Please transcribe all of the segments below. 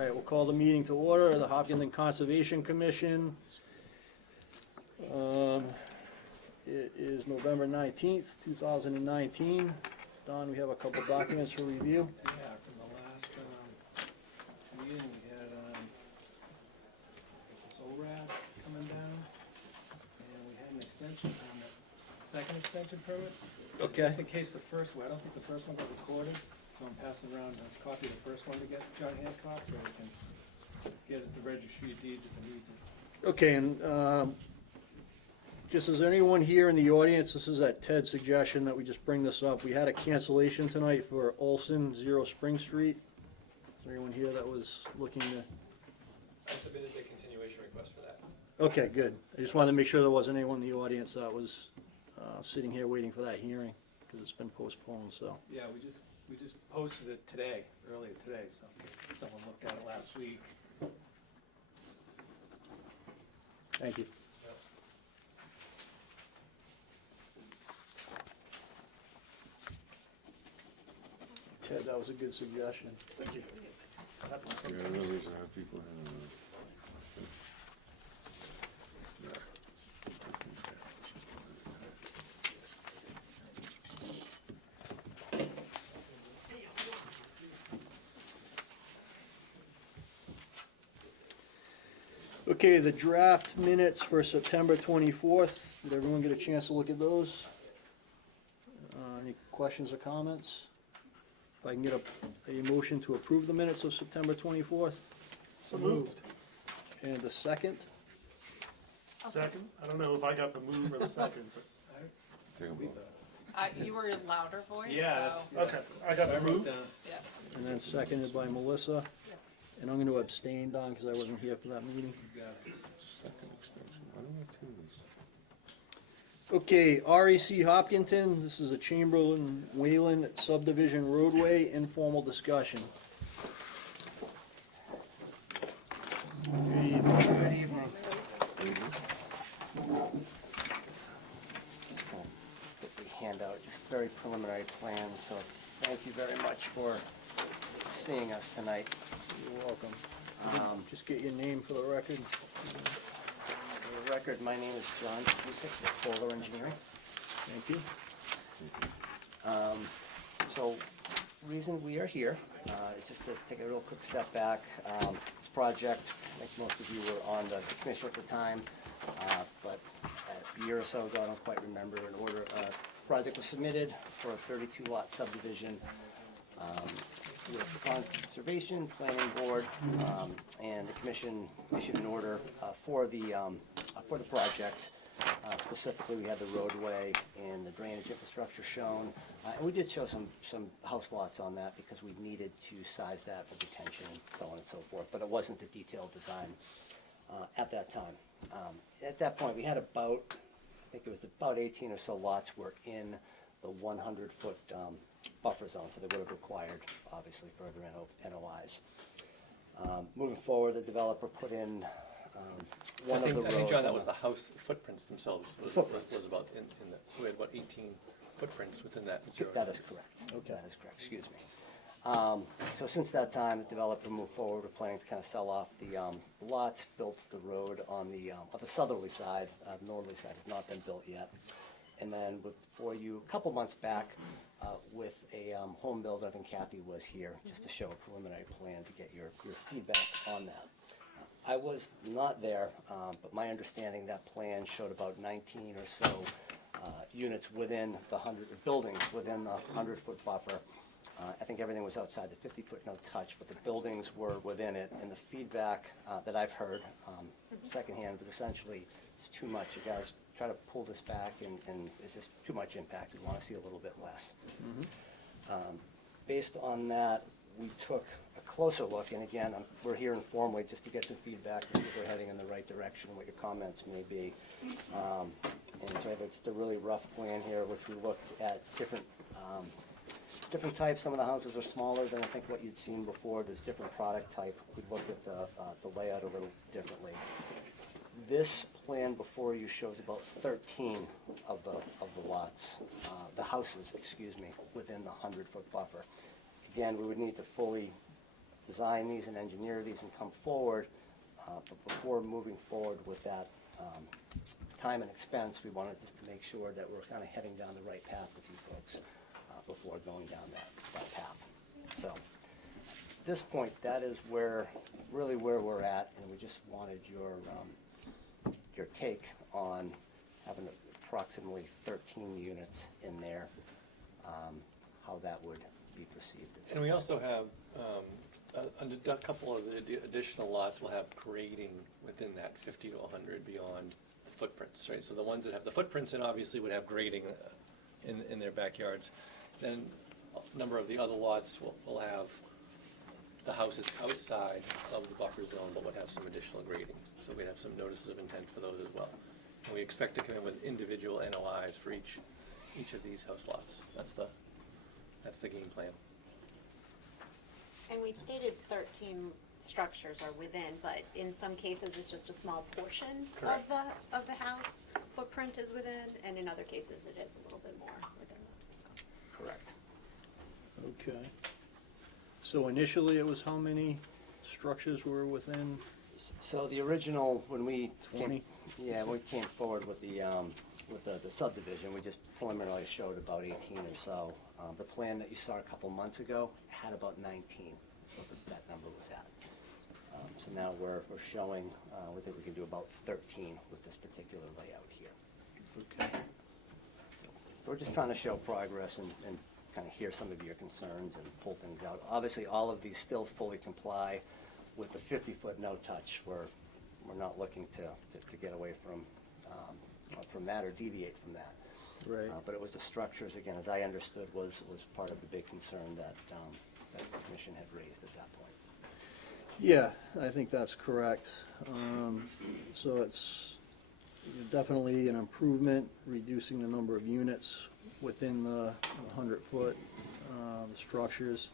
All right, we'll call the meeting to order, the Hopkinton Conservation Commission. It is November 19th, 2019. Don, we have a couple documents for review. Yeah, from the last meeting, we had this ORAD coming down, and we had an extension permit, second extension permit. Okay. Just in case the first one, I don't think the first one got recorded, so I'm passing around a copy of the first one to get John Hancock, so we can get it at the registry of deeds if it needs it. Okay, and just as anyone here in the audience, this is at Ted's suggestion that we just bring this up. We had a cancellation tonight for Olson, 0 Spring Street. Is there anyone here that was looking to? I submitted a continuation request for that. Okay, good. I just wanted to make sure there wasn't anyone in the audience that was sitting here waiting for that hearing, because it's been postponed, so. Yeah, we just posted it today, earlier today, so in case someone looked at it last week. Thank you. Ted, that was a good suggestion. Thank you. Yeah, no reason to have people hang around. Okay, the draft minutes for September 24th. Did everyone get a chance to look at those? Any questions or comments? If I can get a motion to approve the minutes of September 24th? So moved. And a second? Second? I don't know if I got the move or the second, but, Take a vote. You were in louder voice, Yeah, so, okay, I got I the wrote move. down. yeah. And then seconded by Melissa. And I'm going to abstain, Don, because I wasn't here for that meeting. You got it. Second extension. I don't have two of these. Okay, REC Hopkinton, this is a Chamberlain Wayland subdivision roadway, informal discussion. Good evening. Good evening. Get the handout, just very preliminary plans, so thank you very much for seeing us tonight. You're welcome. Just get your name for the record. For the record, my name is John Cusick with Fuller Engineering. Thank you. So, reason we are here is just to take a real quick step back. This project, I think most of you were on the commission at the time, but a year or so ago, I don't quite remember, project was submitted for a 32-lot subdivision with the Conservation Planning Board, and the commission issued an order for the project. Specifically, we had the roadway and the drainage infrastructure shown, and we did show some house lots on that because we needed to size that for detention and so on and so forth, but it wasn't the detailed design at that time. At that point, we had about, I think it was about 18 or so lots were in the 100-foot buffer zone, so they would have required, obviously, further NOIs. Moving forward, the developer put in one of the roads. I think, John, that was the house footprints themselves. Footprints. Was about so we had, what, 18 footprints within that 0. That is correct. Okay. That is correct, excuse me. So since that time, the developer moved forward. We're planning to kind of sell off the lots, built the road on the southerly side. The northerly side has not been built yet. And then for you, a couple months back, with a home builder, I think Kathy was here, just to show a preliminary plan to get your feedback on that. I was not there, but my understanding that plan showed about 19 or so units within the 100, buildings within the 100-foot buffer. I think everything was outside the 50-foot no touch, but the buildings were within it, and the feedback that I've heard secondhand was essentially it's too much. You guys try to pull this back, and it's just too much impact. We want to see a little bit less. Based on that, we took a closer look, and again, we're here informally just to get some feedback, to see if we're heading in the right direction, what your comments may be. And so it's just a really rough plan here, which we looked at different types. Some of the houses are smaller than I think what you'd seen before. There's different product type. We looked at the layout a little differently. This plan before you shows about 13 of the lots, the houses, excuse me, within the 100-foot buffer. Again, we would need to fully design these and engineer these and come forward. But before moving forward with that time and expense, we wanted just to make sure that we're kind of heading down the right path with you folks before going down that path. So at this point, that is really where we're at, and we just wanted your take on having approximately 13 units in there, how that would be perceived. at this And we point. also have, a couple of the additional lots will have grading within that 50 to 100 beyond the footprints, right? So the ones that have the footprints in obviously would have grading in their backyards. Then a number of the other lots will have the houses outside of the buffer zone, but would have some additional grading. So we'd have some notices of intent for those as well. And we expect to come in with individual NOIs for each of these house lots. That's the game plan. And we've stated 13 structures are within, but in some cases, it's just a small portion Correct. of the house footprint is within, and in other cases, it is a little bit more within the. Correct. Okay. So initially, it was how many structures were within? So the original, when we 20? when we came forward with the subdivision, we just preliminarily showed about 18 or so. The plan that you saw a couple months ago had about 19, so that number was at. So now we're showing, we think we can do about 13 with this particular layout here. Okay. We're just trying to show progress and kind of hear some of your concerns and pull things out. Obviously, all of these still fully comply with the 50-foot no-touch. We're not looking to get away from that or deviate from that. Right. But it was the structures, again, as I understood, was part of the big concern that the commission had raised at that point. Yeah, I think that's correct. So it's definitely an improvement, reducing the number of units within the 100-foot structures.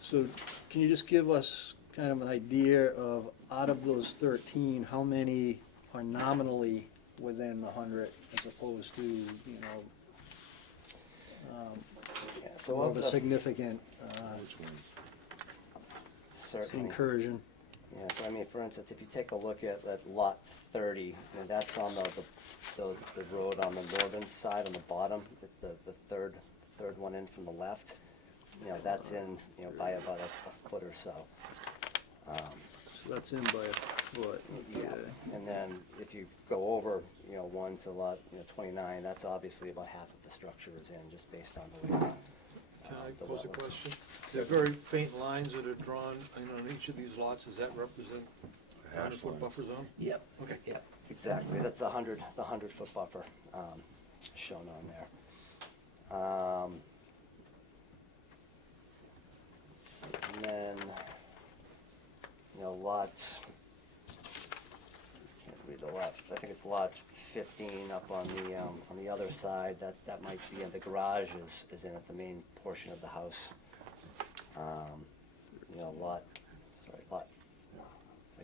So can you just give us kind of an idea of, out of those 13, how many are nominally within the 100 as opposed to, Yeah, so more of of a the, significant Which one? certainly. incursion? Yeah, so I mean, for instance, if you take a look at lot 30, and that's on the road on the northern side on the bottom, it's the third one in from the left. That's in, by about a foot or so. So that's in by a foot, okay. And then if you go over, one to lot, 29, that's obviously about half of the structure is in, just based on the way. Can I the pose a wetlands. question? The very faint lines that are drawn on each of these lots, does that represent The hash 100-foot line. buffer zone? Yep. Okay. Yep, exactly. That's the 100-foot buffer shown on there. And then, lot, can't read the lot, I think it's lot 15 up on the other side. That might be, and the garage is in at the main portion of the house.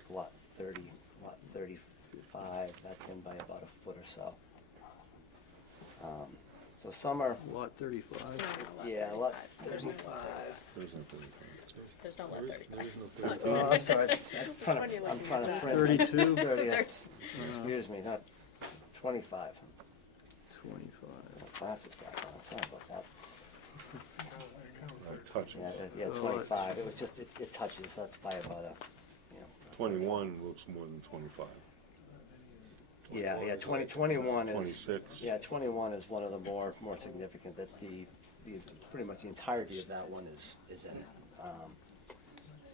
Lot 30, lot 35, that's in by about a foot or so. So some are, Lot 35? yeah, lot There's no 35. There's no 35. There's no lot There 35. is no 35. Oh, I'm sorry, I'm trying to print. 32? 30, excuse me, not 25. 25. Glasses back on, sorry about that. Touching. Yeah, Oh, 25, it was just, it touches, that's by about a, 21 looks more than 25. yeah, 21 is. 26. Yeah, 21 is one of the more significant, that the pretty much the entirety of that one is in it.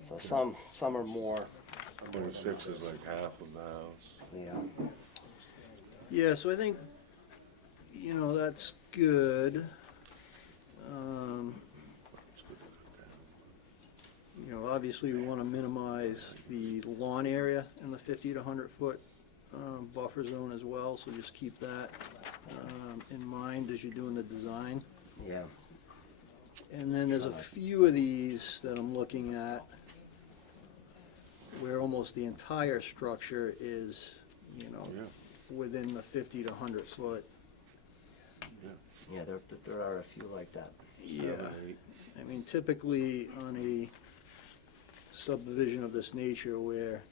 So some are more. 26 is like half of the house. Yeah, Yeah, so I think, that's good. It's good to have that. Obviously, we want to minimize the lawn area in the 50 to 100-foot buffer zone as well, so just keep that in mind as you're doing the design. yeah, And then there's a few of these that I'm looking at where almost the entire structure is, Yeah, within the 50 to 100-foot. yeah. yeah, there are a few like that. Yeah, 7, 8. I mean, typically on a subdivision of this nature where,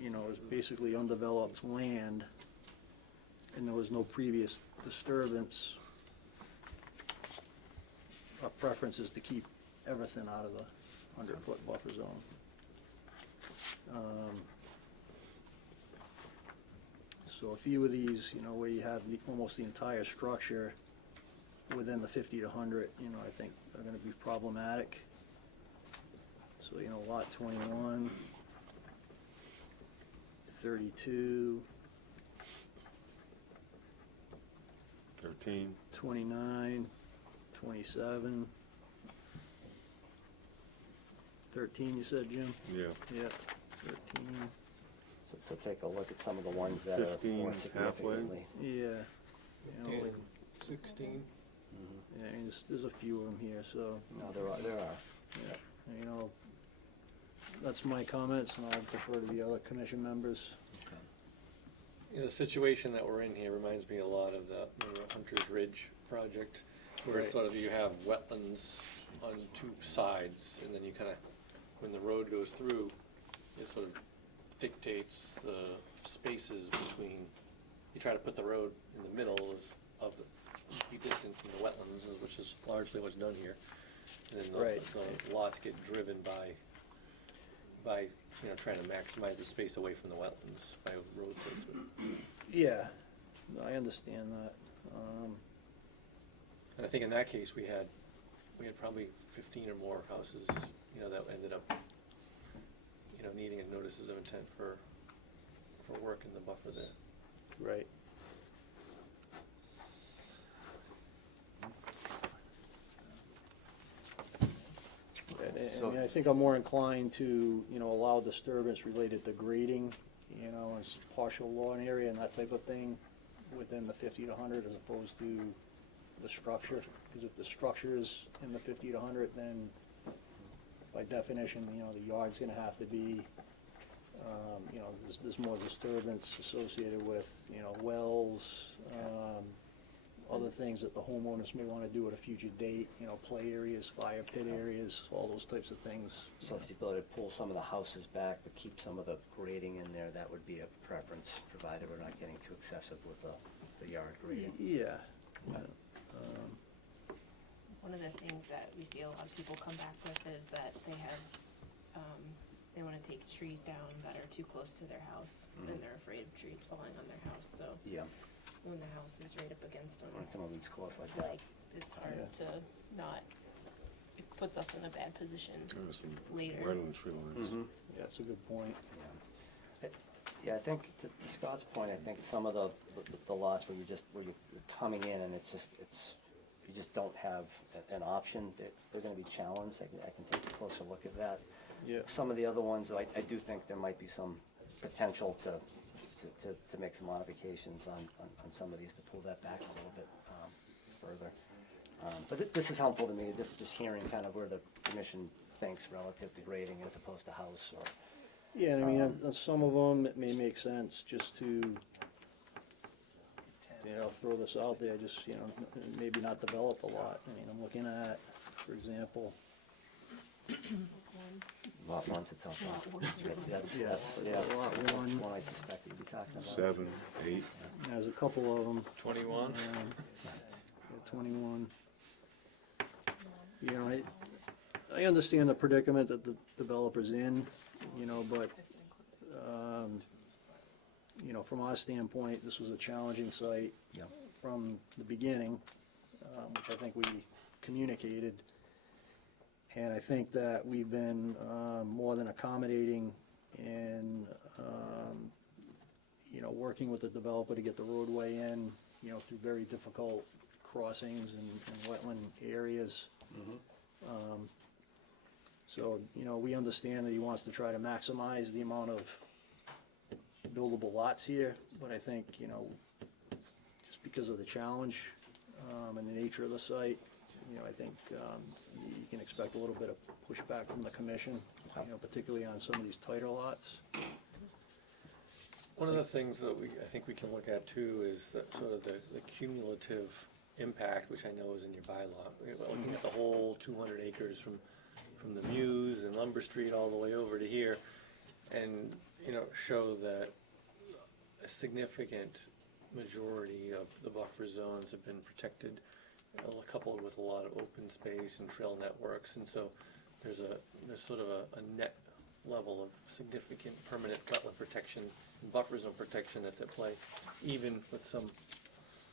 you know, it's basically undeveloped land and there was no previous disturbance, our preference is to keep everything out of the 100-foot buffer zone. So a few of these, you know, where you have almost the entire structure within the 50 to 100, you know, I think are gonna be problematic. So, you know, lot 21, 32, 13. 29, 27. 13, you said, Jim? Yeah. Yeah, 13. So take a look at some of the ones that are 15 more halfway. significantly. Yeah. You know, And like, 16, yeah, I mean, there's a few of them here, so, No, there are. yeah, you know, that's my comments, and I'll defer to the other commission members. You know, the situation that we're in here reminds me a lot of the Hunter's Ridge project, where Right. it's sort of you have wetlands on two sides, and then you kind of, when the road goes through, it sort of dictates the spaces between, you try to put the road in the middle of the, be distant from the wetlands, which is largely what's done here. And then Right. the lots get driven by, you know, trying to maximize the space away from the wetlands by road placement. Yeah, no, I understand that. And I think in that case, we had probably 15 or more houses, you know, that ended up, you know, needing a notices of intent for work in the buffer there. Right. I mean, I think I'm more inclined to, you know, allow disturbance related to grading, you know, and partial lawn area and that type of thing within the 50 to 100 as opposed to the structure. Because if the structure is in the 50 to 100, then by definition, you know, the yard's gonna have to be, you know, there's more disturbance associated with, you know, wells, other things that the homeowners may wanna do at a future date, you know, play areas, fire pit areas, all those types of things. So if the ability to pull some of the houses back, but keep some of the grading in there, that would be a preference, provided we're not getting too excessive with the yard grading. Yeah. One of the things that we see a lot of people come back with is that they have, they wanna take trees down that are too close to their house, and they're afraid of trees falling on their house, so Yeah, when the house is right up against them, when some of them's close like it's that. like, it's hard Yeah. to not, it puts us in a bad position later. Right on the tree lines. Yeah, that's a good point. Yeah, I think to Scott's point, I think some of the lots where you're coming in and it's just, you just don't have an option, they're gonna be challenged, I can take a closer look at that. Yeah. Some of the other ones, though, I do think there might be some potential to make some modifications on some of these, to pull that back a little bit further. But this is helpful to me, just hearing kind of where the commission thinks relative to grading as opposed to house or. Yeah, and I mean, on some of them, it may make sense just to, you know, throw this out there, just, you know, maybe not develop a lot. I mean, I'm looking at, for example, Lot one's a tough one. That's, Yeah, yeah, lot that's one. one I suspect you'd be talking about. 7, 8. there's a couple of them. 21. 21. You know, I understand the predicament that the developer's in, you know, but, you know, from our standpoint, this was a challenging site Yeah. from the beginning, which I think we communicated. And I think that we've been more than accommodating in, you know, working with the developer to get the roadway in, you know, through very difficult crossings and wetland areas. So, you know, we understand that he wants to try to maximize the amount of buildable lots here, but I think, you know, just because of the challenge and the nature of the site, you know, I think you can expect a little bit of pushback from the commission, you know, particularly on some of these tighter lots. One of the things that I think we can look at too is that sort of the cumulative impact, which I know is in your bylaw. We're looking at the whole 200 acres from from the Muse and Lumber Street all the way over to here, and, you know, show that a significant majority of the buffer zones have been protected, coupled with a lot of open space and trail networks, and so there's sort of a net level of significant permanent wetland protection and buffer zone protection that's at play, even with some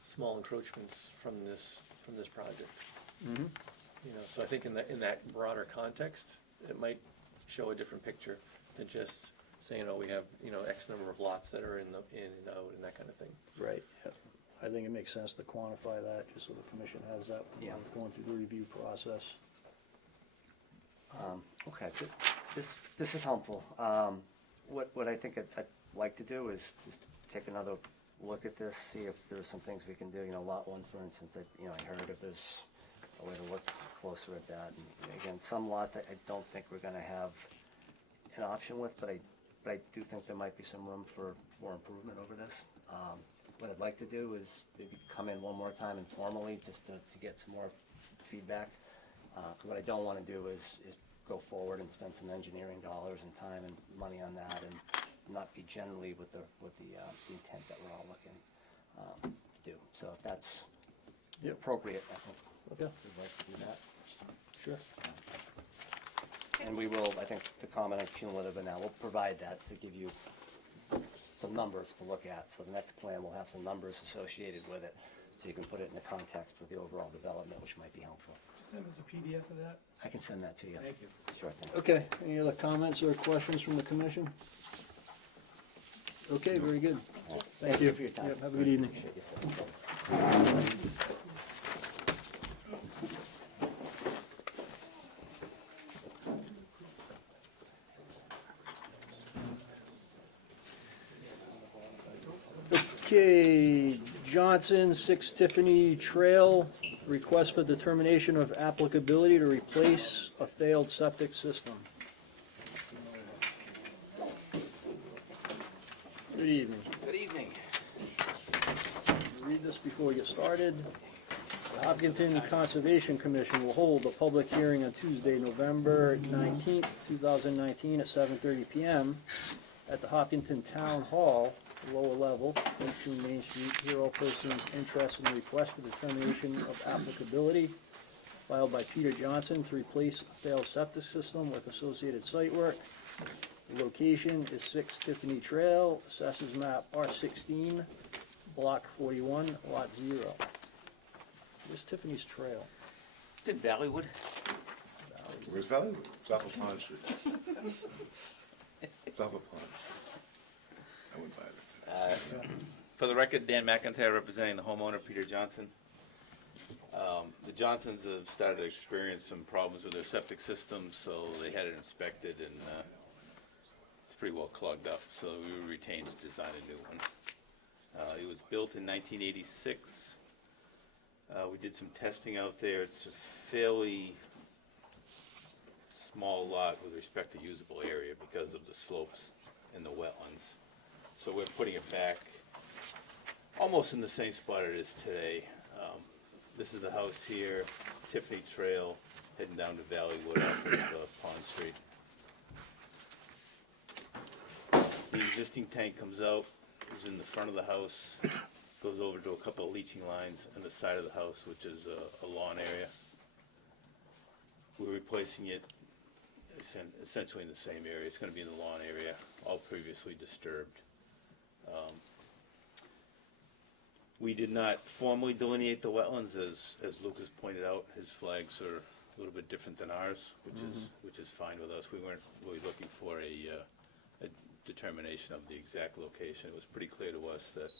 small encroachments from this project. Mm-hmm. You know, so I think in that broader context, it might show a different picture than just saying, oh, we have, you know, X number of lots that are in and out and that kind of thing. Right, yeah. I think it makes sense to quantify that, just so the commission has that when Yeah. we're going through the review process. Okay, this is helpful. What I think I'd like to do is just take another look at this, see if there's some things we can do. You know, lot one, for instance, I heard if there's a way to look closer at that. And again, some lots I don't think we're gonna have an option with, but I do think there might be some room for improvement over this. What I'd like to do is maybe come in one more time informally, just to get some more feedback. What I don't wanna do is go forward and spend some engineering dollars and time and money on that, and not be generally with the intent that we're all looking to do. So if that's Yep. appropriate, I think Okay, we'd like to do that. sure. And we will, I think the comment on cumulative, and now we'll provide that to give you some numbers to look at. So the next plan will have some numbers associated with it, so you can put it in the context with the overall development, which might be helpful. Just send us a PDF of that. I can send that to you. Thank you. Sure thing. Okay, any other comments or questions from the commission? Okay, very good. All right. Thank you you. for your time. Yep, have a good evening. Appreciate your thoughts. Okay, Johnson, 6 Tiffany Trail, request for determination of applicability to replace a failed septic system. Good evening. Good evening. Read this before we get started. The Hopkinton Conservation Commission will hold a public hearing on Tuesday, November 19th, 2019 at 7:30 PM at the Hopkinton Town Hall, lower level, 18 Main Street. Here all persons interested in the request for determination of applicability filed by Peter Johnson to replace a failed septic system with associated site work. The location is 6 Tiffany Trail, assessors map R16, block 41, lot 0. Where's Tiffany's Trail? It's in Valleywood. Where's Valley? It's off of Pond Street. It's off of Pond. I went by there. For the record, Dan McIntyre representing the homeowner, Peter Johnson. The Johnsons have started to experience some problems with their septic system, so they had it inspected, and it's pretty well clogged up, so we were retained to design a new one. It was built in 1986. We did some testing out there. It's a fairly small lot with respect to usable area because of the slopes and the wetlands. So we're putting it back almost in the same spot it is today. This is the house here, Tiffany Trail, heading down to Valleywood off of Pond Street. The existing tank comes out, is in the front of the house, goes over to a couple of leaching lines on the side of the house, which is a lawn area. We're replacing it essentially in the same area. It's gonna be in the lawn area, all previously disturbed. We did not formally delineate the wetlands, as Lucas pointed out. His flags are a little bit different than ours, which is fine with us. We weren't really looking for a determination of the exact location. It was pretty clear to us that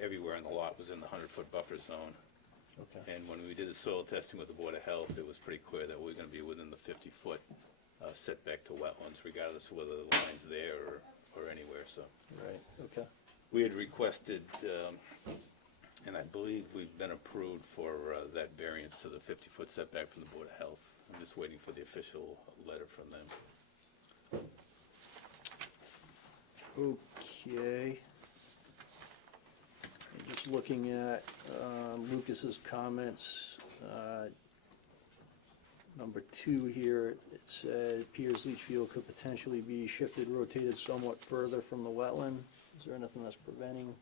everywhere in the lot was in the 100-foot buffer zone. Okay. And when we did the soil testing with the Board of Health, it was pretty clear that we're gonna be within the 50-foot setback to wetlands, regardless of whether the line's there or anywhere, so. Right, okay. We had requested, and I believe we've been approved for that variance to the 50-foot setback from the Board of Health. I'm just waiting for the official letter from them. Okay. And just looking at Lucas's comments, number 2 here, it said Piers Leach Field could potentially be shifted, rotated somewhat further from the wetland. Is there anything that's preventing?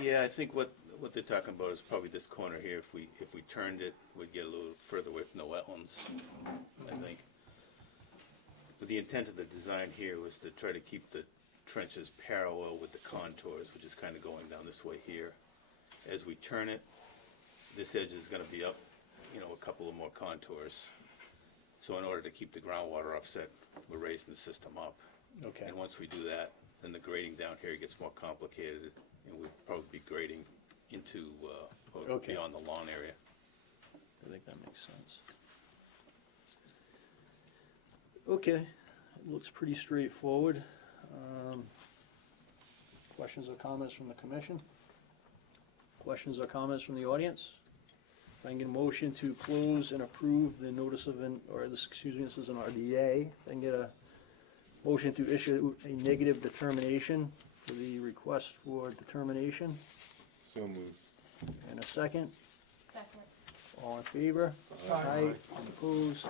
Yeah, I think what they're talking about is probably this corner here. If we turned it, we'd get a little further away from the wetlands, I think. But the intent of the design here was to try to keep the trenches parallel with the contours, which is kind of going down this way here. As we turn it, this edge is gonna be up, you know, a couple of more contours. So in order to keep the groundwater offset, we're raising the system up. Okay. And once we do that, then the grading down here gets more complicated, and we'd probably be grading into, or Okay. beyond the lawn area. I think that makes sense. Okay, it looks pretty straightforward. Questions or comments from the commission? Questions or comments from the audience? If I can get a motion to close and approve the notice of, excuse me, this is an RDA. If I can get a motion to issue a negative determination for the request for determination. So moved. And a second. Second. All in favor? Aye. Any opposed?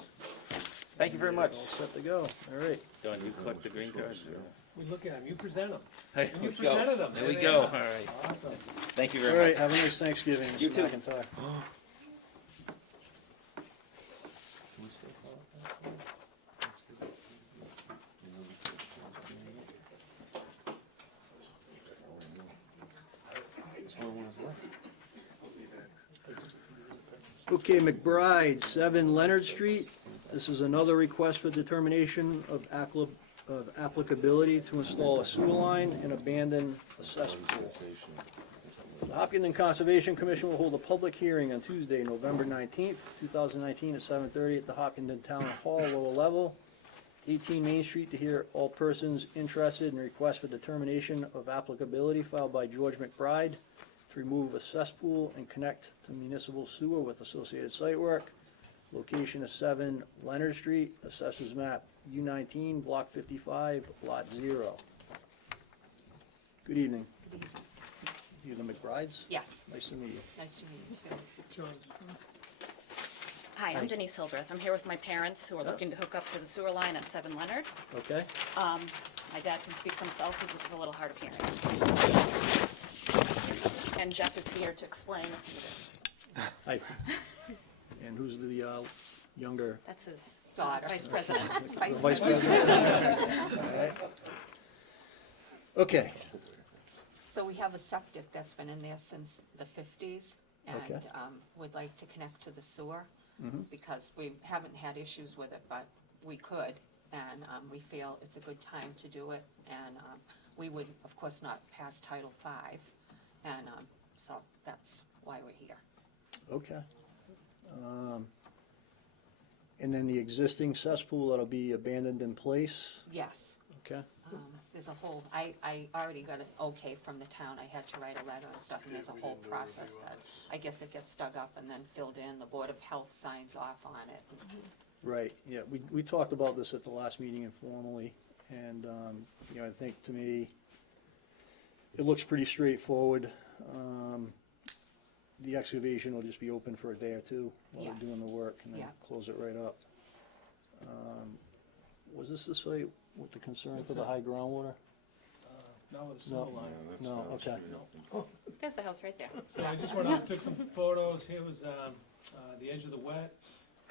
Thank you very much. All set to go. All right. Don, you collect the green cards? We look at them, you present them. Hey, And you presented them. There we they go, are. all right. Awesome. Thank you All very right, much. have a nice Thanksgiving, You Mr. too. McIntyre. Okay, McBride, 7 Leonard Street. This is another request for determination of applicability to install a sewer line and abandon a cesspool. The Hopkinton Conservation Commission will hold a public hearing on Tuesday, November 19th, 2019 at 7:30 at the Hopkinton Town Hall, lower level, 18 Main Street, to hear all persons interested in request for determination of applicability filed by George McBride to remove a cesspool and connect to municipal sewer with associated site work. Location is 7 Leonard Street, assessors map U19, block 55, lot 0. Good evening. You the McBrides? Yes, Nice to meet you. nice to meet you too. Hi, Hi. I'm Denise Hildreth. I'm here with my parents who are looking to hook up to the sewer line at 7 Leonard. Okay? My dad can speak for himself, he's just a little hard of hearing. And Jeff is here to explain if needed. Hi. And who's the younger? That's his Daughter. vice president. The Vice President? All right. Okay, So we have a septic that's been in there since the 50s, Okay. and would like to connect to the sewer, because we haven't had issues with it, but we could, and we feel it's a good time to do it, and we would, of course, not pass Title V, and so that's why we're here. okay. And then the existing cesspool that'll be abandoned in place? Yes. Okay, There's a whole, I already got an okay from the town, I had to write a letter and stuff, and there's a whole process that, I guess it gets dug up and then filled in, the Board of Health signs off on it. right, yeah, we talked about this at the last meeting informally, and, you know, I think to me, it looks pretty straightforward. The excavation will just be open for a day or two while Yes. they're doing the work, and then Yeah. close it right up. Was this the site with the concern It's for the a- high groundwater? Not with the sewer No. line. No, okay. There's the house right there. So I just went out and took some photos. Here was the edge of the wet.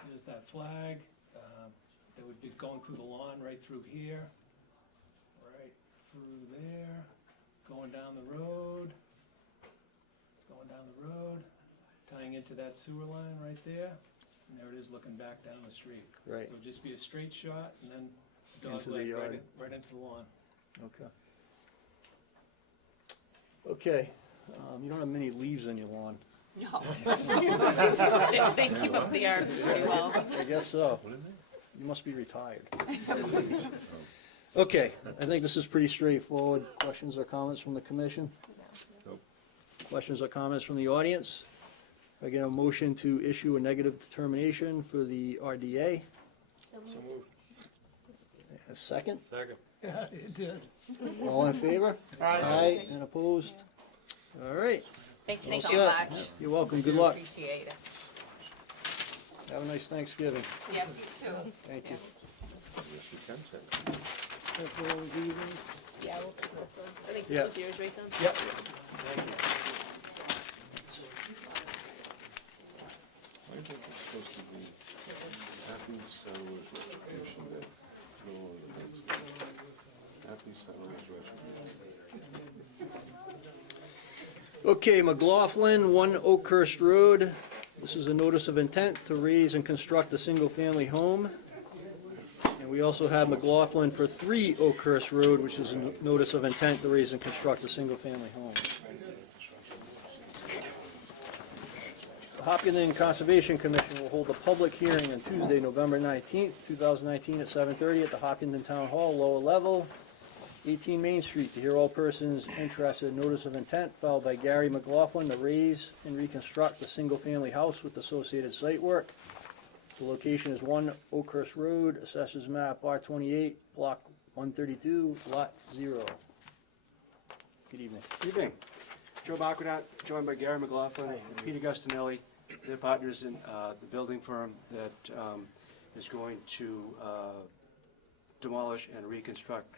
Here's that flag. They would be going through the lawn right through here, right through there, going down the road, tying into that sewer line right there. And there it is looking back down the street. Right, It would just be a straight shot and then dog Into the leg yard. right into the lawn. okay. Okay, you don't have many leaves on your lawn. No. They keep up the yard pretty well. I guess so. You must be retired. Okay, I think this is pretty straightforward. Questions or comments from the commission? Nope. Questions or comments from the audience? I get a motion to issue a negative determination for the RDA. So moved. A second? Second. Yeah, it did. All in favor? Aye, and opposed? All right. Thank you all so set. much. You're welcome, good luck. Appreciate it. Have a nice Thanksgiving. Yes, you too. Thank you. Yes, you can say. Yeah, we'll put this one. I think Yeah. this was yours, right, Tom? Yep. I think it's supposed to be happy settlers recognition day. No longer Thanksgiving. Happy settlers recognition. Okay, McLaughlin, 1 Oakhurst Road. This is a notice of intent to raise and construct a single-family home. And we also have McLaughlin for 3 Oakhurst Road, which is a notice of intent to raise and construct a single-family home. The Hopkinton Conservation Commission will hold a public hearing on Tuesday, November 19th, 2019 at 7:30 at the Hopkinton Town Hall, lower level, 18 Main Street, to hear all persons interested in notice of intent filed by Gary McLaughlin to raise and reconstruct a single-family house with associated site work. The location is 1 Oakhurst Road, Assessors Map R28, Block 132, Lot 0. Good evening. Evening. Joe Bacquinat, joined by Gary McLaughlin, and Peter Gustinelli. They're partners in the building firm that is going to demolish and reconstruct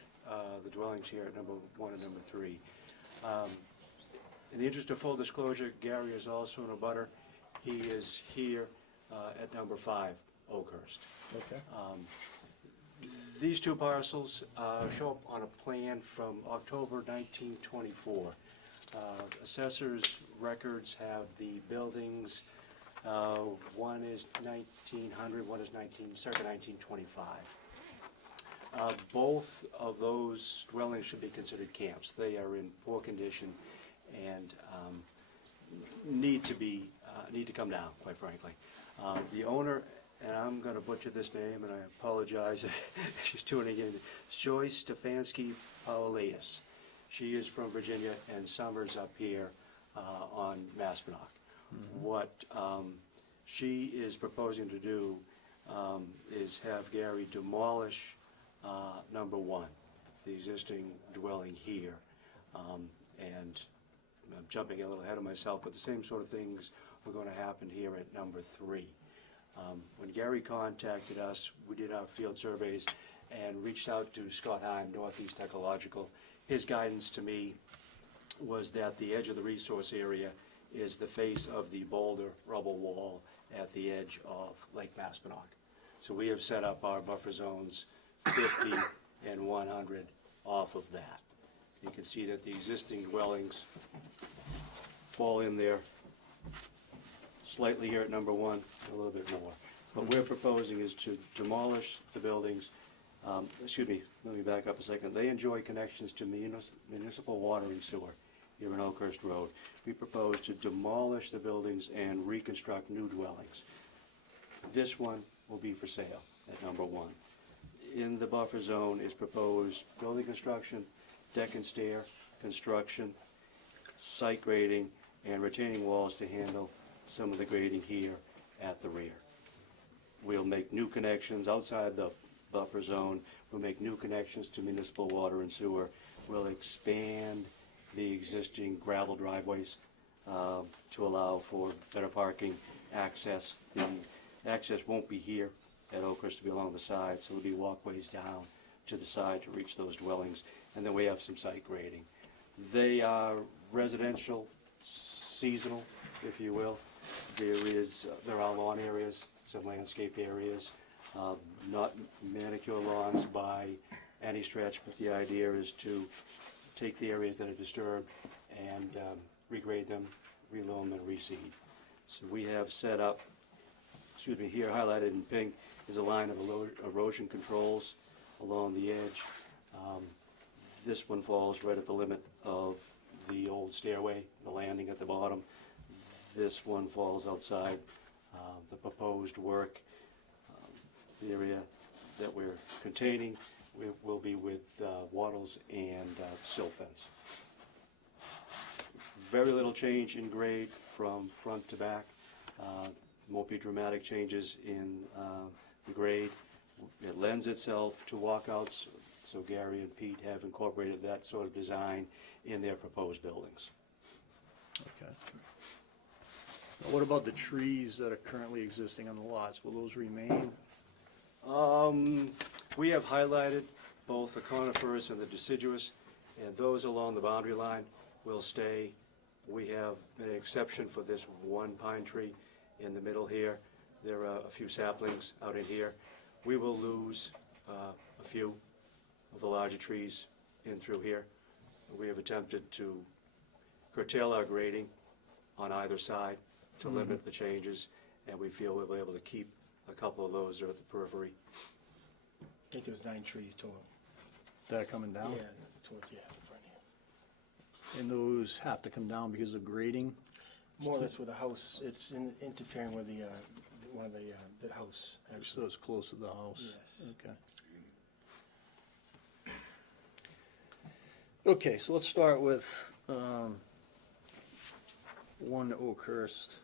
the dwellings here at number 1 and number 3. In the interest of full disclosure, Gary is also in a butter. He is here at number 5, Oakhurst. Okay. These two parcels show up on a plan from October 1924. Assessor's records have the buildings, one is 1900, one is circa 1925. Both of those dwellings should be considered camps. They are in poor condition and need to come down, quite frankly. The owner, and I'm going to butcher this name, and I apologize if she's tuning in, Joyce Stefanski Paulias. She is from Virginia and summers up here on Maspinock. What she is proposing to do is have Gary demolish number 1, the existing dwelling here. And I'm jumping a little ahead of myself, but the same sort of things are going to happen here at number 3. When Gary contacted us, we did our field surveys and reached out to Scott Heim, Northeast Ecological. His guidance to me was that the edge of the resource area is the face of the boulder rubble wall at the edge of Lake Maspinock. So we have set up our buffer zones 50 and 100 off of that. You can see that the existing dwellings fall in there slightly here at number 1, a little bit more. What we're proposing is to demolish the buildings. Excuse me, let me back up a second. They enjoy connections to municipal water and sewer here in Oakhurst Road. We propose to demolish the buildings and reconstruct new dwellings. This one will be for sale at number 1. In the buffer zone is proposed building construction, deck and stair construction, site grading, and retaining walls to handle some of the grading here at the rear. We'll make new connections outside the buffer zone. We'll make new connections to municipal water and sewer. We'll expand the existing gravel driveways to allow for better parking access. The access won't be here at Oakhurst, to be along the side, so there'll be walkways down to the side to reach those dwellings. And then we have some site grading. They are residential, seasonal, if you will. There are lawn areas, some landscape areas, not manicure lawns by any stretch, but the idea is to take the areas that are disturbed and regrade them, reloam and reseed. So we have set up, here highlighted in pink is a line of erosion controls along the edge. This one falls right at the limit of the old stairway, the landing at the bottom. This one falls outside the proposed work. The area that we're containing will be with wattles and silt fence. Very little change in grade from front to back. Won't be dramatic changes in the grade. It lends itself to walkouts, so Gary and Pete have incorporated that sort of design in their proposed buildings. Okay. What about the trees that are currently existing on the lots? Will those remain? We have highlighted both the conifers and the deciduous, and those along the boundary line will stay. We have an exception for this one pine tree in the middle here. There are a few saplings out in here. We will lose a few of the larger trees in through here. We have attempted to curtail our grading on either side to limit the changes, and we feel we'll be able to keep a couple of those that are at the periphery. I think there's 9 trees total. That are coming down? Yeah, towards, yeah, in front here. And those have to come down because of grading? More or less with the house, it's interfering with the, one of the house, So actually. it's close to the house? Yes. Okay. Okay, so let's start with, 1 Oakhurst.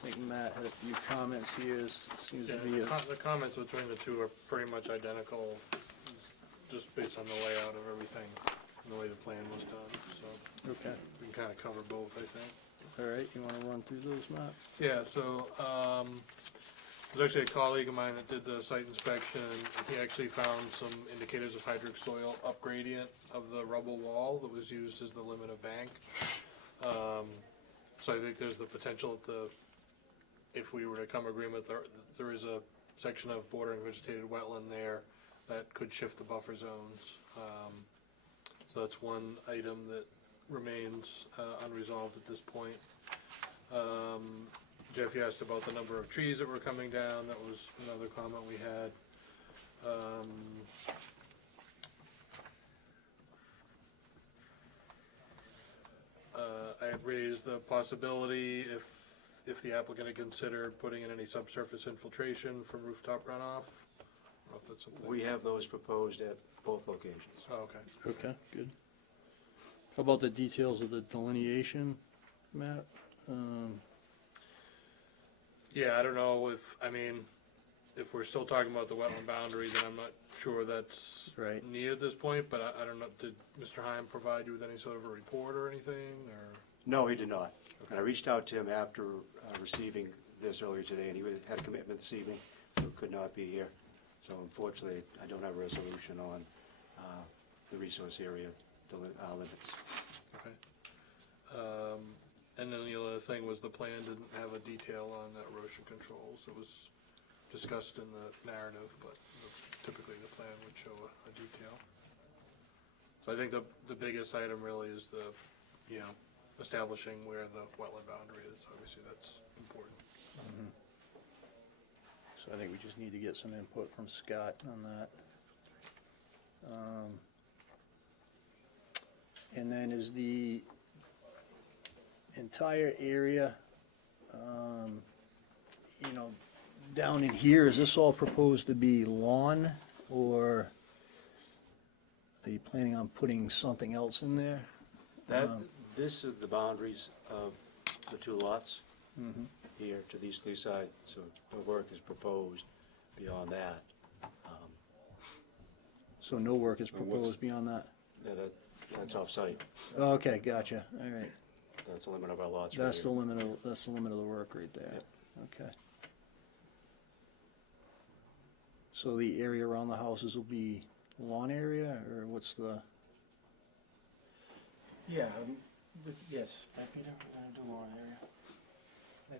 I think Matt had a few comments here. Seems to be The comments between the two are pretty much identical, just based on the layout of everything, and the way the plan was done, so okay. we can kind of cover both, I think. All right, you wanna run through those, Matt? Yeah, so, there's actually a colleague of mine that did the site inspection, and he actually found some indicators of hydric soil up gradient of the rubble wall that was used as the limit of bank. So I think there's the potential to, if we were to come agreement, there is a section of bordering vegetated wetland there that could shift the buffer zones. So that's one item that remains unresolved at this point. Jeff, you asked about the number of trees that were coming down. That was another comment we had. I have raised the possibility if the applicant had considered putting in any subsurface infiltration from rooftop runoff. I don't know if that's something. We have those proposed at both locations. Oh, okay. Okay, good. How about the details of the delineation, Matt? Yeah, I don't know if we're still talking about the wetland boundary, then I'm not sure that's Right. needed at this point, but I don't know, did Mr. Heim provide you with any sort of a report or anything, or? No, he did not. And I reached out to him after receiving this earlier today, and he had a commitment this evening, so could not be here. So unfortunately, I don't have a resolution on the resource area limits. Okay. And then the other thing was the plan didn't have a detail on that erosion controls. It was discussed in the narrative, but typically the plan would show a detail. So I think the biggest item really is the, establishing where the wetland boundary is. Obviously, that's important. So I think we just need to get some input from Scott on that. And then is the entire area, down in here, is this all proposed to be lawn, or are you planning on putting something else in there? This is the boundaries of the 2 lots here to these 3 sides, so no work is proposed beyond that. So no work is proposed beyond that? Yeah, that's off-site. Okay, gotcha, all right. That's the limit of our lots right That's the here. limit of, the work right there. Yep. Okay. So the area around the houses will be lawn area, or what's the? Yeah, yes. Peter, we're gonna do lawn area. I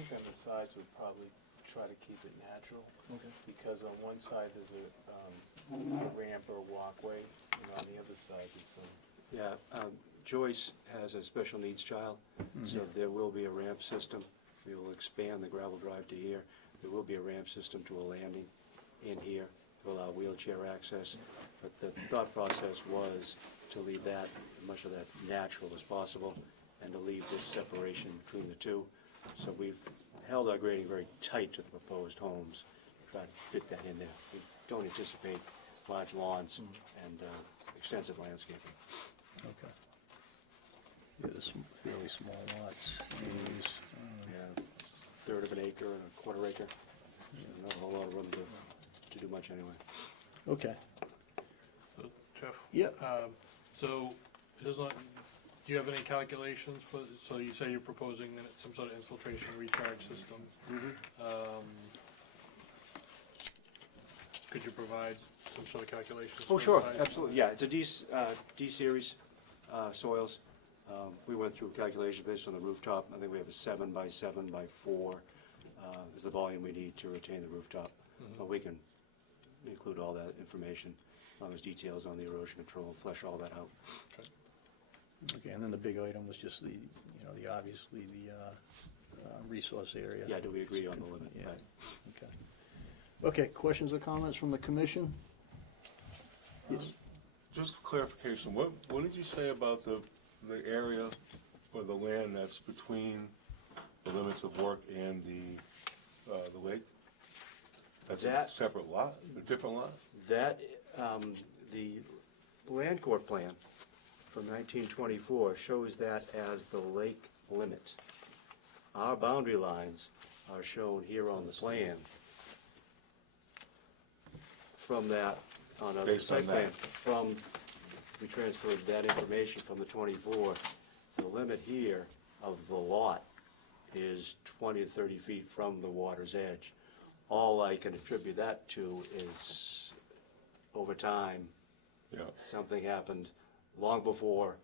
think on the sides we'd probably try to keep it natural, Okay. because on one side there's a ramp or walkway, and on the other side there's some. Yeah, Joyce has a special needs child, so there will be a ramp system. We will expand the gravel drive to here. There will be a ramp system to a landing in here to allow wheelchair access. But the thought process was to leave that, much of that natural as possible, and to leave this separation between the two. So we've held our grading very tight to the proposed homes, try to fit that in there. We don't anticipate large lawns and extensive landscaping. Okay. Yeah, there's some fairly small lots. Anyways, Yeah, third of an acre and a quarter acre. Not a whole lot of room to do much anyway. Okay. So, Jeff? Yep. So, it is not, Do you have any calculations for, so you say you're proposing some sort of infiltration recharge system? Could you provide some sort of calculations? Oh, for the sure, size? absolutely, yeah, it's a D-series soils. We went through calculations based on the rooftop. I think we have a 7 by 7 by 4 is the volume we need to retain the rooftop. But we can include all that information, as long as details on the erosion control, and flesh all that out. Okay, and then the big item was just the, obviously the resource area. Yeah, do we agree on the limit? Yeah, Right. okay. Okay, questions or comments from the commission? Yes. Just clarification, what did you say about the area or the land that's between the limits of work and the lake? That's a That- separate lot, a different lot? That, the land court plan from 1924 shows that as the lake limit. Our boundary lines are shown here on the plan. From that, on a Based site on plan, that. we transferred that information from the 24. The limit here of the lot is 20 to 30 feet from the water's edge. All I can attribute that to is, over time, Yeah. something happened long before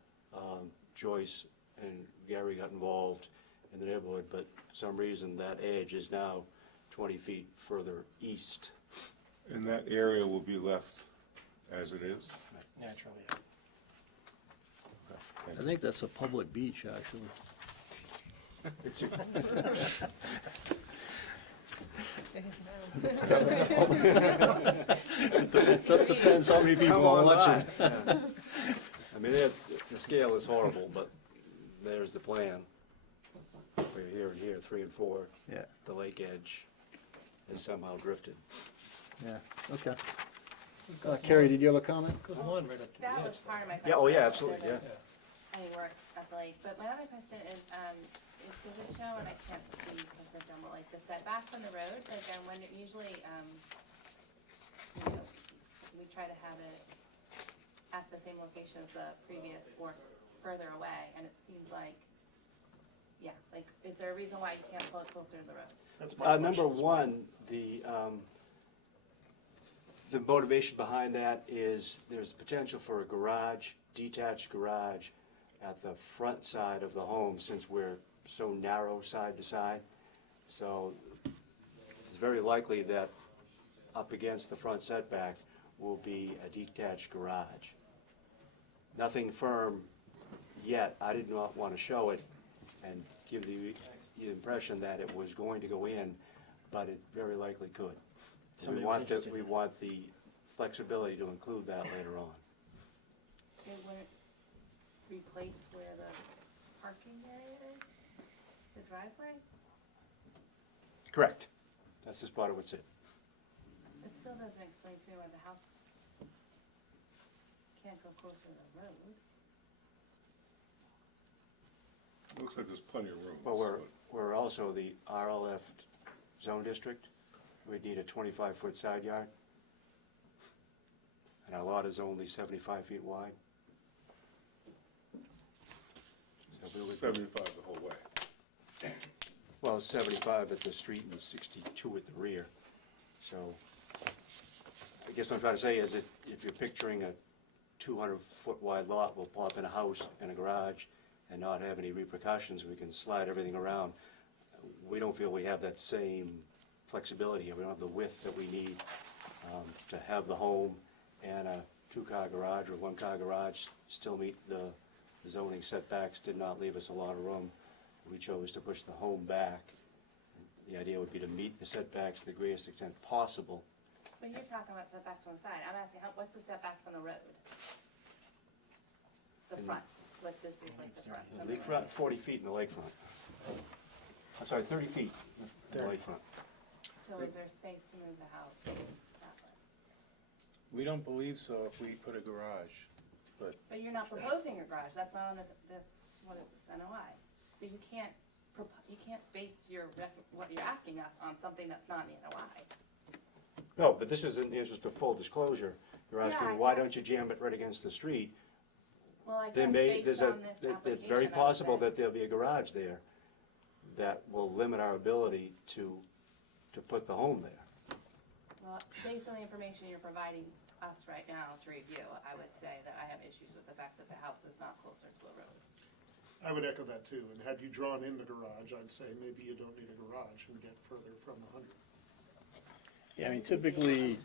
Joyce and Gary got involved in the neighborhood, but for some reason that edge is now 20 feet further east. And that area will be left as it is? Naturally, yeah. Okay, thank I you. think that's a public beach, actually. It's It depends how many people are watching. Yeah. I mean, the scale is horrible, but there's the plan. We're here and here, 3 and 4. Yeah, The lake edge has somehow drifted. yeah, okay. Carrie, did you have a comment? Goes on right up to the That edge. was part of my question. Yeah, oh yeah, absolutely, yeah. Any work at the lake, but my other question is does it show, and I can't see because they've done like the setback from the road, like when it usually, we try to have it at the same location as the previous or further away, and it seems like, yeah, like, is there a reason why you can't pull it closer to the road? That's my question Number as well. one, the motivation behind that is there's potential for a garage, detached garage at the front side of the home, since we're so narrow side to side. So it's very likely that up against the front setback will be a detached garage. Nothing firm yet. I did not want to show it and give the impression that it was going to go in, but it very likely could. Somebody was interested We in it. want the flexibility to include that later on. It wouldn't replace where the parking area is, the driveway? Correct. That's the spot it would sit. It still doesn't explain to me why the house can't go closer to the road. Looks like there's plenty of room. Well, we're also the RLF zone district. We'd need a 25-foot side yard. And our lot is only 75 feet wide. So we would- 75 the whole way. Well, 75 at the street and 62 at the rear. So I guess what I'm trying to say is that if you're picturing a 200-foot wide lot, we'll plop in a house and a garage and not have any repercussions. We can slide everything around. We don't feel we have that same flexibility. We don't have the width that we need to have the home and a 2-car garage or 1-car garage still meet the zoning setbacks. Did not leave us a lot of room. We chose to push the home back. The idea would be to meet the setbacks to the greatest extent possible. But you're talking about setback from the side, I'm asking, what's the setback from the road? The front, like this is like the front. The lakefront, 40 feet in the lakefront. I'm sorry, 30 feet in the lakefront. So is there space to move the house that way? We don't believe so if we put a garage, but But you're not proposing a garage, that's not on this, what is this, NOI? So you can't base what you're asking us on something that's not in the NOI. No, but this is in the interest of full disclosure. You're Yeah, asking, I why know. don't you jam it right against the street? Well, I There guess may, based there's a, on this it's very application, I would possible say- that there'll be a garage there that will limit our ability to put the home there. Well, based on the information you're providing us right now to review, I would say that I have issues with the fact that the house is not closer to the road. I would echo that too, and had you drawn in the garage, I'd say maybe you don't need a garage and get further from 100. Yeah, I mean, typically,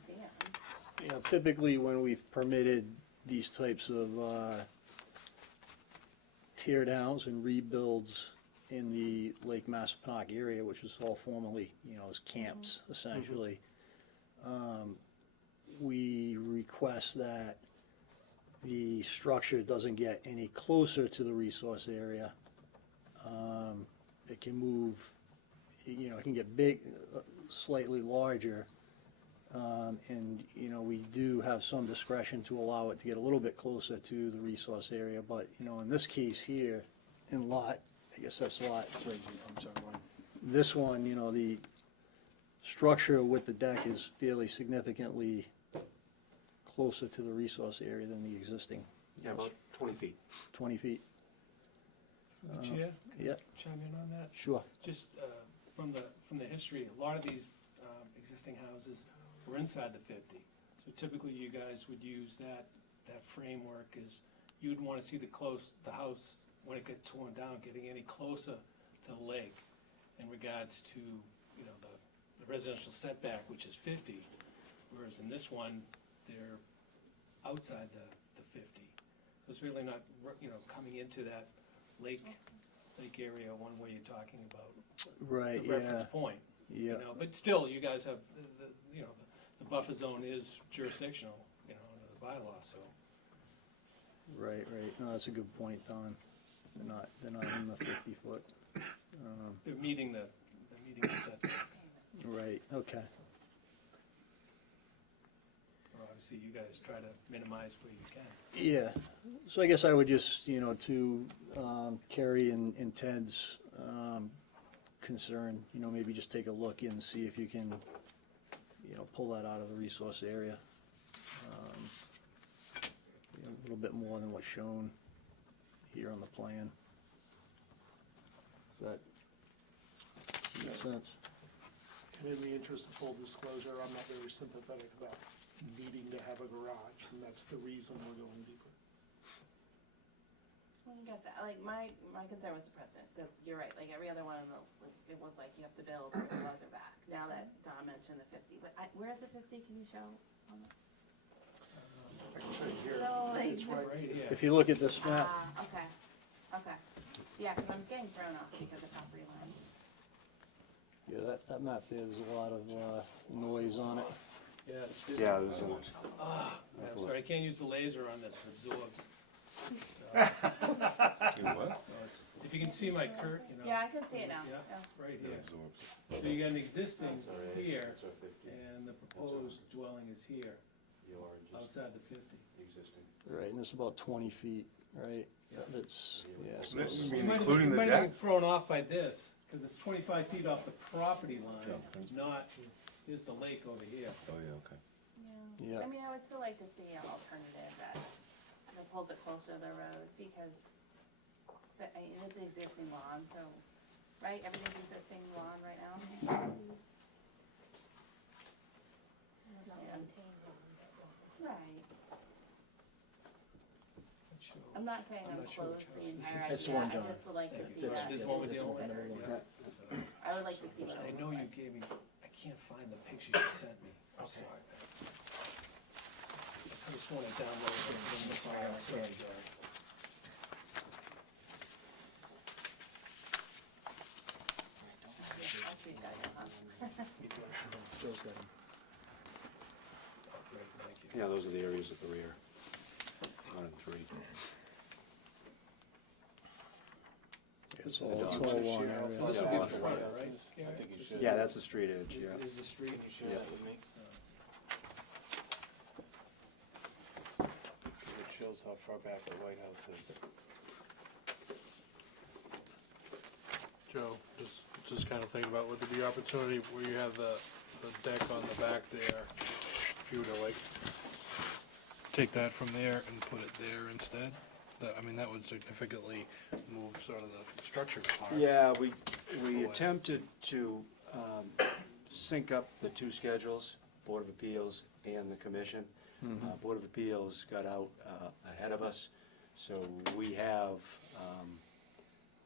typically when we've permitted these types of tear downs and rebuilds in the Lake Massapequa area, which is all formerly, as camps essentially, we request that the structure doesn't get any closer to the resource area. It can move, it can get big, slightly larger. And, we do have some discretion to allow it to get a little bit closer to the resource area, but, in this case here, in lot, I guess that's lot, I'm sorry, one. this one, the structure with the deck is fairly significantly closer to the resource area than the existing. Yeah, about 20 feet. 20 feet. Through the chair? Can I Yeah. Chime in on that? Sure. Just from the history, a lot of these existing houses were inside the 50. So typically you guys would use that framework is you'd want to see the house when it got torn down, getting any closer to the lake in regards to, the residential setback, which is 50, whereas in this one, they're outside the 50. So it's really not, coming into that lake area one way you're talking about. Right, The reference point. Yeah. But still, you guys have, the buffer zone is jurisdictional, under the bylaw, so. Right. No, that's a good point, Don. They're not in the 50 foot. They're meeting the setbacks. Right, okay. Well, obviously, you guys try to minimize where you can. Yeah, so I guess I would just, to Kerry and Ted's concern, maybe just take a look and see if you can, pull that out of the resource area. A little bit more than what's shown here on the plan. Does that make sense? And in the interest of full disclosure, I'm not very sympathetic about needing to have a garage, and that's the reason we're going deeper. I get that, like, my concern was the precedent, that's, you're right, like, every other one in the, it was like, you have to build or the laws are back. Now that Don mentioned the 50, but where's the 50, can you show on the? I can show you here. So, like, It's right here. If you look at this map, Okay, yeah, cause I'm getting thrown off because of property lines. yeah, that map there's a lot of noise on it. Yeah, there's I'm sorry, I can't use the laser on this, it absorbs. What? If you can see my curt, Yeah, I can see it now, Yeah, yeah. right here. So you got an existing here, and the proposed dwelling is here, outside the 50. Right, and it's about 20 feet, right? That's, yeah. So This is it's- mean You might have including been- the you might have deck? been thrown off by this, because it's 25 feet off the property line, not, here's the lake over here. Oh, yeah, okay. Yeah. I mean, I would still like to see an alternative that pulls it closer to the road, because, but, I mean, it's an existing lawn, so, right, everything's existing lawn right now? Right. I'm not saying I'm not sure close which to the house this entire is. That's the idea, one I done. just would like to see That's- that. This yeah, one we're that's dealing one with. number one. I would like to see what it I looks know you like. gave me, I can't find the pictures you sent me, I'm sorry. I just want to download it from the file, I'm sorry, Joe. I'll treat that, huh? Joe's got 'em. Great, thank you. Yeah, those are the areas at the rear, 1 and 3. It's all one area. So this would be the front, right? I think you should. Yeah, that's the street edge, yeah. Is the street? Can you share that with me? Because it shows how far back the White House is. Joe, just kind of thinking about, would there be opportunity where you have the deck on the back there, if you were to like, take that from there and put it there instead? I mean, that would significantly move sort of the structure apart. Yeah, we attempted to sync up the two schedules, Board of Appeals and the Commission. Board of Appeals got out ahead of us, so we have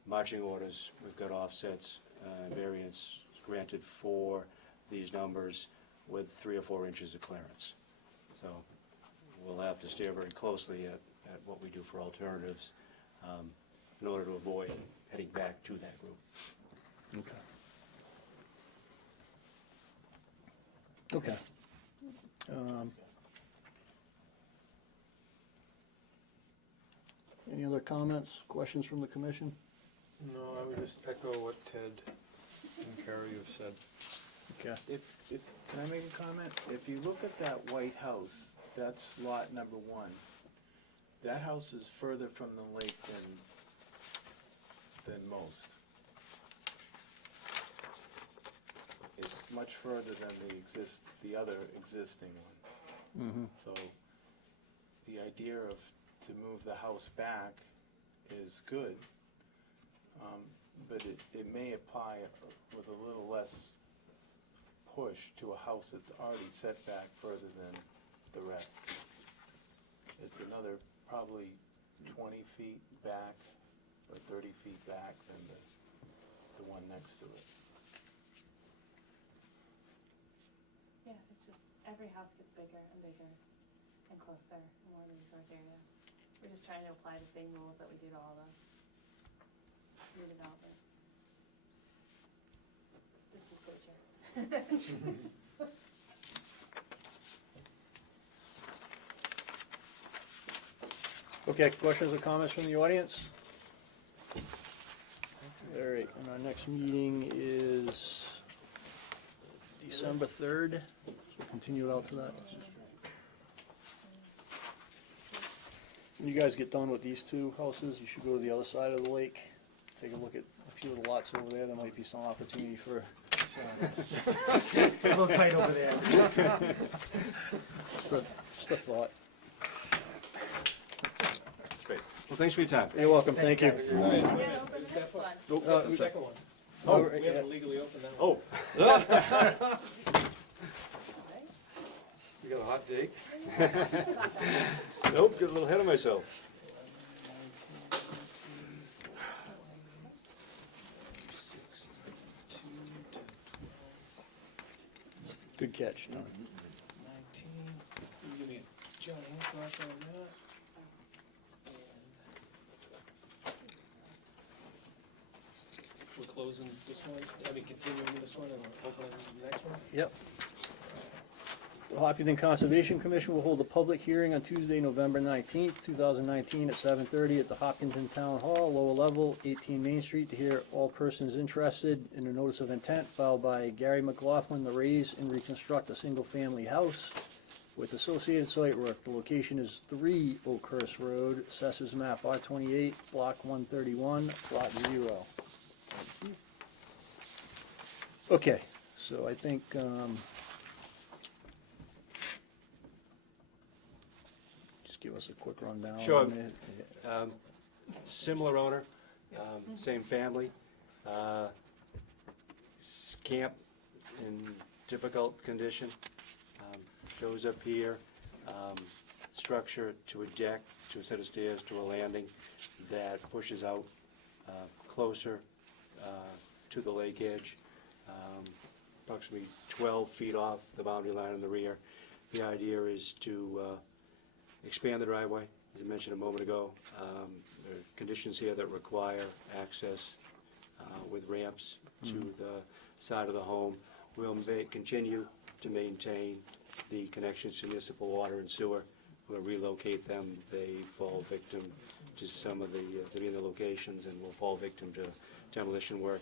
marching orders, we've got offsets, variance granted for these numbers with 3 or 4 inches of clearance. So we'll have to steer very closely at what we do for alternatives in order to avoid heading back to that group. Okay. Any other comments, questions from the commission? No, I would just echo what Ted and Carrie have said. Okay. Can I make a comment? If you look at that white house, that's lot number 1. That house is further from the lake than most. It's much further than the other existing one. So the idea to move the house back is good, but it may apply with a little less push to a house that's already set back further than the rest. It's another probably 20 feet back or 30 feet back than the one next to it. Yeah, it's just, every house gets bigger and bigger and closer, and more resource area. We're just trying to apply the same rules that we do to all the new development. Just be closer. Okay, questions or comments from the audience? All right, and our next meeting is December 3rd, so we'll continue it out to that. When you guys get done with these 2 houses, you should go to the other side of the lake, take a look at a few of the lots over there. There might be some opportunity for It's a little tight over there. just a thought. Great. Well, thanks for your time. You're welcome, thank you. We didn't open the next one. Nope, The second one. Oh, We haven't legally opened that one. Oh. You got a hot date? Nope, get a little ahead of myself. Good catch, Don. 19, you give me a John Hancock on that. We're closing this one, continuing this one and opening the next one? Yep. The Hopkinton Conservation Commission will hold a public hearing on Tuesday, November 19th, 2019 at 7:30 at the Hopkinton Town Hall, lower level, 18 Main Street, to hear all persons interested in a notice of intent filed by Gary McLaughlin to raise and reconstruct a single-family house with associated site work. The location is 3 Oakhurst Road, Assessors Map R28, Block 131, Lot 0. Okay, so I think, just give us a quick rundown. Sure. Similar owner, same family. Camp in difficult condition. Shows up here. Structure to a deck, to a set of stairs, to a landing that pushes out closer to the lake edge. Approximately 12 feet off the boundary line in the rear. The idea is to expand the driveway, as I mentioned a moment ago. There are conditions here that require access with ramps to the side of the home. We'll continue to maintain the connections to municipal water and sewer. We'll relocate them. They fall victim to some of the locations and will fall victim to demolition work.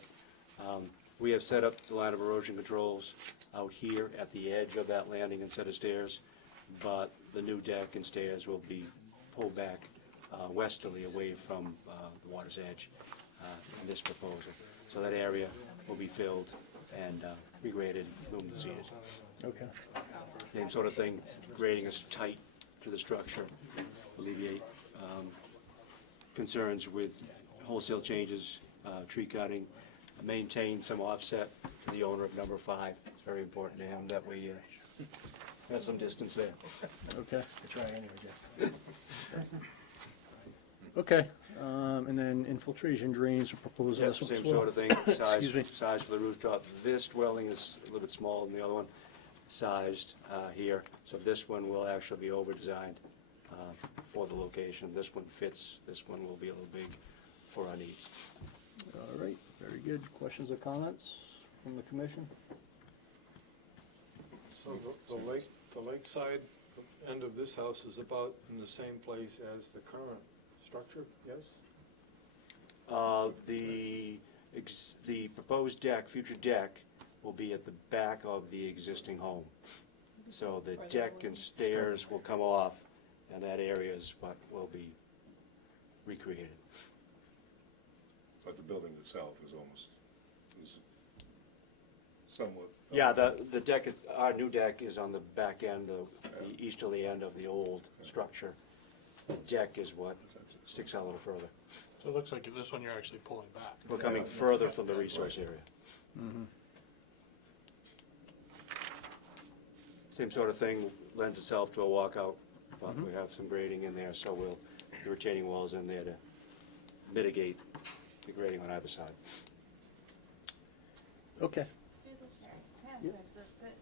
We have set up the line of erosion controls out here at the edge of that landing and set of stairs, but the new deck and stairs will be pulled back westerly away from the water's edge in this proposal. So that area will be filled and regraded, loomed and seeded. Okay. Same sort of thing, grading is tight to the structure, alleviate concerns with wholesale changes, tree cutting, maintain some offset to the owner of number 5. It's very important to him that we have some distance there. Okay. I try anyway, Jeff. Okay, and then infiltration drains are proposed Yeah, as well. same sort of thing, Excuse me. size for the rooftop. This dwelling is a little bit smaller than the other one, sized here. So this one will actually be over-designed for the location. This one fits, this one will be a little big for our needs. All right, very good. Questions or comments from the commission? So the lakeside end of this house is about in the same place as the current structure, yes? The proposed deck, future deck, will be at the back of the existing home. So the deck and stairs will come off, and that area is what will be recreated. But the building itself is somewhat. Yeah, the deck, our new deck is on the back end, the easterly end of the old structure. The deck is what sticks out a little further. So it looks like this one you're actually pulling back. We're coming further from the resource area. Mm-hmm. Same sort of thing lends itself to a walkout, but we have some grading in there, so the retaining wall's in there to mitigate the grading on either side. Okay. Through the chair, can I ask a question?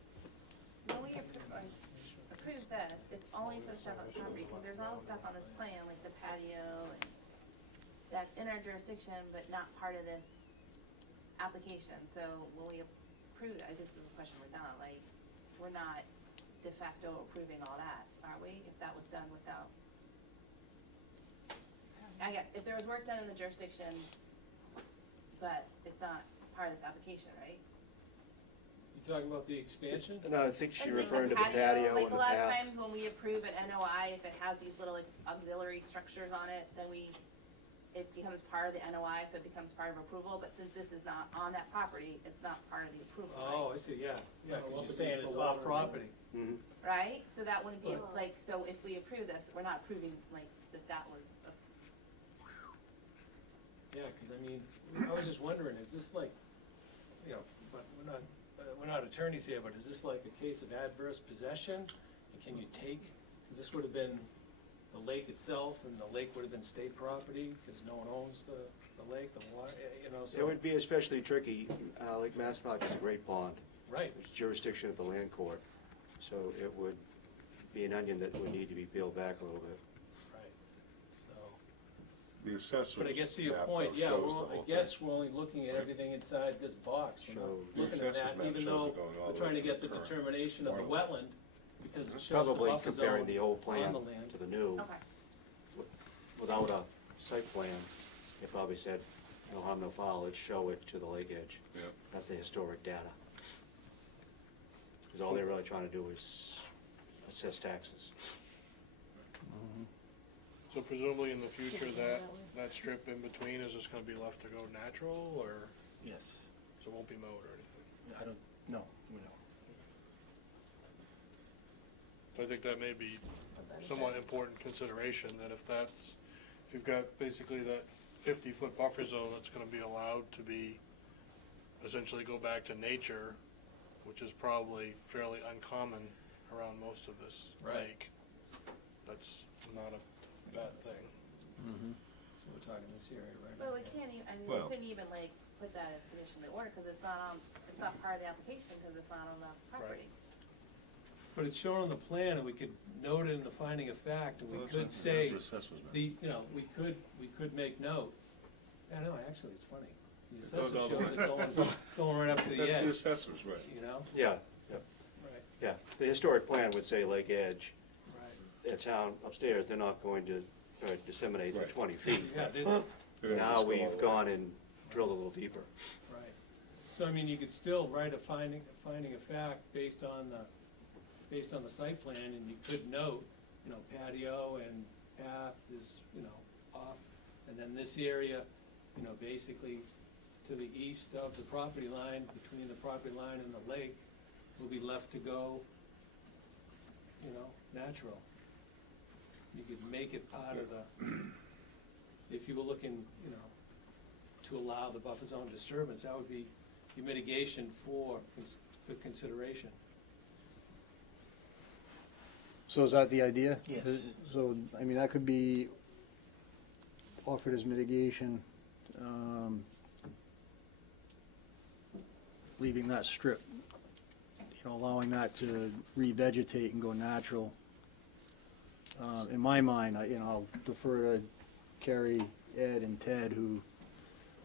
When we approve this, it's only for the stuff on the property, because there's all the stuff on this plan, like the patio, and that's in our jurisdiction, but not part of this application. So when we approve, this is a question we're not, like, we're not de facto approving all that, are we? If that was done without, I guess, if there was work done in the jurisdiction, but it's not part of this application, right? You talking about the expansion? And I think she's Like referring to the patio like and the a lot of bath. times when we approve an NOI, if it has these little like, auxiliary structures on it, then it becomes part of the NOI, so it becomes part of approval, but since this is not on that property, it's not part of the approval, Oh, I see, yeah, yeah, because you're saying it's off property. Mhm. right? So that wouldn't be, like, so if we approve this, we're not approving, like, that was, Yeah, because I mean, I was just wondering, is this like, you know, but we're not attorneys here, but is this like a case of adverse possession? And can you take, because this would have been the lake itself, and the lake would have been state property, because no one owns the lake, the water, you know, so. It would be especially tricky, Lake Maspinock is a great pond. Right. It's jurisdiction of the land court, so it would be an onion that would need to be peeled back a little bit. Right, so. The assessor's But I guess to your map, point, though, yeah, shows we're, the I whole guess thing. we're only looking at everything inside this box. We're not So- looking The at that, assessor's map even shows though it going all we're the trying way to get to the the current determination of the water wetland, because it shows the Probably buffer comparing zone the old on plan the land. to the new, okay. without a site plan, they probably said, no harm, no foul, let's show it to the lake edge. Yeah. That's the historic data. Because all they're really trying to do is assess taxes. So presumably in the future, that strip in between, is just gonna be left to go natural, or, Yes. so it won't be mowed or anything? I don't, no. So I think that may be somewhat important consideration, that if you've got basically that 50-foot buffer zone that's gonna be allowed to be, essentially go back to nature, which is probably fairly uncommon around most of this Right. lake. That's not a bad thing. Mm-hmm. So we're talking this area right now. Well, we can't even, I mean, Well- we couldn't even like put that as condition of order, cause it's not part of the application, cause it's not on the property. But it's shown on the plan, and we could note it in the finding of fact, and we Well, could that's say, the assessor's map. we could make note. Yeah, no, actually, it's funny. The It assessor goes all the shows it way. going right up to the That's the edge, assessor's, right. you know? Yeah, yep, Right, yeah. The historic plan would say lake edge. right. Their town upstairs, they're not going to disseminate for Right. 20 feet. Yeah, They're gonna Now just go all we've the way. gone and drilled a little deeper. right. So, I mean, you could still write a finding of fact based on the site plan, and you could note, you know, patio and path is, you know, off, and then this area, you know, basically to the east of the property line, between the property line and the lake, will be left to go, you know, natural. You could make it part of the, if you were looking, to allow the buffer zone disturbance, that would be your mitigation for consideration. So is that the idea? Yes. So, I mean, that could be offered as mitigation, leaving that strip, allowing that to revegetate and go natural. In my mind, I'll defer to Kerry, Ed, and Ted, who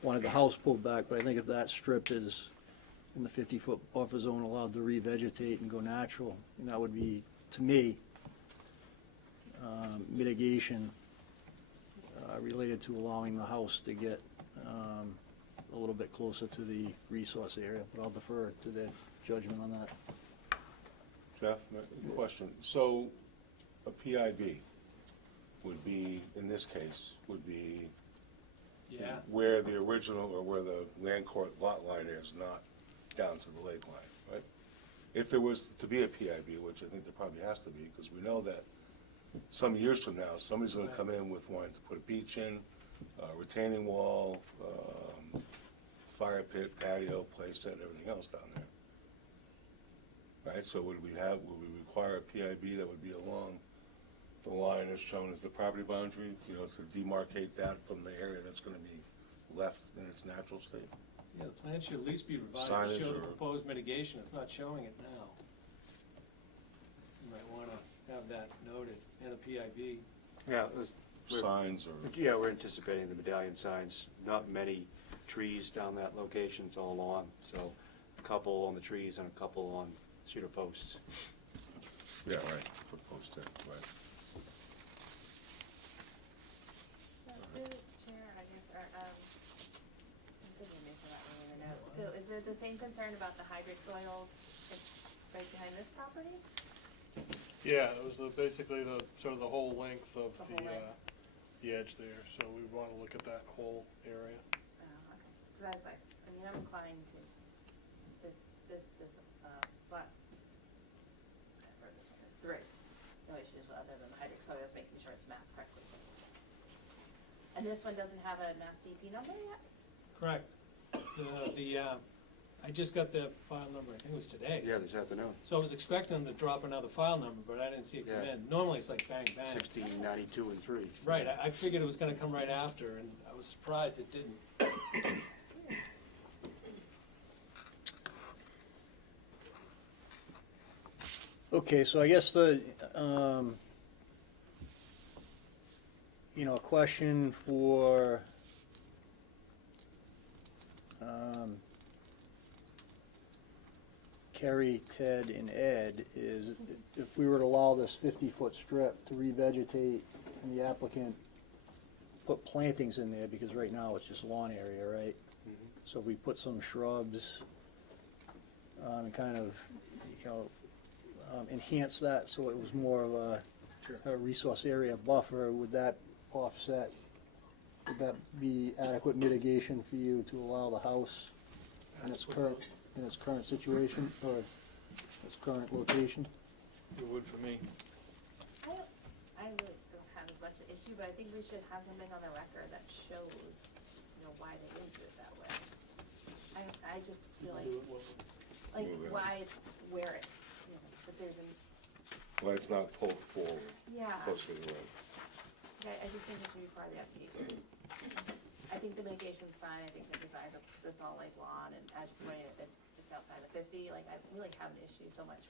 wanted the house pulled back, but I think if that strip is in the 50-foot buffer zone allowed to revegetate and go natural, and that would be, to me, mitigation related to allowing the house to get a little bit closer to the resource area, but I'll defer to their judgment on that. Jeff, question. So a PIB would be, in this case, would be Yeah. where the original or where the land court lot line is, not down to the lake line, right? If there was to be a PIB, which I think there probably has to be, because we know that some years from now, somebody's gonna come in with wanting to put a beach in, retaining wall, fire pit, patio, playset, everything else down there. Right, so would we require a PIB that would be along the line as shown as the property boundary, to demarcate that from the area that's gonna be left in its natural state? Yeah, the plan should at least be revised to Signage show the or- proposed mitigation, it's not showing it now. You might wanna have that noted, and a PIB. Yeah, Signs or? Yeah, we're anticipating the medallion signs, not many trees down that location, it's all lawn, so a couple on the trees and a couple on cedar posts. Yeah, right, for post it, right. Chair, I guess, or, I'm thinking maybe that one in the notes. So is there the same concern about the hydric soils that's right behind this property? Yeah, it was basically the, sort of the whole length of The whole length? the edge there, so we wanna look at that whole area. Oh, okay. Cause I was like, I'm inclined to, flat, whatever this one is, 3. No issues other than the hydric soils, making sure it's mapped correctly. And this one doesn't have a Mass DEP number yet? Correct. I just got the file number, I think it was today. Yeah, this afternoon, So I was expecting to drop another file number, but I didn't see it come Yeah. in. Normally it's like bang, bang. 1692 and 3. Right, I figured it was gonna come right after, and I was surprised it didn't. Okay, so I guess the, a question for, Kerry, Ted, and Ed is if we were to allow this 50-foot strip to revegetate and the applicant put plantings in there, because right now it's just lawn area, right? So if we put some shrubs, and kind of, enhance that so it was more of a resource area buffer, would that offset, would that be adequate mitigation for you to allow the house in its current situation, or its current location? It would for me. I really don't have as much issue, but I think we should have something on the record that shows, why they didn't do it that way. I just feel like why it's where it, that there's an, Well, it's not pulled forward, yeah. closer to the road. I just think it should be part of the application. I think the mitigation's fine, I think the design, because it's all like lawn, and as you pointed, it's outside of 50, I really have an issue so much.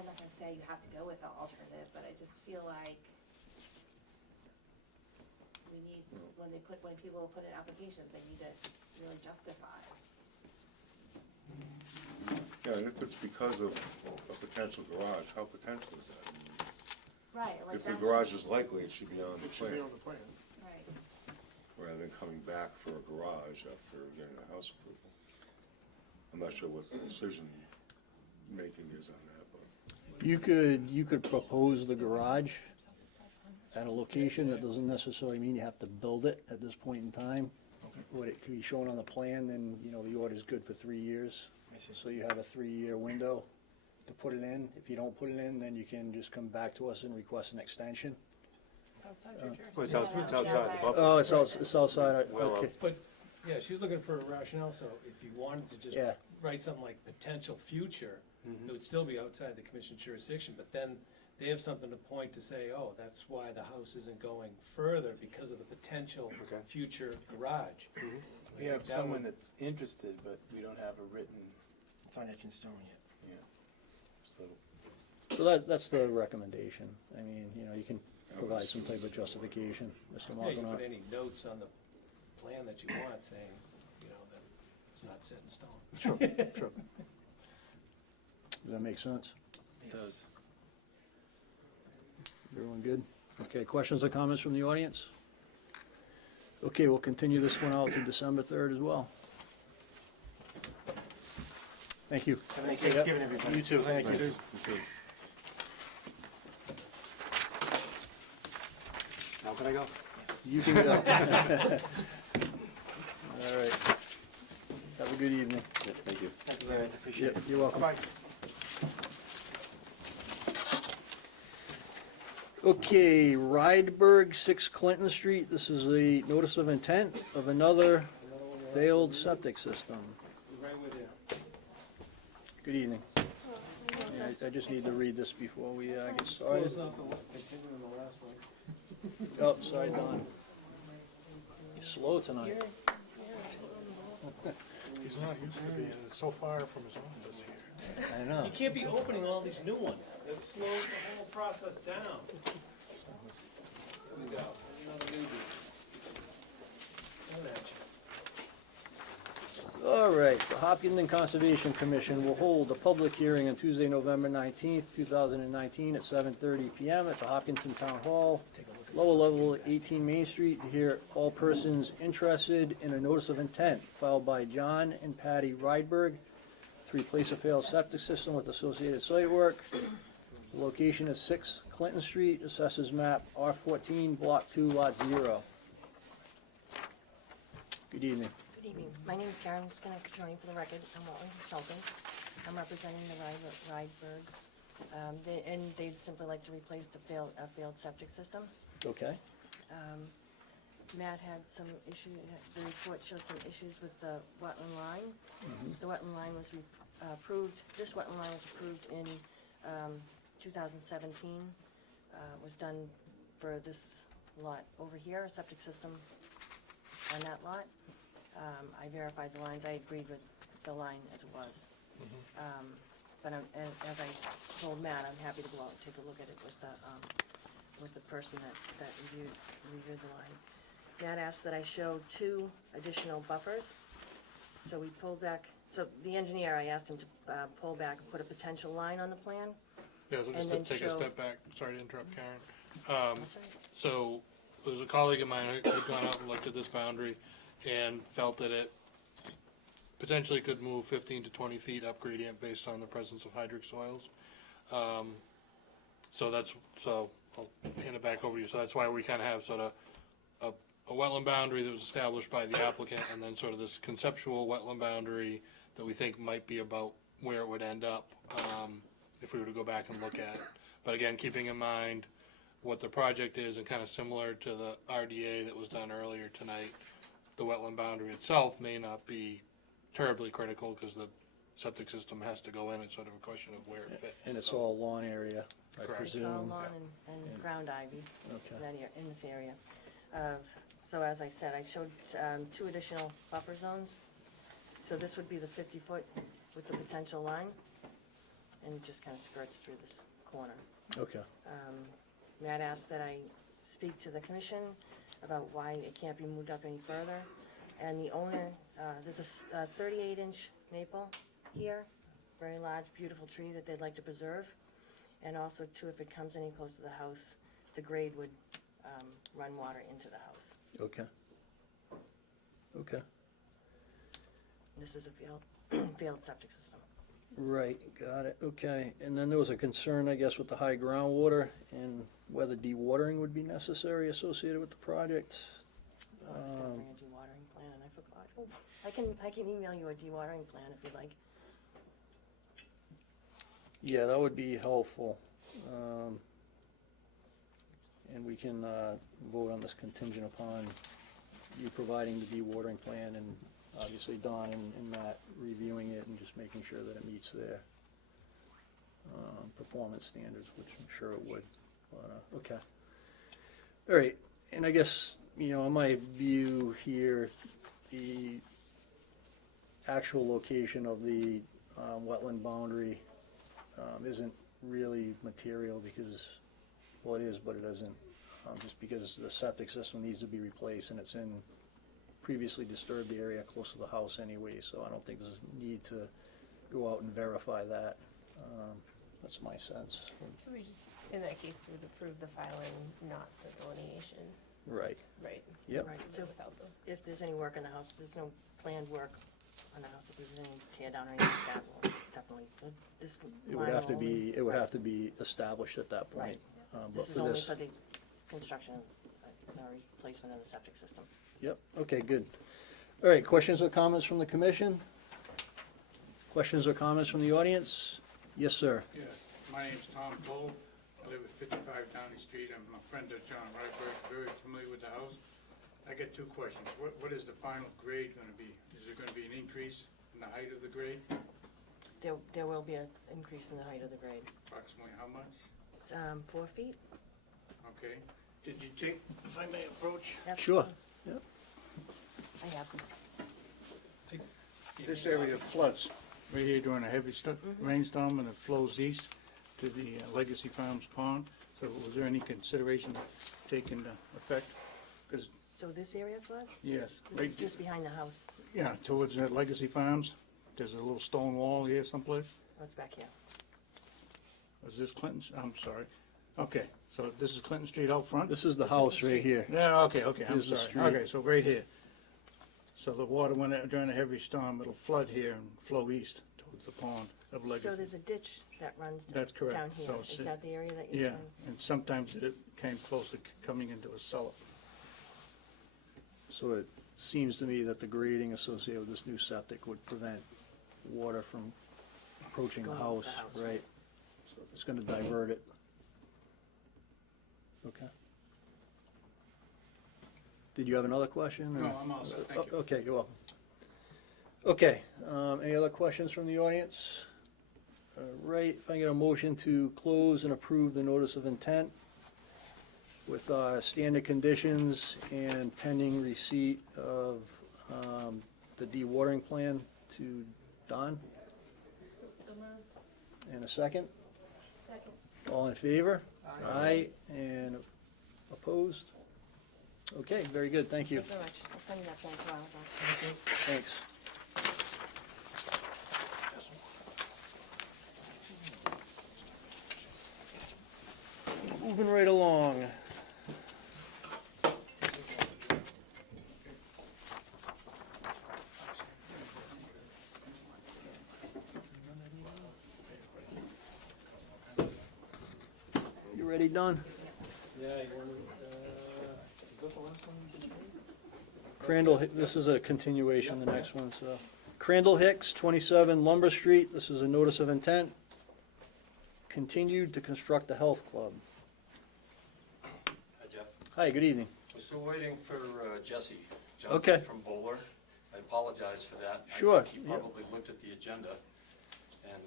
I'm not gonna say you have to go with the alternative, but I just feel like we need, when people put in applications, they need to really justify. Yeah, and if it's because of a potential garage, how potential is that? Right, like If the that garage should is likely, it should be on the It should be plan, on the plan. right. rather than coming back for a garage after getting a house approval. I'm not sure what the decision making is on that, but. You could propose the garage at a location. That doesn't necessarily mean you have to build it at this point in time. What it could be shown on the plan, then, the order's good for 3 years. So you have a 3-year window to put it in. If you don't put it in, then you can just come back to us and request an extension. It's outside your jurisdiction. Well, it's outside the buffer. Oh, it's outside, Well, okay. But, yeah, she's looking for a rationale, so if you wanted to just Yeah. write something like potential future, Mhm. it would still be outside the commission's jurisdiction, but then they have something to point to say, oh, that's why the house isn't going further, because of the potential Okay. future garage. I We think have that someone would- that's interested, but we don't have a written, It's not etched in stone yet. yeah, so. So that's the recommendation. I mean, you know, you can provide some type of justification, Mr. Yeah, you can Marvin. put any notes on the plan that you want saying, you know, that it's not set in stone. Sure, sure. Does that make sense? It does. Everyone good? Okay, questions or comments from the audience? Okay, we'll continue this one out to December 3rd as well. Thank you. Have a nice Thanksgiving, everybody. You too, thank you. Okay. Now can I go? You can go. All right. Have a good evening. Yeah, thank you. Thank you guys, appreciate Yep, it. you're welcome. Bye-bye. Okay, Rydberg, 6 Clinton Street. This is a notice of intent of another failed septic system. Right with you. Good evening. I just need to read this before we get started. Continuing the last one. Oh, sorry, Don. You're slow tonight. He's not used to being so far from his office here. I know. You can't be opening all these new ones. That slows the whole process down. There we go. Another newbie. Coming at you. All right, the Hopkinton Conservation Commission will hold a public hearing on Tuesday, November 19th, 2019 at 7:30 PM at the Hopkinton Town Hall, lower level 18 Main Street, to hear all persons interested in a notice of intent filed by John and Patty Rydberg to replace a failed septic system with associated site work. The location is 6 Clinton Street, assessors map R14, block 2, lot 0. Good evening. Good evening. My name is Karen Skinner-Catroni, for the record. I'm Wetland Consultant. I'm representing the Rydbergs. And they'd simply like to replace the failed septic system. Okay. Matt had some issue, the report showed some issues with the wetland line. The wetland line was approved, this wetland line was approved in 2017. Was done for this lot over here, a septic system on that lot. I verified the lines, I agreed with the line as it was. But as I told Matt, I'm happy to go out and take a look at it with the person that reviewed the line. Matt asked that I show 2 additional buffers. So we pulled back, so the engineer, I asked him to pull back and put a potential line on the plan. Yeah, so And just to then take a show- step back, sorry to interrupt Karen. That's right. So, there's a colleague of mine who had gone out and looked at this boundary and felt that it potentially could move 15 to 20 feet up gradient based on the presence of hydric soils. So I'll hand it back over to you. So that's why we kind of have sort of a wetland boundary that was established by the applicant, and then sort of this conceptual wetland boundary that we think might be about where it would end up if we were to go back and look at it. But again, keeping in mind what the project is, and kind of similar to the RDA that was done earlier tonight, the wetland boundary itself may not be terribly critical because the septic system has to go in. It's sort of a question of where it fits. And it's So- all lawn area, I Correct. It's all presume. lawn and ground ivy Okay. in this area. So as I said, I showed 2 additional buffer zones. So this would be the 50-foot with the potential line, and it just kind of skirts through this corner. Okay. Matt asked that I speak to the commission about why it can't be moved up any further. And the owner, there's a 38-inch maple here, very large, beautiful tree that they'd like to preserve. And also too, if it comes any close to the house, the grade would run water into the house. Okay. Okay. This is a failed septic system. Right, got it, okay. And then there was a concern, I guess, with the high groundwater and whether dewatering would be necessary associated with the project. I was gonna bring a dewatering plan and I forgot. Oh, I can email you a dewatering plan if you'd like. Yeah, that would be helpful. and we can vote on this contingent upon you providing the dewatering plan and obviously Don and Matt reviewing it and just making sure that it meets their performance standards, which I'm sure it would, but, okay. All right, and I guess, you know, in my view here, the actual location of the wetland boundary isn't really material because, well, it is, but it isn't. Just because the septic system needs to be replaced and it's in previously disturbed area close to the house anyway, so I don't think there's a need to go out and verify that. That's my sense. So we just, in that case, would approve the filing, not the delineation, Right. right? Yep. Right, so Without the. if there's any work in the house, there's no planned work on the house, if there's any tear down or anything like that, will definitely, this It would line have to will only- be, it would have to be established at that point. But This is for only this, for the construction, replacement of the septic system. yep, okay, good. All right, questions or comments from the commission? Questions or comments from the audience? Yes, sir. Yes, my name's Tom Toll. I live at 55 Downey Street. I'm a friend of John Ryberg, very familiar with the house. I got two questions. What is the final grade going to be? Is there going to be an increase in the height of the grade? There will be an increase in the height of the grade. Approximately how much? It's 4 feet. Okay. Did you take, if I may approach? Sure. Yep. I have this. This area floods right here during a heavy rainstorm, and it flows east to the Legacy Farms Pond. So was there any consideration taken effect? Because, So this area floods? yes. This is just behind the house. Yeah, towards Legacy Farms. There's a little stone wall here someplace. Oh, it's back here. Is this Clinton's? I'm sorry. Okay, so this is Clinton Street out front? This is the house right here. Yeah, okay, I'm Here's the sorry. street. Okay, so right here. So the water, when during a heavy storm, it'll flood here and flow east towards the pond of So Legacy. there's a ditch that runs That's correct. down here. So Is it's- that the area that you're Yeah, trying? and sometimes it came close to coming into a cellar. So it seems to me that the grading associated with this new septic would prevent water from approaching the Going into house, the house, right? So it's gonna divert it. Okay. Did you have another question? or- No, I'm all set. Thank you. Okay, you're welcome. Okay, any other questions from the audience? All right, if I get a motion to close and approve the notice of intent with standard conditions and pending receipt of the dewatering plan to Don? So moved. And a second? Second. All in favor? Aye. And opposed? Okay, very good, thank you. Thank you very much. I'll send you that plan tomorrow. Thanks. Moving right along. You ready, Don? Yeah, you want to, is that the last one you did? Crandall, this is a continuation, the next one, so. Crandall Hicks, 27 Lumber Street, this is a notice of intent. Continued to construct a health club. Hi, Jeff. Hi, good evening. We're still waiting for Jesse Okay. Johnson from Bowler. I apologize for that. Sure, I think he yep. probably looked at the agenda and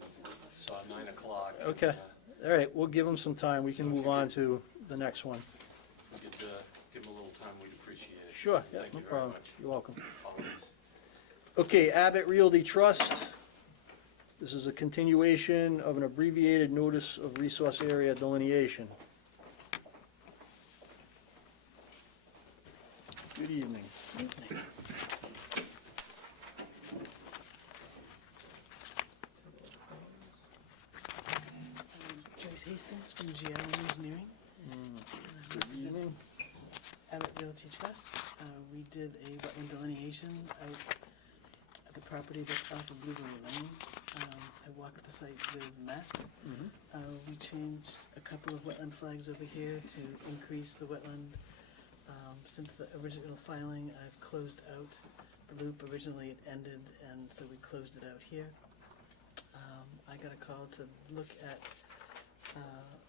saw 9 o'clock. Okay, all right, we'll give him some time, we can move on to the next one. If we could give him a little time, we'd appreciate it. Sure, yeah, Thank no you very problem, much. you're welcome. Apologies. Okay, Abbott Realty Trust. This is a continuation of an abbreviated notice of resource area delineation. Good evening. Joyce Hastings from GL Engineering. Good evening. Abbott Realty Trust. We did a wetland delineation out at the property that's off of Blueberry Lane. I walked the site with Matt. We changed a couple of wetland flags over here to increase the wetland. Since the original filing, I've closed out the loop. Originally it ended, and so we closed it out here. I got a call to look at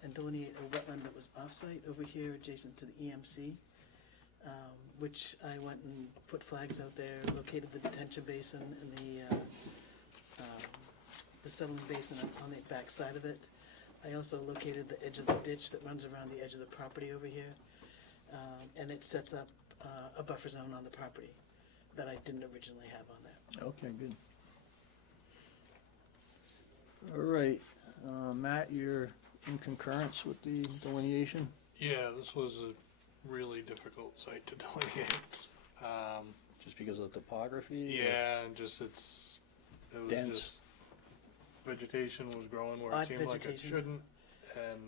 and delineate a wetland that was off-site over here adjacent to the EMC, which I went and put flags out there, located the detention basin and the settling basin on the back side of it. I also located the edge of the ditch that runs around the edge of the property over here, and it sets up a buffer zone on the property that I didn't originally have on there. Okay, good. All right, Matt, you're in concurrence with the delineation? Yeah, this was a really difficult site to delineate. Just because of the topography? or- Yeah, and just it was Dense. just vegetation was growing where Odd it seemed like it vegetation. shouldn't, and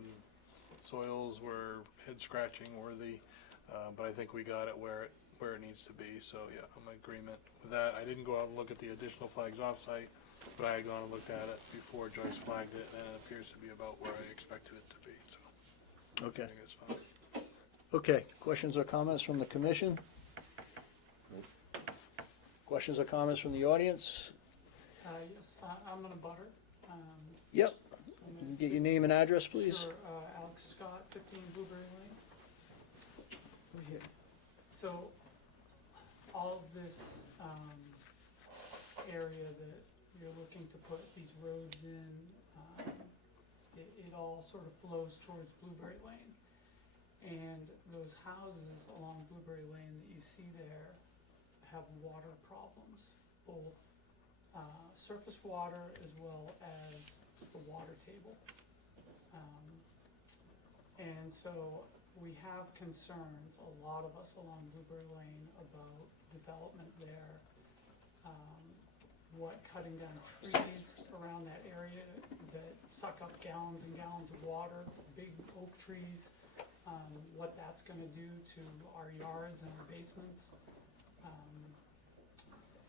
soils were head scratching worthy. But I think we got it where it needs to be. So yeah, I'm in agreement with that. I didn't go out and look at the additional flags off-site, but I had gone and looked at it before Joyce flagged it, and it appears to be about where I expected it to be. So Okay. I think it's fine. Okay, questions or comments from the commission? Questions or comments from the audience? Yes, I'm in a butter. Yep. So You can get your name and address, please? Sure, Alex Scott, 15 Blueberry Lane. Over here. So, all of this, area that you're looking to put these roads in, it all sort of flows towards Blueberry Lane. And those houses along Blueberry Lane that you see there have water problems, both surface water as well as the water table. And so we have concerns, a lot of us along Blueberry Lane, about development there. What cutting down trees around that area that suck up gallons and gallons of water, big oak trees, what that's gonna do to our yards and our basements.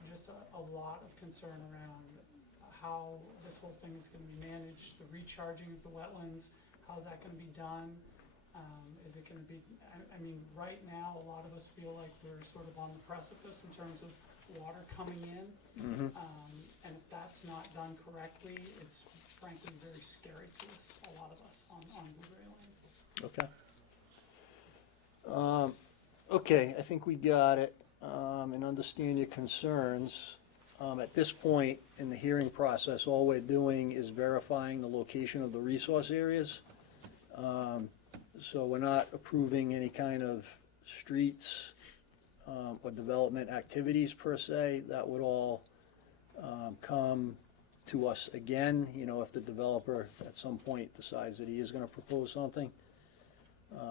Just a lot of concern around how this whole thing is gonna be managed, the recharging of the wetlands, how's that gonna be done? Is it gonna be, I mean, right now, a lot of us feel like we're sort of on the precipice in terms of water coming in. And if that's not done correctly, it's frankly very scary to us, a lot of us on Blueberry Lane. Okay. Okay, I think we got it, and understand your concerns. At this point in the hearing process, all we're doing is verifying the location of the resource areas. So we're not approving any kind of streets, or development activities per se. That would all, come to us again, you know, if the developer at some point decides that he is gonna propose something.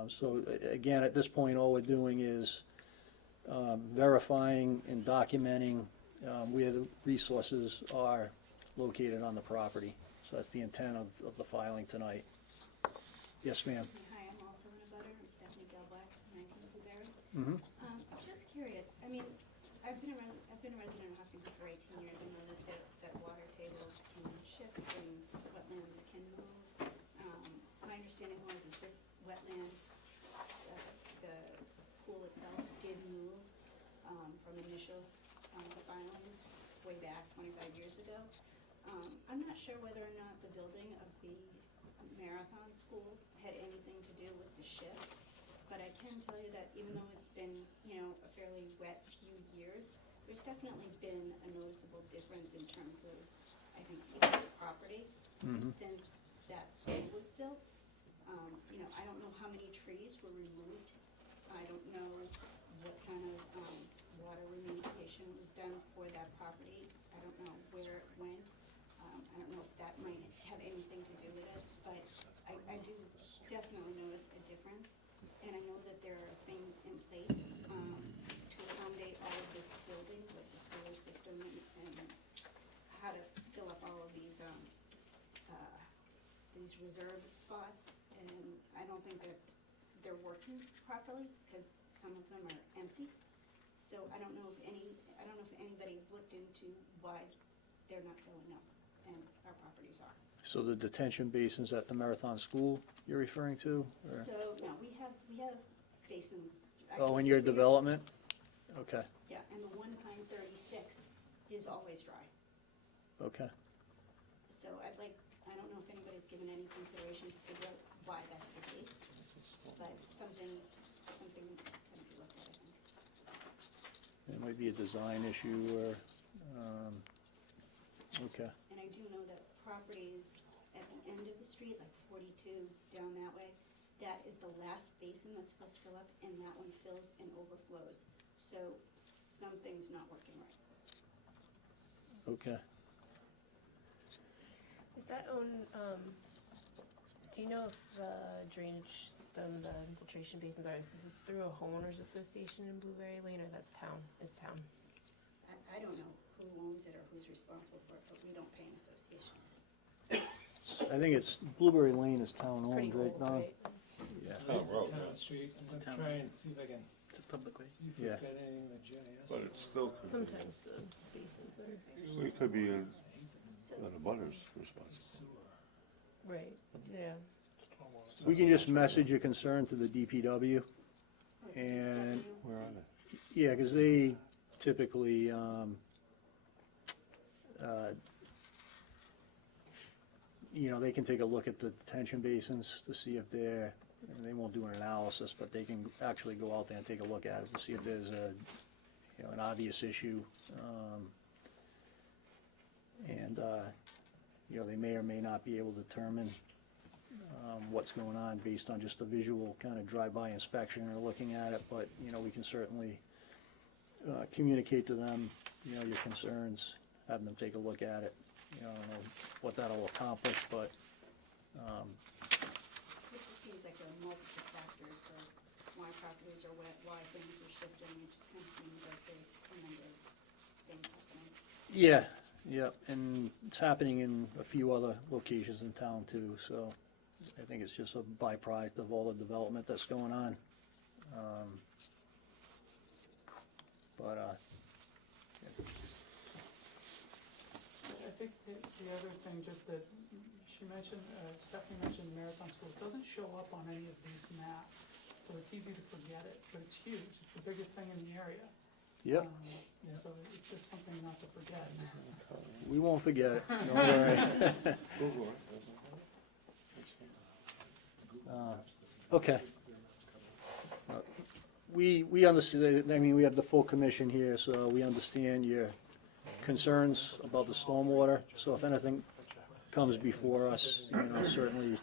So again, at this point, all we're doing is verifying and documenting where the resources are located on the property. So that's the intent of the filing tonight. Yes, ma'am. Hi, I'm also in a butter, I'm Stephanie Gelblack, 19 Blueberry. Mm-hmm. Just curious, I mean, I've been a resident of Huckabee for 18 years, I know that water tables can shift and wetlands can move. My understanding was is this wetland, the pool itself did move from initial filings way back 25 years ago. I'm not sure whether or not the building of the Marathon School had anything to do with the shift, but I can tell you that even though it's been, you know, a fairly wet few years, there's definitely been a noticeable difference in terms of, I think, people's property since that school was built. You know, I don't know how many trees were removed. I don't know what kind of water remediation was done for that property. I don't know where it went. I don't know if that might have anything to do with it, but I do definitely notice a difference. And I know that there are things in place to accommodate all of this building, like the sewer system and how to fill up all of these reserve spots. And I don't think that they're working properly because some of them are empty. So I don't know if anybody's looked into why they're not filling up, and our properties are. So the detention basins at the Marathon School you're referring to? Or- So, no, we have basins. Oh, in your development? Okay, Yeah, and the one Pine 36 is always dry. okay. So I don't don't know if anybody's given any consideration to figure out why that's the case, but something that's kind of be looked at, I think. It might be a design issue or, okay. And I do know that properties at the end of the street, like 42 down that way, that is the last basin that's supposed to fill up, and that one fills and overflows. So something's not working right. Okay. Is that do you know if the drainage system, the infiltration basins are, is this through a homeowners association in Blueberry Lane, or that's town, is town? I don't know who owns it or who's responsible for it, but we don't pay an association. I think it's, Blueberry Lane is town Pretty owned, right, old, Don? right? Yeah. Town road, Town yeah. street, It's a I'm town trying to see if I can, It's a public way. see if Yeah. we've got anything in the GIS. But it still could be, Sometimes the basins are, it could be in the butter's responsibility. right, yeah. We can just message a concern to the DPW, and, Where are they? yeah, because they typically, you know, they can take a look at the detention basins to see if they're, and they won't do an analysis, but they can actually go out there and take a look at it to see if there's a, you know, an obvious issue. And, you know, they may or may not be able to determine what's going on based on just a visual kind of drive-by inspection or looking at it, but, you know, we can certainly communicate to them, you know, your concerns, have them take a look at it. You know, I don't know what that'll accomplish, but, This seems like there are multiple factors for why properties are wet, why things are shifting. It just kind of seems like there's a number of things happening. yeah, yeah, and it's happening in a few other locations in town too, so I think it's just a byproduct of all the development that's going on. But, I think the other thing, just that she mentioned, Stephanie mentioned the Marathon School, it doesn't show up on any of these maps, so it's easy to forget it, but it's huge, it's the biggest thing in the area. yep, So it's just something not to forget. we won't forget it, don't worry. Google Earth doesn't have it? Okay. We understand, I mean, we have the full commission here, so we understand your concerns about the stormwater. So if anything comes before us, you know, certainly,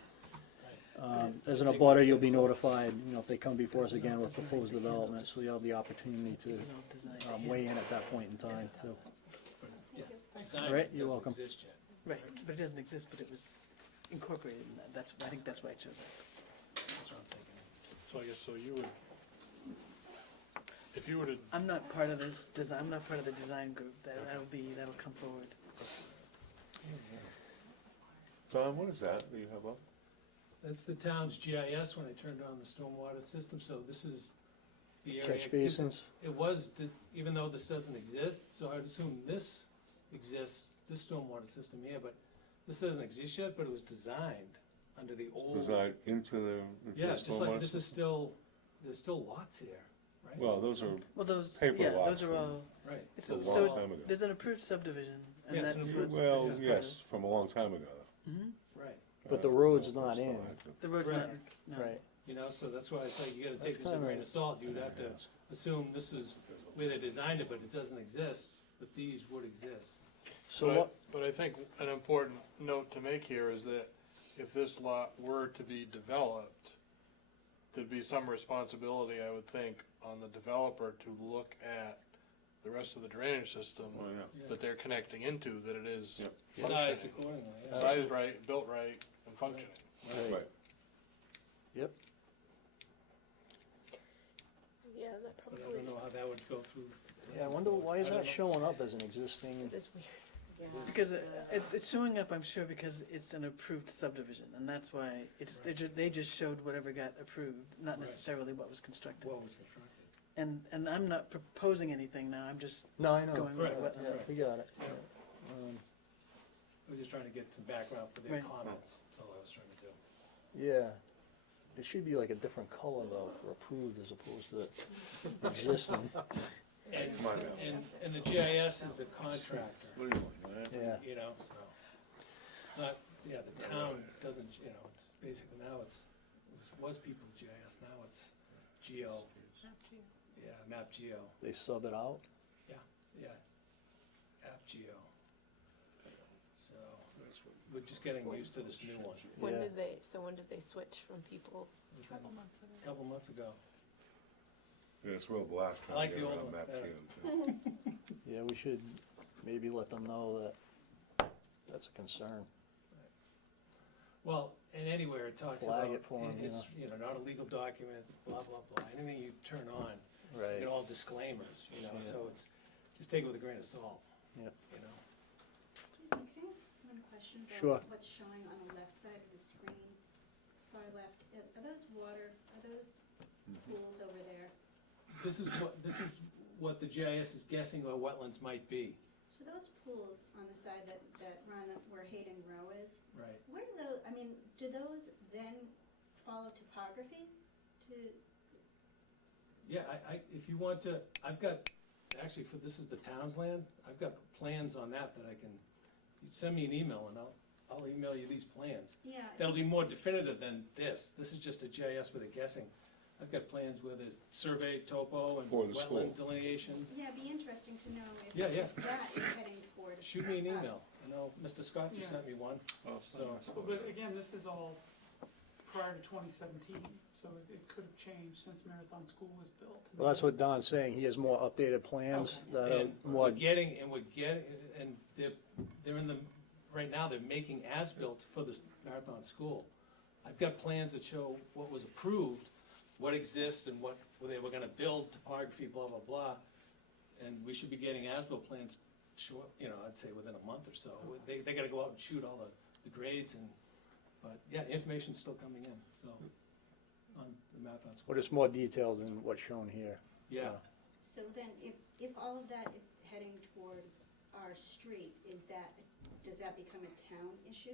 as an abutter, you'll be notified, you know, if they come before us again with proposed development, so you'll have the opportunity to weigh in at that point in time, so. Design All right, you're doesn't welcome. exist yet. Right, but it doesn't exist, but it was incorporated in that. That's, I think that's why it shows up. That's what I'm thinking. So I guess, so you would, if you were to, I'm not part of this design, I'm not part of the design group. That'll come forward. Don, what is that you have up? That's the town's GIS when they turned on the stormwater system, so this is the area. Catch basins? It was, even though this doesn't exist, so I'd assume this exists, this stormwater system here, but this doesn't exist yet, but it was designed under the old. Designed into the Yeah, just like, stormwater this is system? still, there's still lots here, right? Well, those are Well, those, paper yeah, lots those are from all, Right. it's, a so long time ago. there's an approved subdivision, Yeah, and it's an that's approved- what Well, this is part of. yes, from a long time ago. Right, But the road's not in. The road's not, Correct. no. Right. you know, so that's why it's like, you gotta That's take this with a kinda- grain of salt, you'd have to assume this is where they designed it, but it doesn't exist, but these would exist. So what, but I think an important note to make here is that if this lot were to be developed, there'd be some responsibility, I would think, on the developer to look at the rest of the drainage system Oh, yeah. that they're connecting into, that it is Yep. Sized functioning. accordingly, yeah. Sized right, built right, and functioning. Right. yep, Yeah, that But I probably, don't know how that would go through. yeah, I wonder why is that showing up as an existing? it is weird. Because it's showing up, I'm sure, because it's an approved subdivision, and that's why they just showed whatever got approved, not Right. necessarily what was constructed. What was constructed. And I'm not proposing anything now, I'm just No, I know. going with Right, what, Yeah, we got it. We're just trying to get some background for their Right. comments, that's all I was trying to do. Yeah, it should be like a different color though for approved as opposed to existing. Come on now. And the GIS is a contractor, What do you want, man? Yeah, you know, so. It's not, Yeah, the town doesn't, it's basically now it was People GIS, now it's Geo. Yeah, Map Geo, They sub it out? yeah, App Geo. So, we're just getting used to this new one. When Yeah. did they switch from People? Couple months ago. Yeah, it's real black. I like the old on one Map better. Geo, too. Yeah, we should maybe let them know that that's a concern. Well, and anywhere it talks Flag about, it for 'em, it's, not a legal document, blah, blah, blah, anything you turn on, it's Right. got all disclaimers, Yeah. so it's, just take it with a grain of salt, Yep. Excuse me, can I ask one question Sure. about what's showing on the left side of the screen, far left? Are those pools over there? This is what the GIS is guessing what wetlands might be, So those pools on the side that run where Hayden Row is, right? where do those, do those then follow topography to, Yeah, if you want to, I've got, actually, this is the town's land, I've got plans on that I can, you send me an email and I'll email you these plans. yeah. That'll be more definitive than this is just a GIS with a guessing. I've got plans where there's survey, topo, and For the school. wetland delineations. Yeah, it'd be interesting to know if Yeah, yeah. that is heading toward us. Shoot me an email, I know Mr. Scott just Yeah. sent me one, so. But again, this is all prior to 2017, so it could have changed since Marathon School was built. Well, that's what Don's saying, he has more updated plans that are And more, and they're in the, right now, they're making as-built for the Marathon School. I've got plans that show what was approved, what exists and what they were gonna build, topography, blah, blah, blah. And we should be getting as-built plans short, I'd say within a month or so. They gotta go out and shoot all the grades but yeah, the information's still coming in, so, on the Marathon School. but it's more detailed than what's shown here. Yeah. So then, if all of that is heading toward our street, does that become a town issue?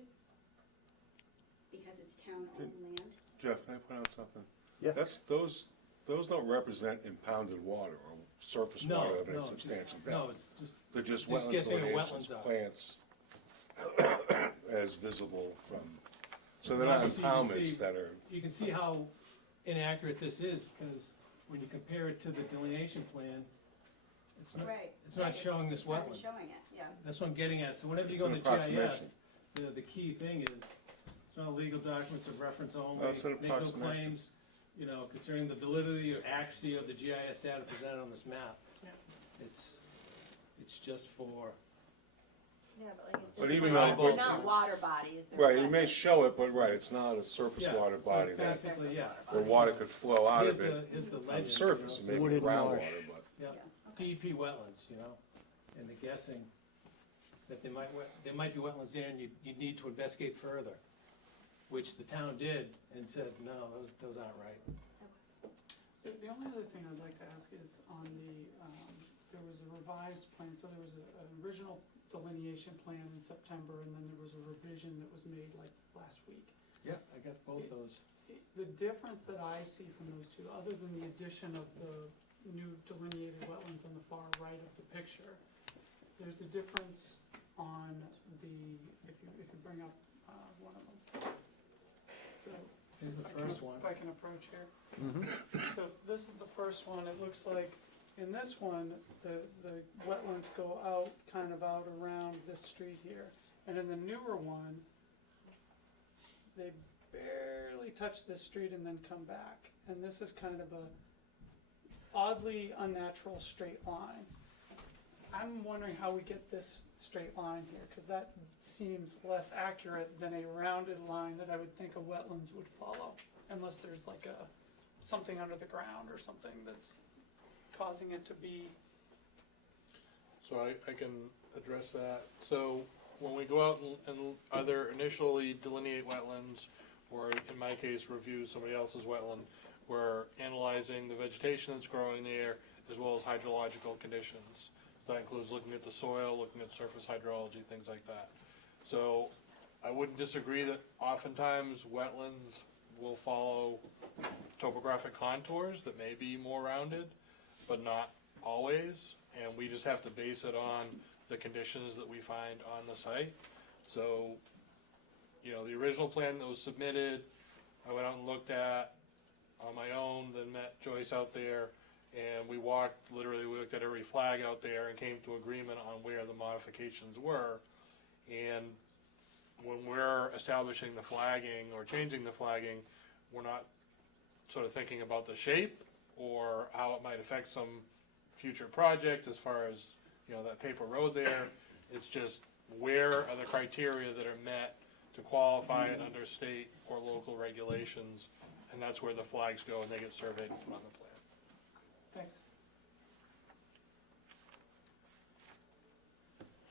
Because it's town-owned land? Jeff, can I point out something? Yeah. Those don't represent impounded water or surface No, water of any no, just- substantial depth. No, it's just, They're just they're wetlands guessing the delineations, wetlands are. plants as visible from, so they're not Obviously, you can impoundments see- that are, You can see how inaccurate this is, because when you compare it to the delineation plan, it's not, Right. it's not showing this It's not wetland. showing it, yeah. That's what I'm getting at, so whenever you It's go in an the GIS, approximation. the key thing is, it's not legal documents of reference only, Well, it's an make no approximation. claims, concerning the validity or accuracy of the GIS data presented on this map. Yeah. It's just for, Yeah, but like But even though- they're not water bodies, they're right, you wet. may show it, but right, it's not a surface yeah, water so body it's that, basically, yeah. where water could flow out of Here's it here's the on legend, the surface, so- maybe Wooded marsh. groundwater, but. Yeah, DEP wetlands, and the guessing that there might be wetlands there and you need to investigate further, which the town did and said, no, those aren't right. The only other thing I'd like to ask is on there was a revised plan, so there was an original delineation plan in September, and then there was a revision that was made like last week. Yeah, I got both those. The difference that I see from those two, other than the addition of the new delineated wetlands on the far right of the picture, there's a difference on if you bring up one of them. So. Here's the if I can- first one. If I can approach here. So this is the first one, it looks like, in this one, the wetlands go out, kind of out around this street here. And in the newer one, they barely touch this street and then come back. And this is kind of a oddly unnatural straight line. I'm wondering how we get this straight line here, because that seems less accurate than a rounded line that I would think a wetlands would follow, unless there's like something under the ground or something that's causing it to be. So I can address that. So when we go out and either initially delineate wetlands, or in my case, review somebody else's wetland, we're analyzing the vegetation that's growing there, as well as hydrological conditions. That includes looking at the soil, looking at surface hydrology, things like that. So I wouldn't disagree that oftentimes wetlands will follow topographic contours that may be more rounded, but not always. And we just have to base it on the conditions that we find on the site. So the original plan that was submitted, I went out and looked at on my own, then met Joyce out there, and we looked at every flag out there and came to agreement on where the modifications were. And when we're establishing the flagging or changing the flagging, we're not sort of thinking about the shape or how it might affect some future project as far as, that paper road there. It's just where are the criteria that are met to qualify it under state or local regulations, and that's where the flags go and they get surveyed and put on the plan. Thanks.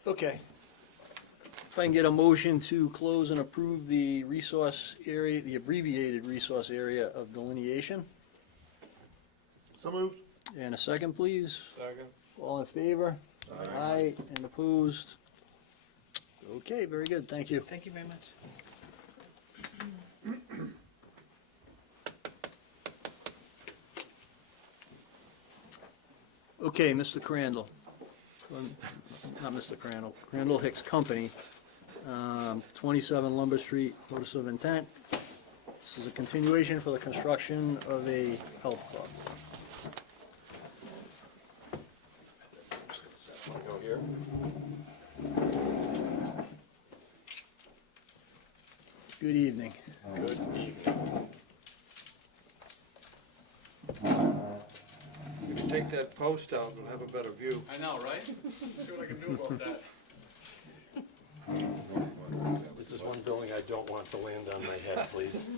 Okay. If I can get a motion to close and approve the resource area, the abbreviated resource area of delineation. So moved. And a second, please. Second. All in favor? Aye. And opposed? Okay, very good, thank you. Thank you very much. Okay, Mr. Crandall. Not Mr. Crandall, Crandall Hicks Company, 27 Lumber Street, notice of intent. This is a continuation for the construction of a health club. Go here. Good evening. Good evening. You can take that post out and have a better view. I know, right? See what I can do about that. This is one building I don't want to land on my head, please.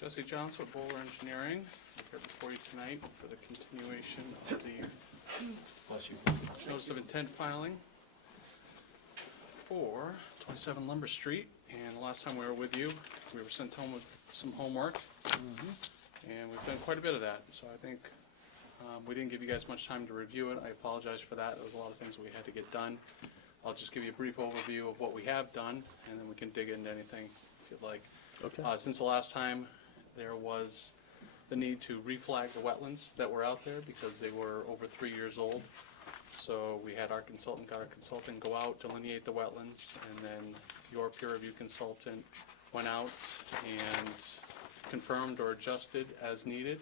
Jesse Johnson with Bowler Engineering, here before you tonight for the continuation of the notice of intent filing for 27 Lumber Street. And the last time we were with you, we were sent home with some homework, and we've done quite a bit of that. So I think we didn't give you guys much time to review it. I apologize for that. There was a lot of things we had to get done. I'll just give you a brief overview of what we have done, and then we can dig into anything if you'd like. Okay. Since the last time, there was the need to reflag the wetlands that were out there because they were over 3 years old. So we had got our consultant go out, delineate the wetlands, and then your peer review consultant went out and confirmed or adjusted as needed.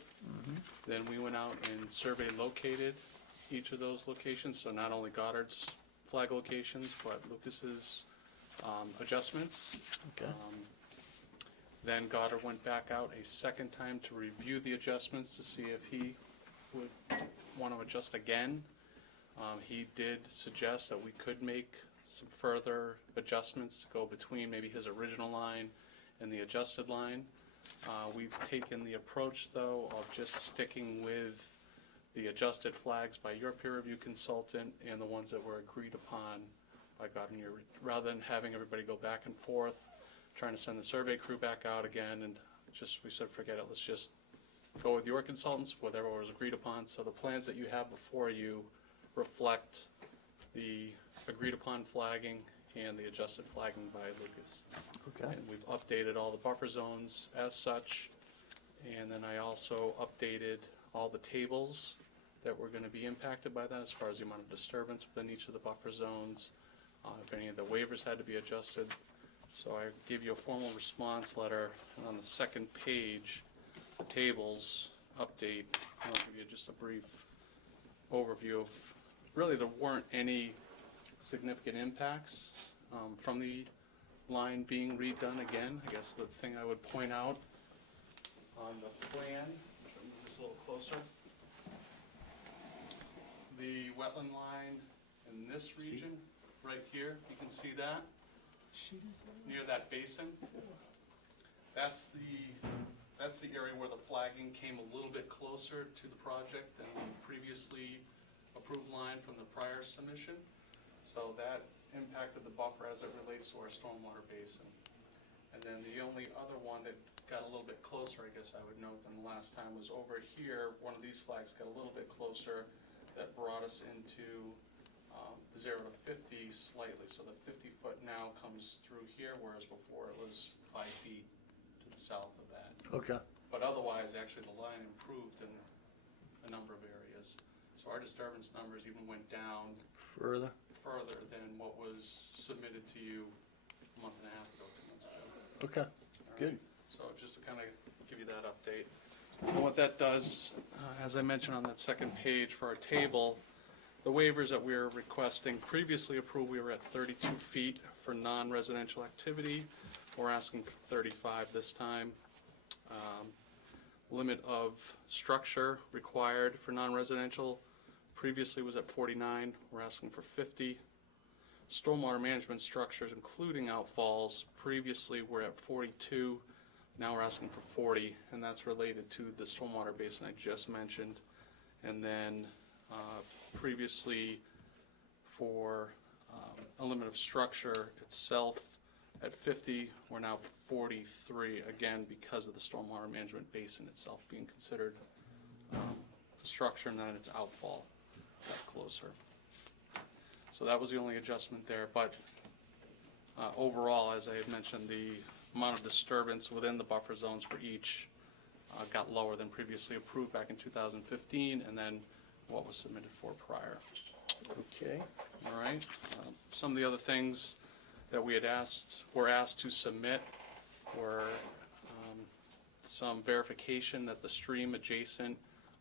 Then we went out and survey located each of those locations, so not only Goddard's flag locations, but Lucas's adjustments. Okay. Then Goddard went back out a second time to review the adjustments to see if he would want to adjust again. He did suggest that we could make some further adjustments to go between maybe his original line and the adjusted line. We've taken the approach, though, of just sticking with the adjusted flags by your peer review consultant and the ones that were agreed upon by Goddard, rather than having everybody go back and forth, trying to send the survey crew back out again, and we said, forget it, let's just go with your consultants, whatever was agreed upon. So the plans that you have before you reflect the agreed upon flagging and the adjusted flagging by Lucas. Okay. And we've updated all the buffer zones as such, and then I also updated all the tables that were going to be impacted by that as far as the amount of disturbance within each of the buffer zones, if any of the waivers had to be adjusted. So I gave you a formal response letter, and on the second page, the tables update. I'll give you just a brief overview of, really there weren't any significant impacts from the line being redone again. I guess the thing I would point out on the plan, move this a little closer, the wetland line in this region, right here, you can see that, near that basin. That's the area where the flagging came a little bit closer to the project than the previously approved line from the prior submission. So that impacted the buffer as it relates to our stormwater basin. And then the only other one that got a little bit closer, I guess I would note, than the last time was over here. One of these flags got a little bit closer that brought us into the 0 to 50 slightly, so the 50-foot now comes through here, whereas before it was 5 feet to the south of that. Okay. But otherwise, actually, the line improved in a number of areas. So our disturbance numbers even went down Further? further than what was submitted to you a month and a half ago, 2 months ago. Okay, All good. right? So just to kind of give you that update. And what that does, as I mentioned on that second page for our table, the waivers that we're requesting, previously approved, we were at 32 feet for non-residential activity. We're asking for 35 this time. Limit of structure required for non-residential previously was at 49. We're asking for 50. Stormwater management structures, including outfalls, previously were at 42. Now we're asking for 40, and that's related to the stormwater basin I just mentioned. And then previously for a limit of structure itself at 50, we're now 43, again, because of the stormwater management basin itself being considered a structure, and then its outfall closer. So that was the only adjustment there, but overall, as I had mentioned, the amount of disturbance within the buffer zones for each got lower than previously approved back in 2015, and then what was submitted for prior. Okay. All right. Some of the other things that we had were asked to submit were some verification that the stream adjacent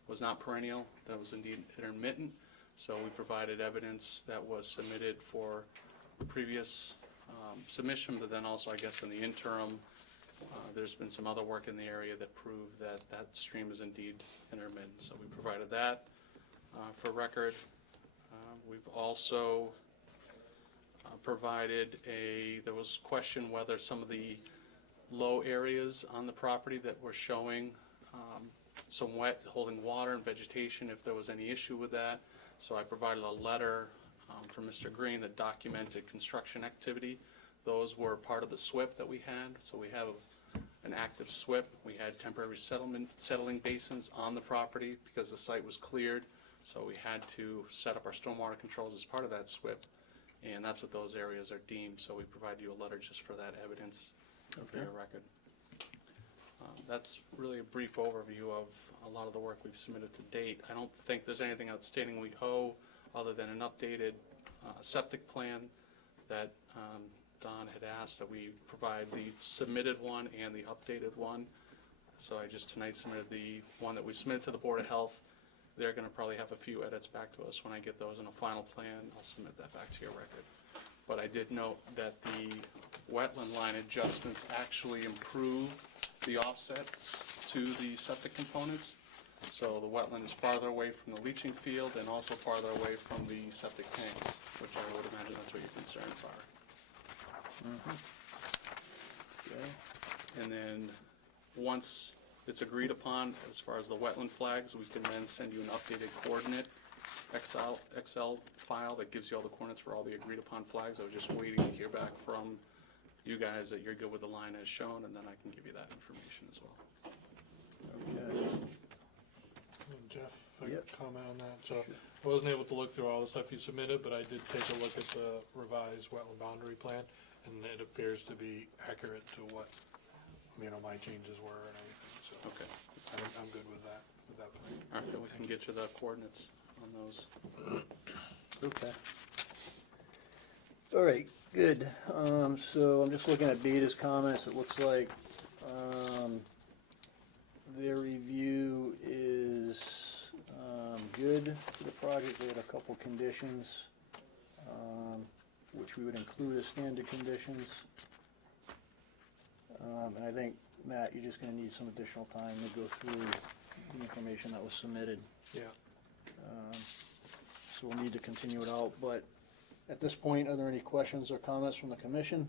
was not perennial, that was indeed intermittent. So we provided evidence that was submitted for the previous submission, but then also, I guess, in the interim, there's been some other work in the area that proved that that stream is indeed intermittent. So we provided that for record. We've also provided there was question whether some of the low areas on the property that were showing some wet holding water and vegetation, if there was any issue with that. So I provided a letter from Mr. Green that documented construction activity. Those were part of the SWIP that we had. So we have an active SWIP. We had temporary settling basins on the property because the site was cleared. So we had to set up our stormwater controls as part of that SWIP. And that's what those areas are deemed. So we provide you a letter just for that evidence for your record. That's really a brief overview of a lot of the work we've submitted to date. I don't think there's anything outstanding we owe other than an updated septic plan that Don had asked that we provide the submitted one and the updated one. So I just tonight submitted the one that we submitted to the Board of Health. They're going to probably have a few edits back to us. When I get those in a final plan, I'll submit that back to your record. But I did note that the wetland line adjustments actually improve the offsets to the septic components. So the wetland is farther away from the leaching field and also farther away from the septic tanks, which I would imagine that's what your concerns are. Okay. And then once it's agreed upon as far as the wetland flags, we can then send you an updated coordinate Excel file that gives you all the coordinates for all the agreed upon flags. I was just waiting to hear back from you guys that you're good with the line as shown, and then I can give you that information as well. Okay. Jeff, if I could comment on that. So I wasn't able to look through all the stuff you submitted, but I did take a look at the revised wetland boundary plan, and it appears to be accurate to what, my changes were and everything. So Okay. I'm good with that plan. All right, then we can get you the coordinates on those. Okay. All right, good. So I'm just looking at Beta's comments. It looks like their review is good for the project. They had a couple conditions, which we would include as standard conditions. And I think, Matt, you're just going to need some additional time to go through the information that was submitted. Yeah. So we'll need to continue it out, but at this point, are there any questions or comments from the commission?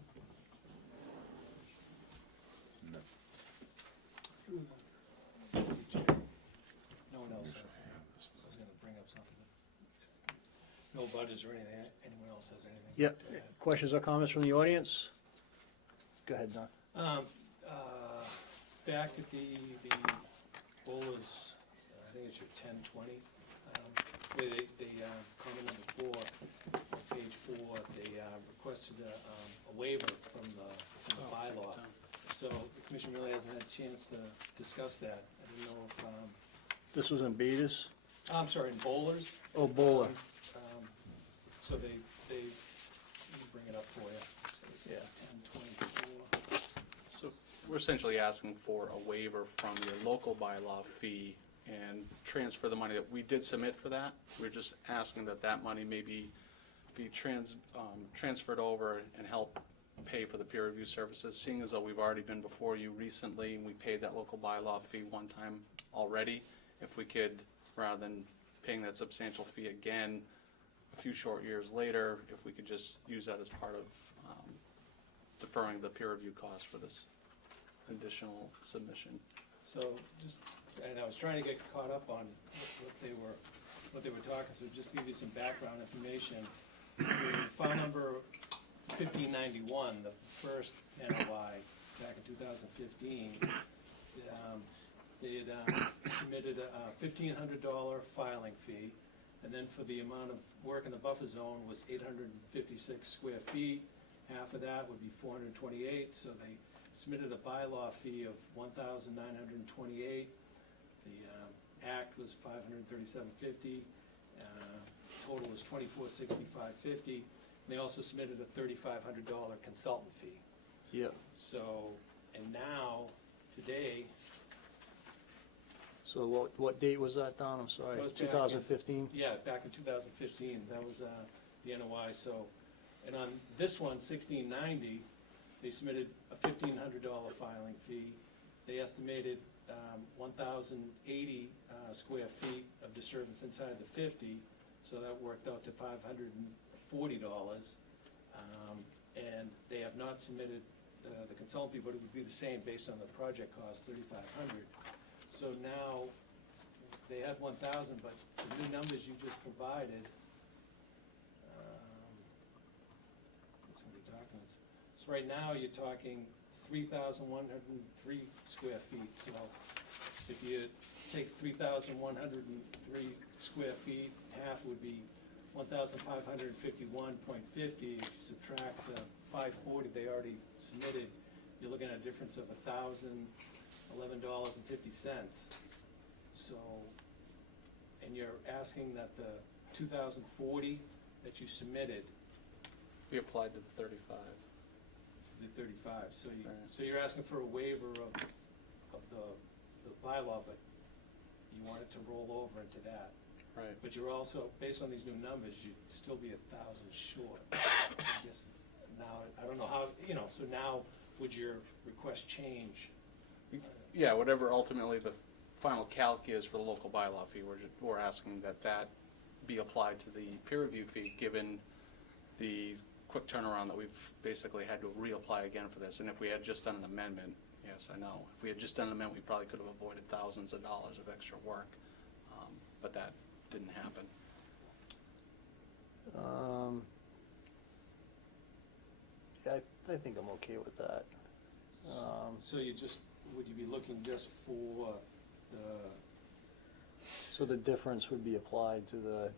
No one else has, I was gonna bring up something. No butters or anything, anyone else has anything? Yep. to add? Questions or comments from the audience? Go ahead, Don. Back at the Bowlers, I think it's your 1020. comment number 4, page 4, they requested a waiver from the bylaw. So the commission really hasn't had a chance to discuss that. I didn't know if, This was in Betas? I'm sorry, in Bowlers. Oh, Bowler. So they, let me bring it up for you. So it's Yeah. 1024. So we're essentially asking for a waiver from your local bylaw fee and transfer the money that we did submit for that. We're just asking that that money maybe be transferred over and help pay for the peer review services, seeing as though we've already been before you recently and we paid that local bylaw fee one time already. If we could, rather than paying that substantial fee again a few short years later, if we could just use that as part of deferring the peer review cost for this additional submission. So just, and I was trying to get caught up on what they were talking, so just to give you some background information. File number 1591, the first NOI back in 2015, they had submitted a $1,500 filing fee, and then for the amount of work in the buffer zone was 856 square feet. Half of that would be 428, so they submitted a bylaw fee of $1,928. The act was $537.50. Total was $2,465.50. And they also submitted a $3,500 consultant fee. Yeah. So, and now, today, So what date was that, Don? I'm sorry, That was back in- 2015? yeah, back in 2015, that was the NOI, so, and on this one, 1690, they submitted a $1,500 filing fee. They estimated 1,080 square feet of disturbance inside the 50, so that worked out to $540. And they have not submitted the consultant fee, but it would be the same based on the project cost, $3,500. So now, they had 1,000, but the new numbers you just provided, it's gonna be documents. So right now, you're talking 3,103 square feet, so if you take 3,103 square feet, half would be 1,551.50. If you subtract the 540 they already submitted, you're looking at a difference of $1,011.50. So, and you're asking that the 2,040 that you submitted We applied to the 35. to the 35, so you, Right. so you're asking for a waiver of the bylaw, but you want it to roll over into that. Right. But you're also, based on these new numbers, you'd still be 1,000 short. I guess now, I don't know how, so now would your request change? Yeah, whatever ultimately the final calc is for the local bylaw fee, we're asking that that be applied to the peer review fee, given the quick turnaround that we've basically had to reapply again for this. And if we had just done an amendment, yes, I know, if we had just done an amendment, we probably could have avoided thousands of dollars of extra work, but that didn't happen. Yeah, I think I'm okay with that. So you just, would you be looking just for the, So the difference would be applied to the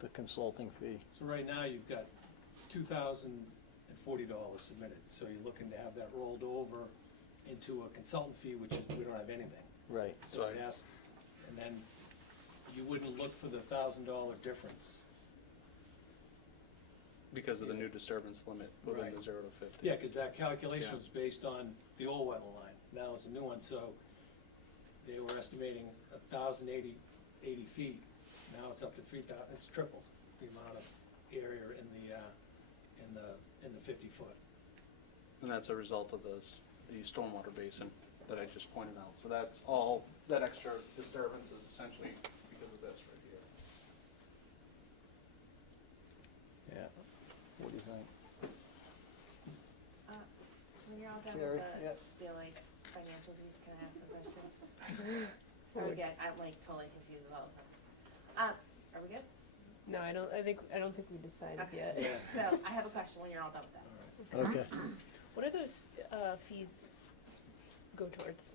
the consulting fee. So right now, you've got $2,040 submitted, so you're looking to have that rolled over into a consultant fee, which is, we don't have anything. Right. So I'd ask, and then you wouldn't look for the $1,000 difference. Because of the new disturbance limit within Right. the 0 to 50. Yeah, because that calculation Yeah. was based on the old wetland line, now it's a new one, so they were estimating 1,080 feet, now it's up to 3,000, it's tripled the amount of area in the 50-foot. And that's a result of the stormwater basin that I just pointed out. So that's all, that extra disturbance is essentially because of this right here. Yeah. What do you think? When you're all done Carrie, with the like financial piece, can I ask a question? Are we good? I'm like totally confused with all of them. Are we good? No, I don't think we decided Okay. yet. So I have a question when you're all done with that. Okay. What are those fees go towards?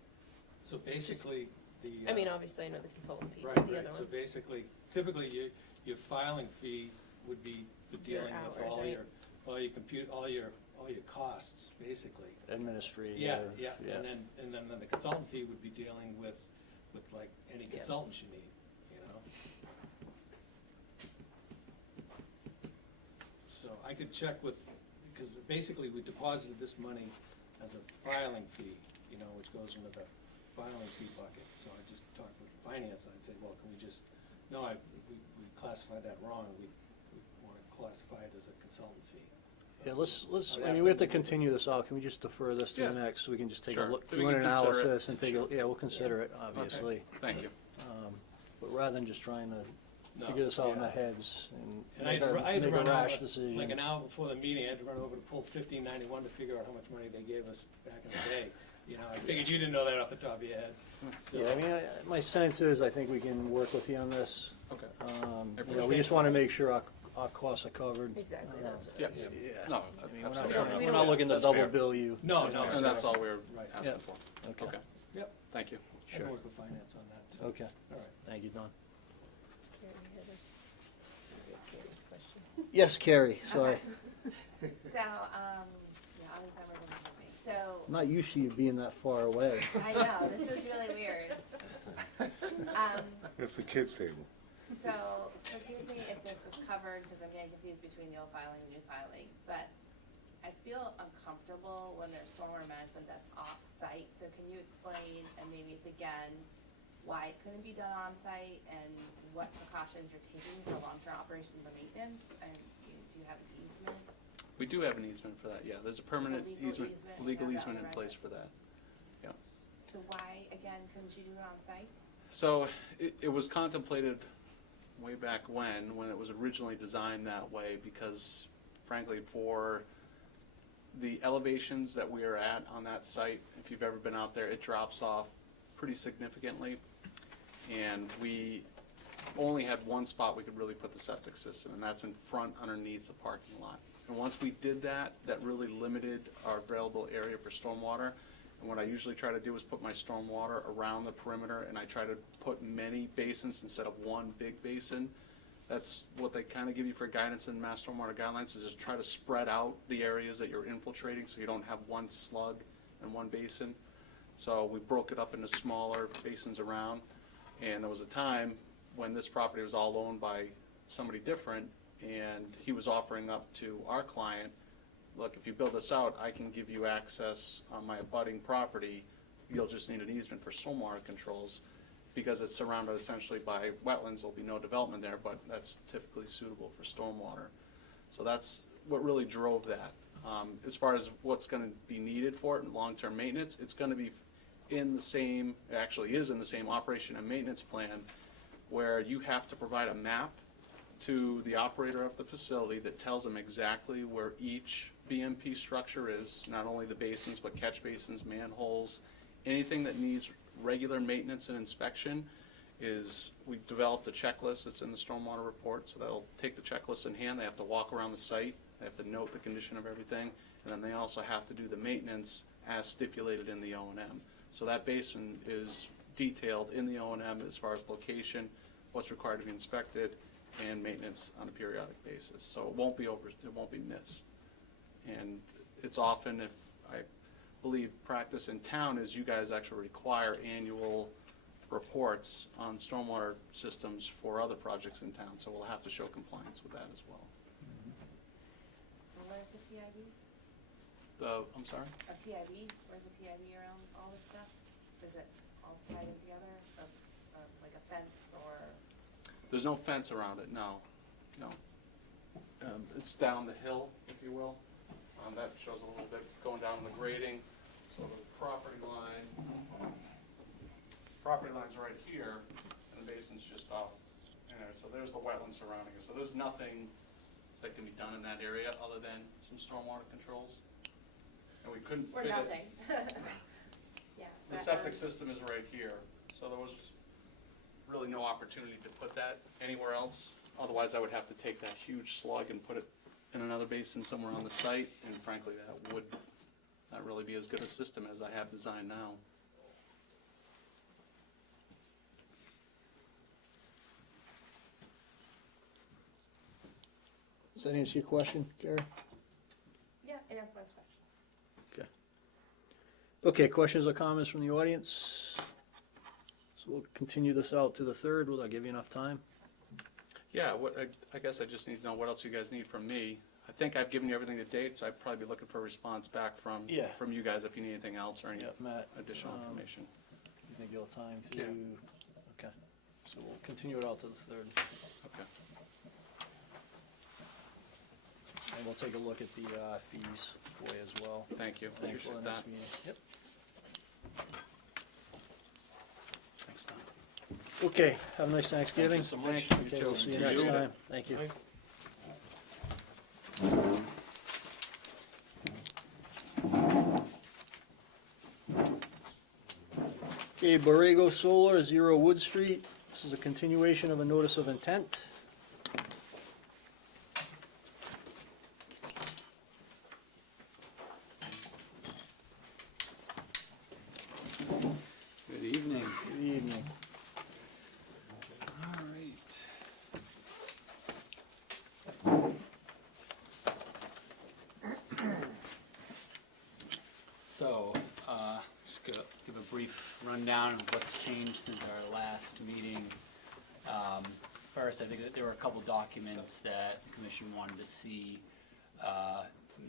So basically, the. I mean, obviously, I know the consultant fee, Right, but the right, other so one. basically, typically, your filing fee would be for Your dealing with hours, all right? all your costs, basically. Administrative. Yeah, and then the consultant fee would be dealing with like any consultants you need, you know? So I could check with, because basically we deposited this money as a filing fee, you know, which goes into the filing fee bucket. So I just talked with finance and I'd say, well, can we just, no, we classified that wrong, we wanna classify it as a consultant fee. Yeah, let's, I'd I ask mean, we have them to to do continue this out, can we just defer this to the Yeah. next, so we can just take a Sure. look, So do we an can consider it. analysis and take a, Sure. yeah, we'll consider it, obviously. Thank you. But rather than just trying to No, figure this out in yeah. our heads and And I make had to a run rash over, decision. like an hour before the meeting, I had to run over to pull 1591 to figure out how much money they gave us back in the day. You know, I figured you didn't know that off the top of your head. So, Yeah, I mean, my sense is, I think we can work with you on this. Okay. You know, we just wanna make sure our costs are covered. Exactly, that's what. Yeah, Yeah. no, I mean, we're not absolutely. trying, We we're don't- not looking to That's double fair. bill you. No, no. And that's all we're Right. asking Yep. for. Okay. Okay, Yep, thank you. I Sure. can work with finance on that too. Okay, All right. thank you, Don. Carrie had Carrie's question. Yes, Carrie, sorry. So, yeah, all these numbers are not me. So, I'm not used to you being that far away. I know, this is really weird. It's the kids' table. So, forgive me if this is covered, because I'm getting confused between the old filing and new filing, but I feel uncomfortable when there's stormwater management that's off-site, so can you explain, and maybe it's again, why it couldn't be done on-site, and what precautions you're taking for long-term operations and maintenance, and do you have an easement? We do have an easement for that, yeah, there's a permanent legal easement, easement, legal we have that easement on in the place record. for that. So why, again, couldn't you do it on-site? So it was contemplated way back when it was originally designed that way, because frankly, for the elevations that we are at on that site, if you've ever been out there, it drops off pretty significantly. And we only had one spot we could really put the septic system, and that's in front underneath the parking lot. And once we did that, that really limited our available area for stormwater. And what I usually try to do is put my stormwater around the perimeter, and I try to put many basins instead of one big basin. That's what they kind of give you for guidance in Mass Stormwater Guidelines, is just try to spread out the areas that you're infiltrating so you don't have one slug in one basin. So we broke it up into smaller basins around, and there was a time when this property was all owned by somebody different, and he was offering up to our client, look, if you build this out, I can give you access on my abutting property, you'll just need an easement for stormwater controls, because it's surrounded essentially by wetlands, there'll be no development there, but that's typically suitable for stormwater. So that's what really drove that. As far as what's gonna be needed for it in long-term maintenance, it's gonna be in the same, it actually is in the same operation and maintenance plan, where you have to provide a map to the operator of the facility that tells them exactly where each BMP structure is, not only the basins, but catch basins, manholes, anything that needs regular maintenance and inspection. We developed a checklist, it's in the stormwater report, so they'll take the checklist in hand, they have to walk around the site, they have to note the condition of everything, and then they also have to do the maintenance as stipulated in the O&M. So that basin is detailed in the O&M as far as location, what's required to be inspected, and maintenance on a periodic basis. So it won't be missed. And it's often, if I believe practice in town is you guys actually require annual reports on stormwater systems for other projects in town, so we'll have to show compliance with that as well. And where's the PIB? I'm sorry? A PIB, where's the PIB around all this stuff? Is it all tied in together, like a fence or? There's no fence around it, no. It's down the hill, if you will. That shows a little bit going down the grading. So the property line's right here, and the basin's just off there. So there's the wetlands surrounding it. So there's nothing that can be done in that area other than some stormwater controls. And we couldn't Or fit it. nothing. Yeah. The septic system is right here, so there was really no opportunity to put that anywhere else. Otherwise, I would have to take that huge slug and put it in another basin somewhere on the site, and frankly, that would not really be as good a system as I have designed now. Does that answer your question, Gary? Yeah, it answers my question. Okay. Okay, questions or comments from the audience? So we'll continue this out to the 3rd. Will that give you enough time? Yeah, I guess I just need to know what else you guys need from me. I think I've given you everything to date, so I'd probably be looking for a response back from you guys if you need anything else or any Matt, additional information. You think you'll have time to? Yeah. Okay, so we'll continue it out to the 3rd. Okay. And we'll take a look at the fees for you as well. Thank you. For the Appreciate next that. meeting. Yep. Thanks, Tom. Okay, have a nice Thanksgiving. Thank you so much. Okay, You we'll too. see you You next too. time. Thank you. Okay, Borrego Solar, 0 Wood Street. This is a continuation of a notice of intent. Good evening. Good evening. All right. So, just gonna give a brief rundown of what's changed since our last meeting. First, I think that there were a couple documents that the commission wanted to see,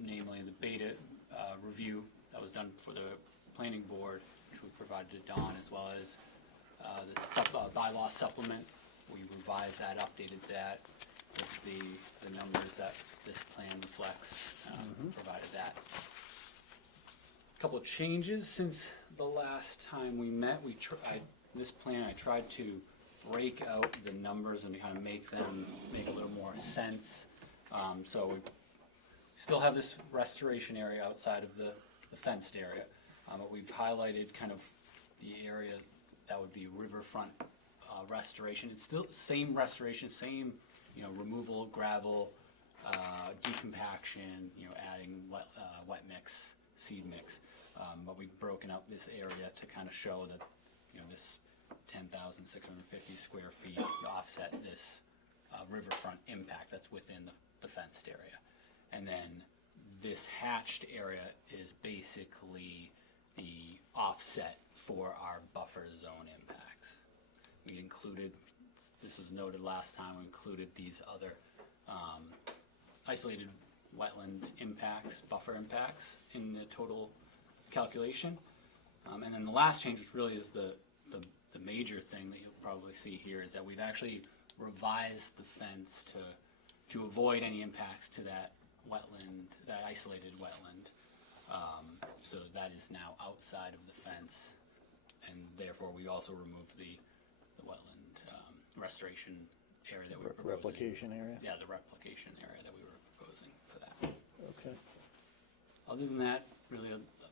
namely the beta review that was done for the planning board, which we provided to Don, as well as the bylaw supplement. We revised that, updated that with the numbers that this plan reflects, provided that. Couple of changes since the last time we met. This plan, I tried to break out the numbers and kind of make a little more sense. So we still have this restoration area outside of the fenced area, but we've highlighted kind of the area that would be riverfront restoration. It's still same restoration, same removal of gravel, decompaction, adding wet mix, seed mix. But we've broken up this area to kind of show that this 10,650 square feet to offset this riverfront impact that's within the fenced area. And then this hatched area is basically the offset for our buffer zone impacts. We included, this was noted last time, we included these other isolated wetland impacts, buffer impacts in the total calculation. And then the last change, which really is the major thing that you'll probably see here, is that we've actually revised the fence to avoid any impacts to that wetland, that isolated wetland. So that is now outside of the fence, and therefore we also removed the wetland restoration area that we were proposing. Replication area? Yeah, the replication area that we were proposing for that. Okay. Other than that, really,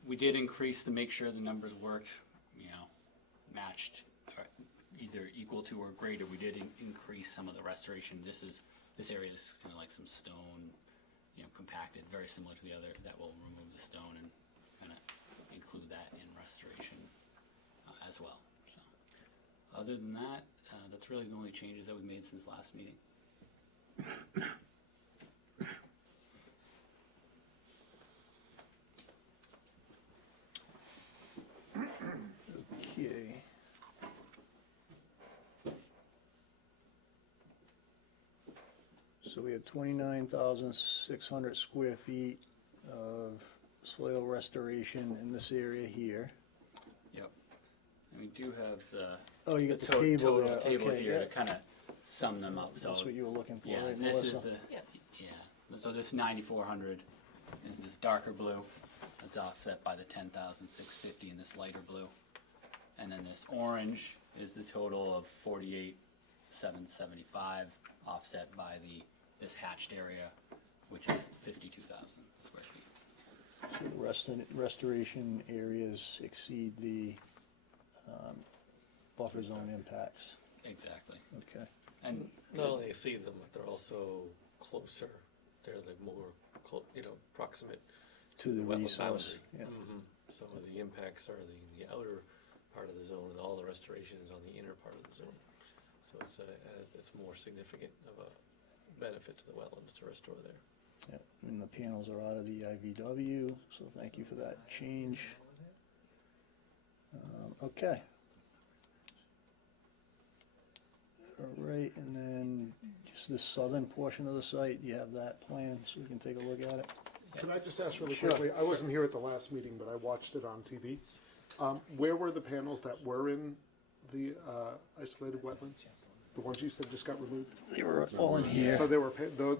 we did increase to make sure the numbers worked, matched, or either equal to or greater. We did increase some of the restoration. This area is kind of like some stone, compacted, very similar to the other. That will remove the stone and kind of include that in restoration as well. So, other than that, that's really the only changes that we made since last meeting. Okay. So we have 29,600 square feet of soil restoration in this area here. Yep. And we do have the Oh, you got the total table there. table Okay, here yeah. to kind of sum them up. So That's what you were looking for, yeah, right, this is Melissa? yeah. So this 9,400 is this darker blue. That's offset by the 10,650 in this lighter blue, and then this orange is the total of 48,775 offset by this hatched area, which is 52,000 square feet. So restoration areas exceed the buffer zone impacts. Exactly. Okay. And not only exceed them, but they're also closer. They're the more, proximate To the wetland resource, boundary. yeah. Some of the impacts are the outer part of the zone, and all the restoration is on the inner part of the zone. So it's more significant of a benefit to the wetlands to restore there. Yep, and the panels are out of the IVW, so thank you for that change. Okay. All right, and then just the southern portion of the site, you have that plan, so we can take a look at it? Could I just ask really Sure. quickly, I wasn't here at the last meeting, but I watched it on TV. Where were the panels that were in the isolated wetlands? The ones you said just got removed? They were all in here. So they were,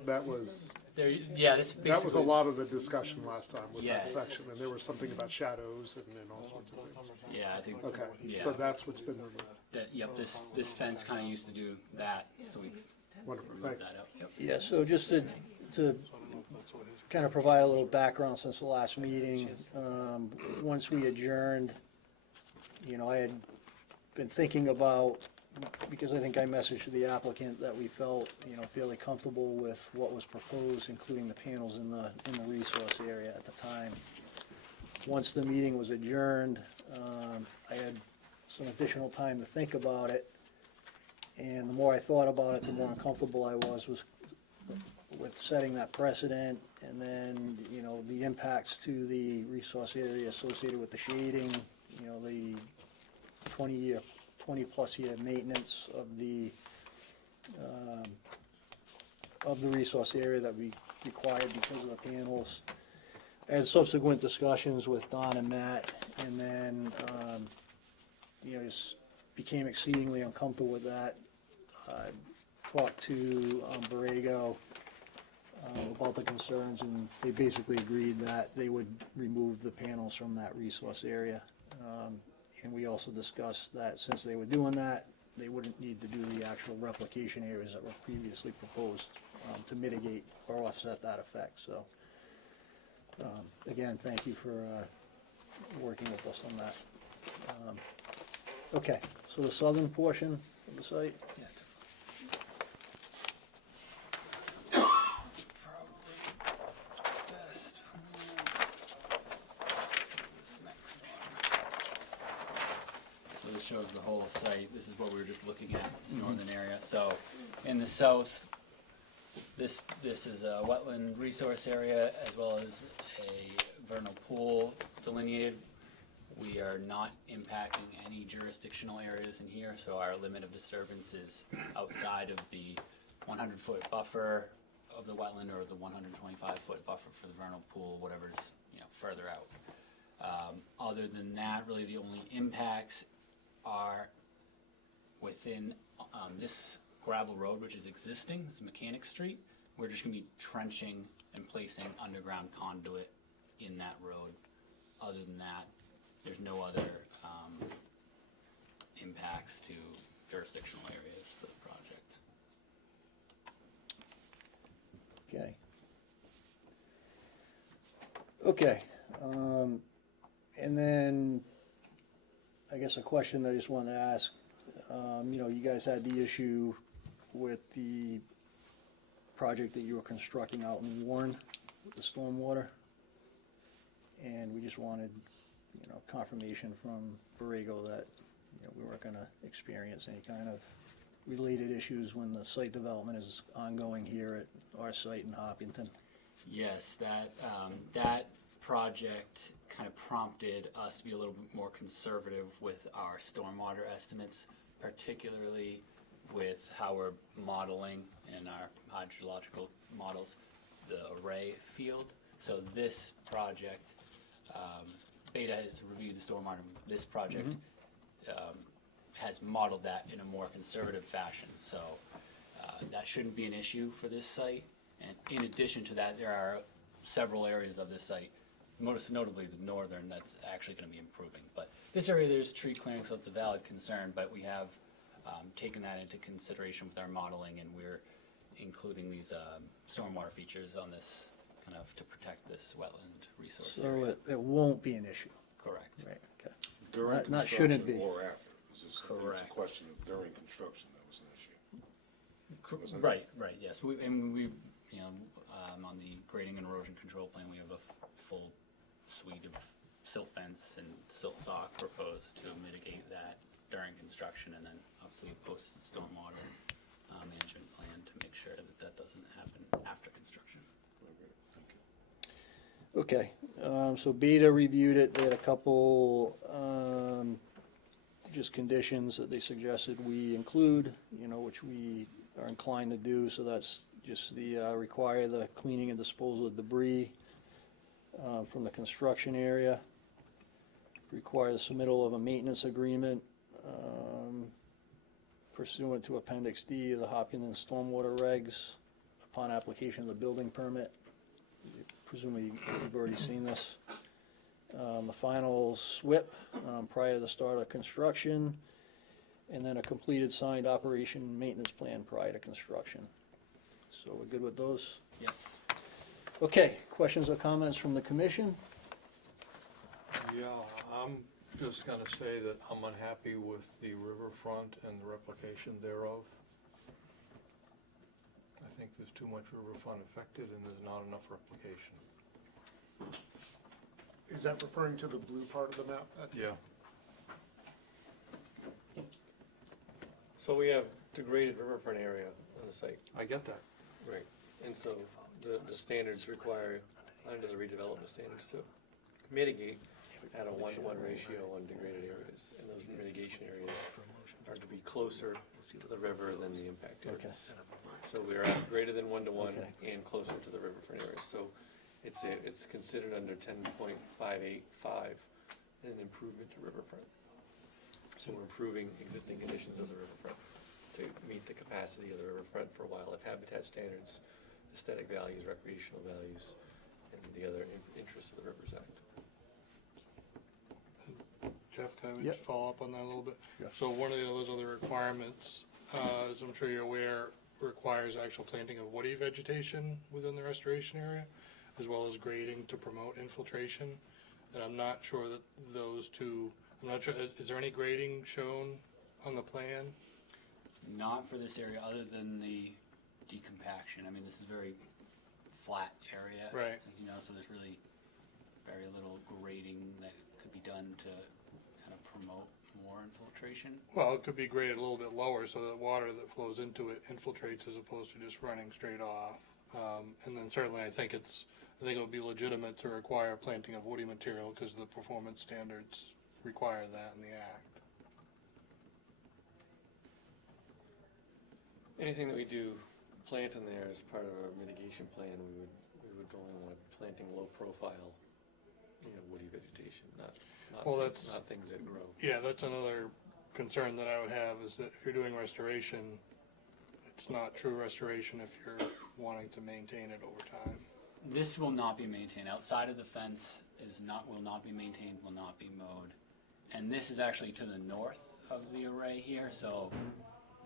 that was, There, yeah, this that was a basically- lot of the discussion last time, was Yeah. that section, and there was something about shadows and all sorts of things. Yeah, I think. Okay, Yeah. so that's what's been removed. Yep, this fence kinda used to do that, so we've Wonderful, removed thanks. that out. Yep. Yeah, so just to kind of provide a little background since the last meeting, once we adjourned, you know, I had been thinking about, because I think I messaged the applicant that we felt, you know, fairly comfortable with what was proposed, including the panels in the resource area at the time. Once the meeting was adjourned, I had some additional time to think about it, and the more I thought about it, the more uncomfortable I was with setting that precedent, and then, you know, the impacts to the resource area associated with the shading, you know, the 20-plus year maintenance of the resource area that we required because of the panels. I had subsequent discussions with Don and Matt, and then, you know, just became exceedingly uncomfortable with that. Talked to Borrego about the concerns, and they basically agreed that they would remove the panels from that resource area. And we also discussed that since they were doing that, they wouldn't need to do the actual replication areas that were previously proposed to mitigate or offset that effect, so. Again, thank you for working with us on that. Okay, so the southern portion of the site? Yeah. So this shows the whole site. This is what we were just looking at, this northern area. So in the south, this is a wetland resource area as well as a vernal pool delineated. We are not impacting any jurisdictional areas in here, so our limit of disturbance is outside of the 100-foot buffer of the wetland or the 125-foot buffer for the vernal pool, whatever's, you know, further out. Other than that, really the only impacts are within this gravel road, which is existing, this is Mechanic Street. We're just gonna be trenching and placing underground conduit in that road. Other than that, there's no other impacts to jurisdictional areas for the project. Okay. Okay, and then, I guess a question I just wanted to ask, you know, you guys had the issue with the project that you were constructing out in Warren, with the stormwater. And we just wanted, you know, confirmation from Borrego that, you know, we weren't gonna experience any kind of related issues when the site development is ongoing here at our site in Hopkinton. Yes, that project kind of prompted us to be a little bit more conservative with our stormwater estimates, particularly with how we're modeling in our hydrological models the array field. So this project, Beta has reviewed the stormwater. This project has modeled that in a more conservative fashion. So that shouldn't be an issue for this site. And in addition to that, there are several areas of this site, most notably the northern, that's actually going to be improving. But this area, there's tree clearing, so it's a valid concern, but we have taken that into consideration with our modeling, and we're including these stormwater features on this, kind of to protect this wetland resource area. So it won't be an issue? Correct. Right, okay. During Not shouldn't construction be. or after? It's just, I think it's Correct. a question of during construction that was an issue. Wasn't it? Right, yes. We, you know, on the grading and erosion control plan, we have a full suite of silt fence and silt sock proposed to mitigate that during construction, and then obviously post stormwater management plan to make sure that that doesn't happen after construction. Okay, so Beta reviewed it, they had a couple, just conditions that they suggested we include, you know, which we are inclined to do, so that's just the, require the cleaning and disposal of debris, from the construction area. Require the submittal of a maintenance agreement, pursuant to Appendix D of the Hopkins Stormwater Regs upon application of the building permit. Presumably you've already seen this. The final SWIP prior to the start of construction, and then a completed signed operation maintenance plan prior to construction. So we're good with those? Yes. Okay, questions or comments from the commission? Yeah, I'm just gonna say that I'm unhappy with the riverfront and the replication thereof. I think there's too much riverfront affected and there's not enough replication. Is that referring to the blue part of the map? Yeah. So we have degraded riverfront area on the site. I get that. Right. And so the standards require, under the redevelopment standards, to mitigate at a 1-to-1 ratio on degraded areas. And those mitigation areas are to be closer to the river than the impact areas. So we are at greater than 1-to-1 and closer to the riverfront areas. So it's considered under 10.585 an improvement to riverfront. So we're improving existing conditions of the riverfront to meet the capacity of the riverfront for wildlife habitat standards, aesthetic values, recreational values, and the other interests of the Rivers Act. Jeff, can I Yep. just follow up on that a little bit? Yeah. So one of those other requirements, as I'm sure you're aware, requires actual planting of woody vegetation within the restoration area, as well as grading to promote infiltration. And I'm not sure that those two, I'm not sure, is there any grading shown on the plan? Not for this area, other than the decompaction. I mean, this is a very flat area. Right. As you know, so there's really very little grading that could be done to kind of promote more infiltration. Well, it could be graded a little bit lower so that water that flows into it infiltrates as opposed to just running straight off. And then certainly I think it would be legitimate to require planting of woody material because the performance standards require that in the act. Anything that we do plant in there as part of our mitigation plan, we would only want planting low profile, woody vegetation, not things that grow. Yeah, that's another concern that I would have is that if you're doing restoration, it's not true restoration if you're wanting to maintain it over time. This will not be maintained. Outside of the fence will not be maintained, will not be mowed. And this is actually to the north of the array here, so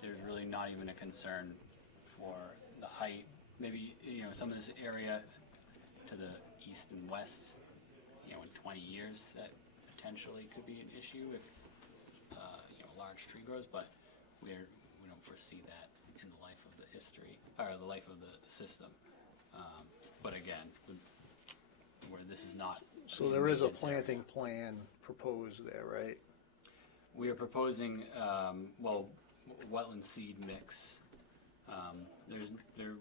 there's really not even a concern for the height. Maybe, some of this area to the east and west, in 20 years, that potentially could be an issue if, a large tree grows, but we don't foresee that in the life of the history, or the life of the system. But again, where this is not. So there is a planting plan proposed there, right? We are proposing, wetland seed mix.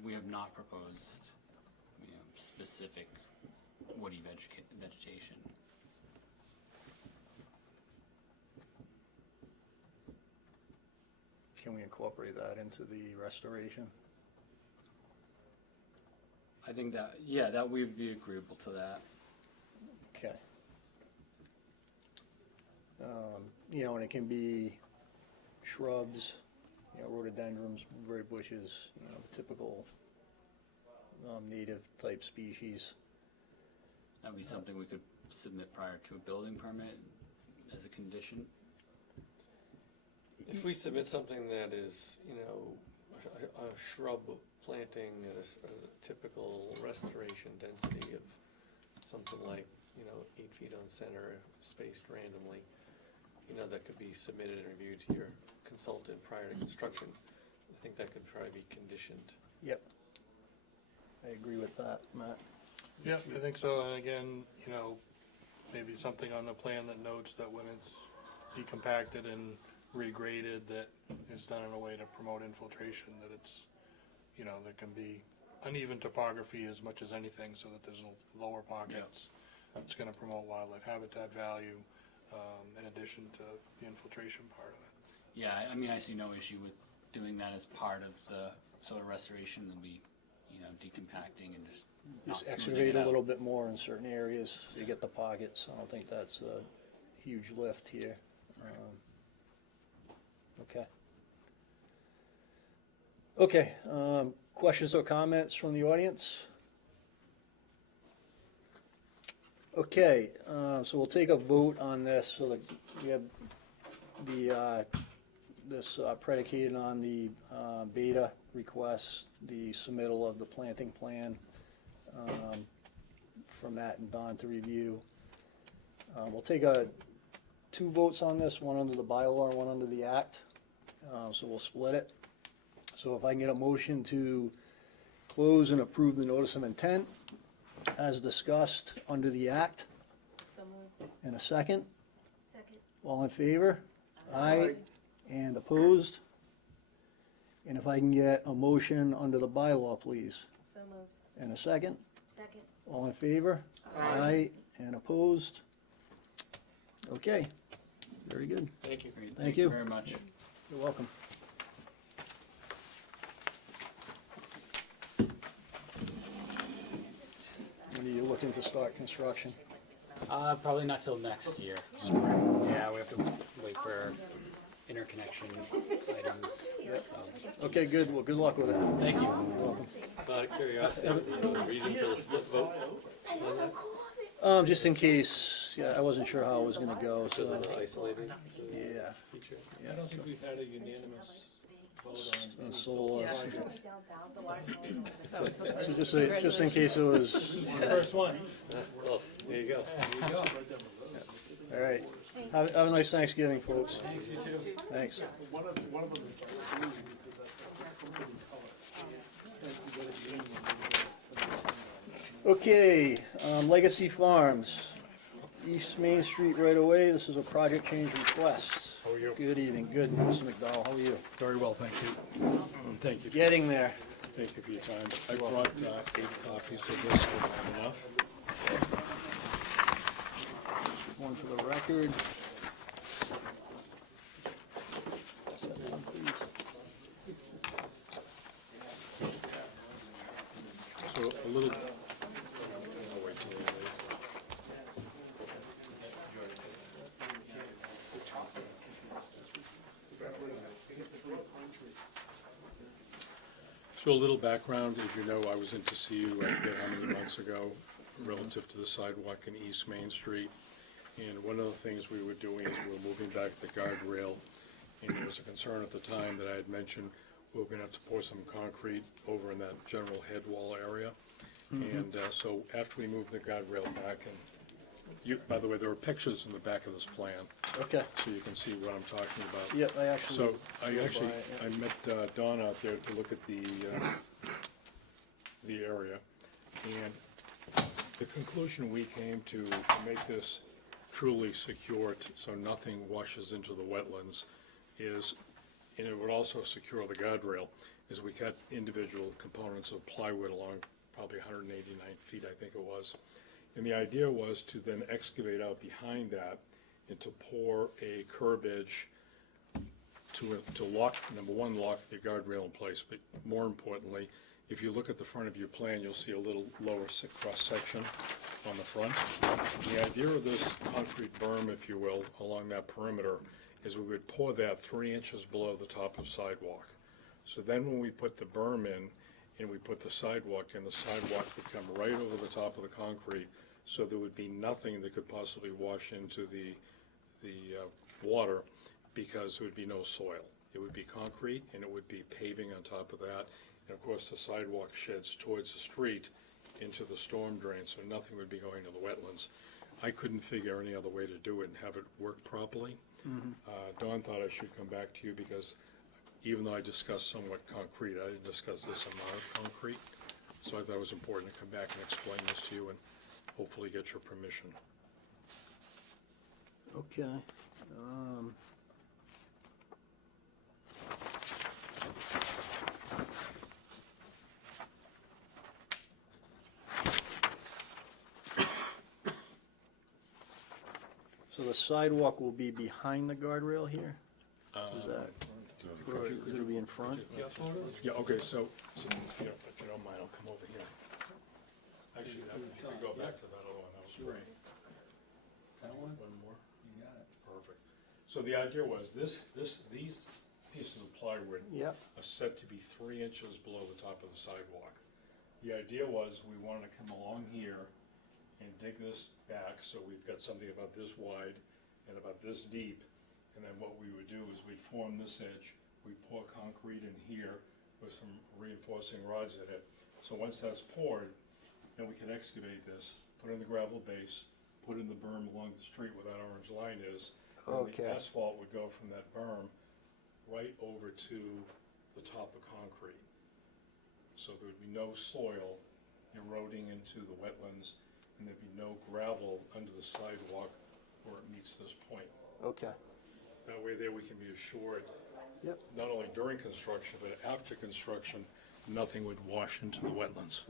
We have not proposed, specific woody vegetation. Can we incorporate that into the restoration? I think that we would be agreeable to that. Okay. And it can be shrubs, rhododendrons, berry bushes, the typical native type species. That would be something we could submit prior to a building permit as a condition. If we submit something that is, a shrub planting at a typical restoration density of something like, 8 feet on center, spaced randomly, that could be submitted and reviewed to your consultant prior to construction. I think that could probably be conditioned. Yep. I agree with that, Matt. Yep, I think so. And again, maybe something on the plan that notes that when it's decompacted and regraded, that is done in a way to promote infiltration, that it's, you know, there can be uneven topography as much as anything, so that there's lower pockets. It's gonna promote wildlife habitat value, in addition to the infiltration part of it. Yeah, I mean, I see no issue with doing that as part of the soil restoration. There'll be, you know, decompacting and just not Just smoothing it excavate a out. little bit more in certain areas, so you get the pockets. I don't think that's a huge lift here. Okay. Okay, questions or comments from the audience? Okay, so we'll take a vote on this, so that we have the, this predicated on the beta request, the submittal of the planting plan for Matt and Don to review. We'll take two votes on this, one under the bylaw and one under the act, so we'll split it. So if I can get a motion to close and approve the notice of intent as discussed under the act. So moved. And a second? Second. All in favor? Aye. And opposed? And if I can get a motion under the bylaw, please. So moved. And a second? Second. All in favor? Aye. And opposed? Okay, very good. Thank you. Great, Thank you. very much. You're welcome. When are you looking to start construction? Probably not till next year. Yeah, we have to wait for interconnection items. So. Okay, good, well, good luck with it. Thank you. So out of curiosity, is there a reason for the split vote on that? Just in case, yeah, I wasn't sure how it was gonna go, so, Is it isolated? yeah. Feature? I don't think we've had a unanimous vote on. And solar. Down south, the water's going over. So just in case it was, This is the first one. Well, there you go. There you go. all right. Have a nice Thanksgiving, folks. Thanks, you too. Thanks. Okay, Legacy Farms, East Main Street right away. This is a project change request. How are you? Good evening, good. Mr. McDowell, how are you? Very well, thank you. Thank you. Getting there. Thank you for your time. I brought 8 copies of this, if I have enough. One for the record. Pass that down, please. So a little, I'll wait till later. So a little background, as you know, I was in to see you, I forget how many months ago, relative to the sidewalk in East Main Street. And one of the things we were doing is we were moving back the guardrail, and there was a concern at the time that I had mentioned we were gonna have to pour some concrete over in that general head wall area. And so after we moved the guardrail back, and you, by the way, there are pictures in the back of this plan, Okay, so you can see what I'm talking about. yep, I actually. So I drove actually, by it, yeah. I met Don out there to look at the area. And the conclusion we came to make this truly secure, so nothing washes into the wetlands, is, and it would also secure the guardrail, is we cut individual components of plywood along probably 189 feet, I think it was. And the idea was to then excavate out behind that and to pour a curb edge to lock, number one, lock the guardrail in place, but more importantly, if you look at the front of your plan, you'll see a little lower cross-section on the front. The idea of this concrete berm, if you will, along that perimeter, is we would pour that 3 inches below the top of sidewalk. So then when we put the berm in and we put the sidewalk in, the sidewalk would come right over the top of the concrete, so there would be nothing that could possibly wash into the water, because there would be no soil. It would be concrete and it would be paving on top of that. And of course, the sidewalk sheds towards the street into the storm drain, so nothing would be going to the wetlands. I couldn't figure any other way to do it and have it work properly. Dawn thought I should come back to you because even though I discussed somewhat concrete, I didn't discuss this amount of concrete. So I thought it was important to come back and explain this to you and hopefully get your permission. Okay. the sidewalk will be behind the guardrail here? Is that, or it'll be in front? Yeah, okay, so, if you don't mind, I'll come over here. Actually, if you could go back to that other one, that was great. That one? One more? You got it. Perfect. So the idea was these pieces of plywood Yep. are set to be 3 inches below the top of the sidewalk. The idea was we wanted to come along here and dig this back, so we've got something about this wide and about this deep. And then what we would do is we'd form this edge, we pour concrete in here with some reinforcing rods in it. So once that's poured, then we can excavate this, put in the gravel base, put in the berm along the street where that orange line is. And Okay. the asphalt would go from that berm right over to the top of concrete. So there would be no soil eroding into the wetlands, and there'd be no gravel under the sidewalk where it meets this point. Okay. That way there we can be assured, Yep. not only during construction, but after construction, nothing would wash into the wetlands.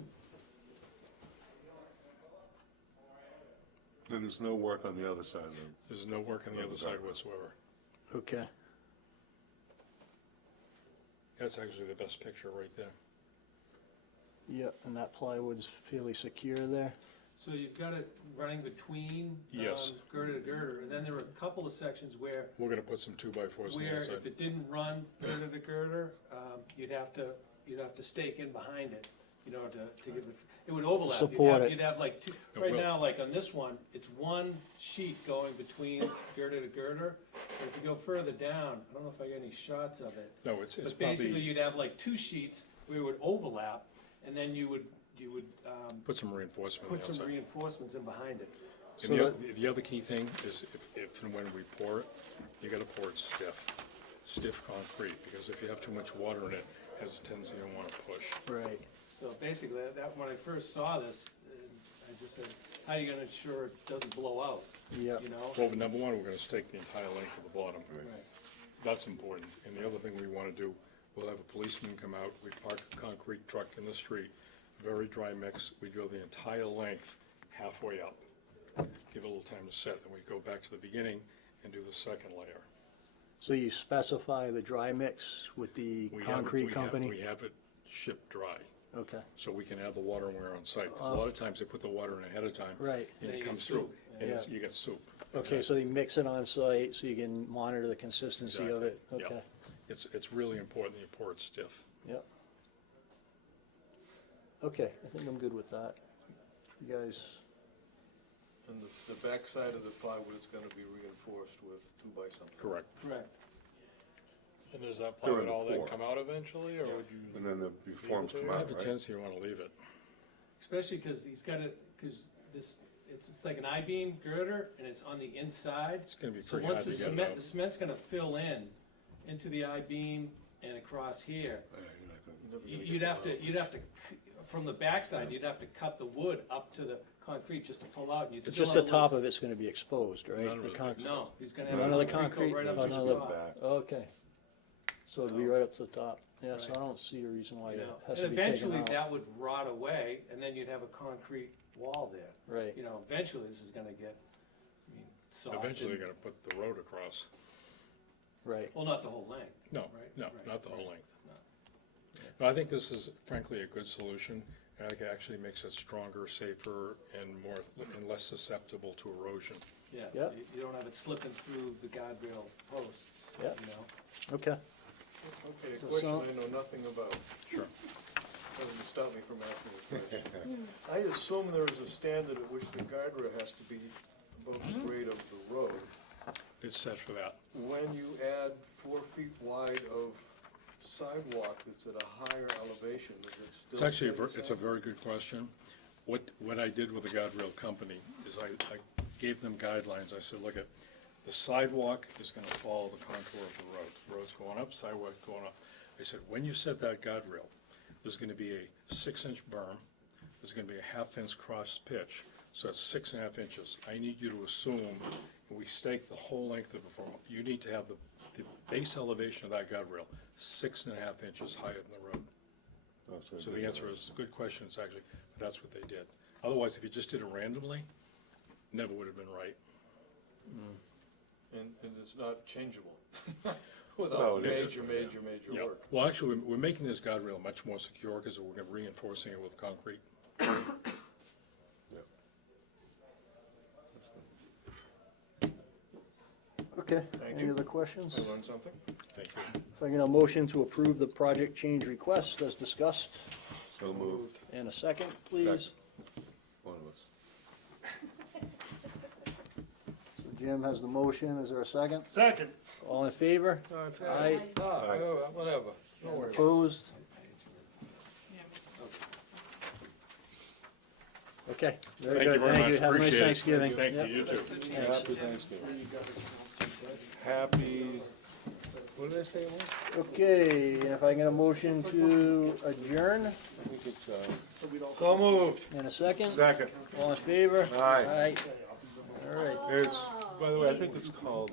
And there's no work on the other side of them? There's no work on the other side whatsoever. Okay. That's actually the best picture right there. Yep, and that plywood's fairly secure there? So you've got it running between, Yes. girder to girder, and then there are a couple of sections where, We're gonna put some 2x4s on the where inside. if it didn't run girder to girder, you'd have to stake in behind it, you know, to give it would overlap. support it. You'd have like two, It right will. now, like on this one, it's one sheet going between girder to girder. But if you go further down, I don't know if I got any shots of it. No, it's But basically, probably, you'd have like two sheets where it would overlap, and then you would put some reinforcement on put the some outside. reinforcements in behind it. And the other key thing is if and when we pour it, you gotta pour it stiff concrete, because if you have too much water in it, it has a tendency to wanna push. Right. So basically, when I first saw this, I just said, how are you gonna ensure it doesn't blow out? Yep. You know? Well, number one, we're gonna stake the entire length of the bottom. Right. That's important. And the other thing we wanna do, we'll have a policeman come out, we park a concrete truck in the street, very dry mix, we go the entire length halfway up. Give it a little time to set, then we go back to the beginning and do the second layer. So you specify the dry mix with the concrete company? We have it shipped dry, Okay. so we can add the water when we're on site. Because a lot of times they put the water in ahead of time. Right. And Then it you comes get through, soup. and Yeah. you get soup. Okay, so you mix it on site so you can monitor the consistency of it? Exactly. Okay. Yep. It's really important that you pour it stiff. Yep. Okay, I think I'm good with that. You guys, And the back side of the plywood is gonna be reinforced with 2x something. Correct. Correct. And does that During plywood the all then pour. come out eventually, or would you? And then the forms come I out, have a right? tendency to wanna leave it. Especially because he's got it, because it's like an I-beam girder, and it's on the inside. It's gonna be So pretty once hard the to get it cement, out. the cement's gonna fill in into the I-beam and across here. You'd have to, from the backside, you'd have to cut the wood up to the concrete just to pull out, and you'd it's still just the have top loose- of it's gonna be exposed, right? None of The it. concrete. No, he's gonna have. None of the concrete concrete? go right up Oh, to none the of the top. Okay. So it'd be right up to the top. Yeah, so I don't see a reason why You it know, has and to be taken eventually out. that would rot away, and then you'd have a concrete wall there. Right. You know, eventually this is gonna get, soft. Eventually, and- you're gonna put the road across. Right. Well, not the whole length. No, Right, no, right, not the whole right. length. No. But I think this is frankly a good solution, and I think it actually makes it stronger, safer, and less susceptible to erosion. Yeah, Yep. so you don't have it slipping through the guardrail posts, you Yep. know? Okay. Okay, a So- question I know nothing about. Sure. Doesn't stop me from asking a question. I assume there is a standard at which the guardrail has to be above the grade of the road. It's set for that. When you add 4 feet wide of sidewalk that's at a higher elevation, does it still It's actually, stay the it's a same? very good question. What I did with the guardrail company is I gave them guidelines. I said, look, the sidewalk is gonna follow the contour of the road. The road's going up, sidewalk's going up. I said, when you set that guardrail, there's gonna be a 6-inch berm, there's gonna be a 1/2 inch cross pitch, so that's 6.5 inches. I need you to assume, and we stake the whole length of the berm, you need to have the base elevation of that guardrail 6.5 inches higher than the road. Oh, So the answer is, good question, it's actually, but that's what they did. Otherwise, if you just did it randomly, never would have been right. and it's not changeable No, without it is. major Yeah. work. Well, actually, we're making this guardrail much more secure because we're reinforcing it with concrete. Okay, Thank any you. other questions? I learned something. Thank you. If I get a motion to approve the project change request as discussed, So moved. and a second, please. Second. One of us. So Jim has the motion, is there a second? Second. All in favor? Aye. Whatever, don't worry about it. Opposed? Okay, very Thank you good, very thank you, much. have a nice Appreciate it. Thanksgiving. Thank you, Yep. you too. Thanks. Happy Thanksgiving. Happy, what did I say it was? Okay, and if I can get a motion to adjourn, I think it's, So moved. in a second? second. All in favor? Aye. All right. It's, by the way, I think it's called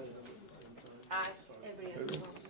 Everybody has to vote.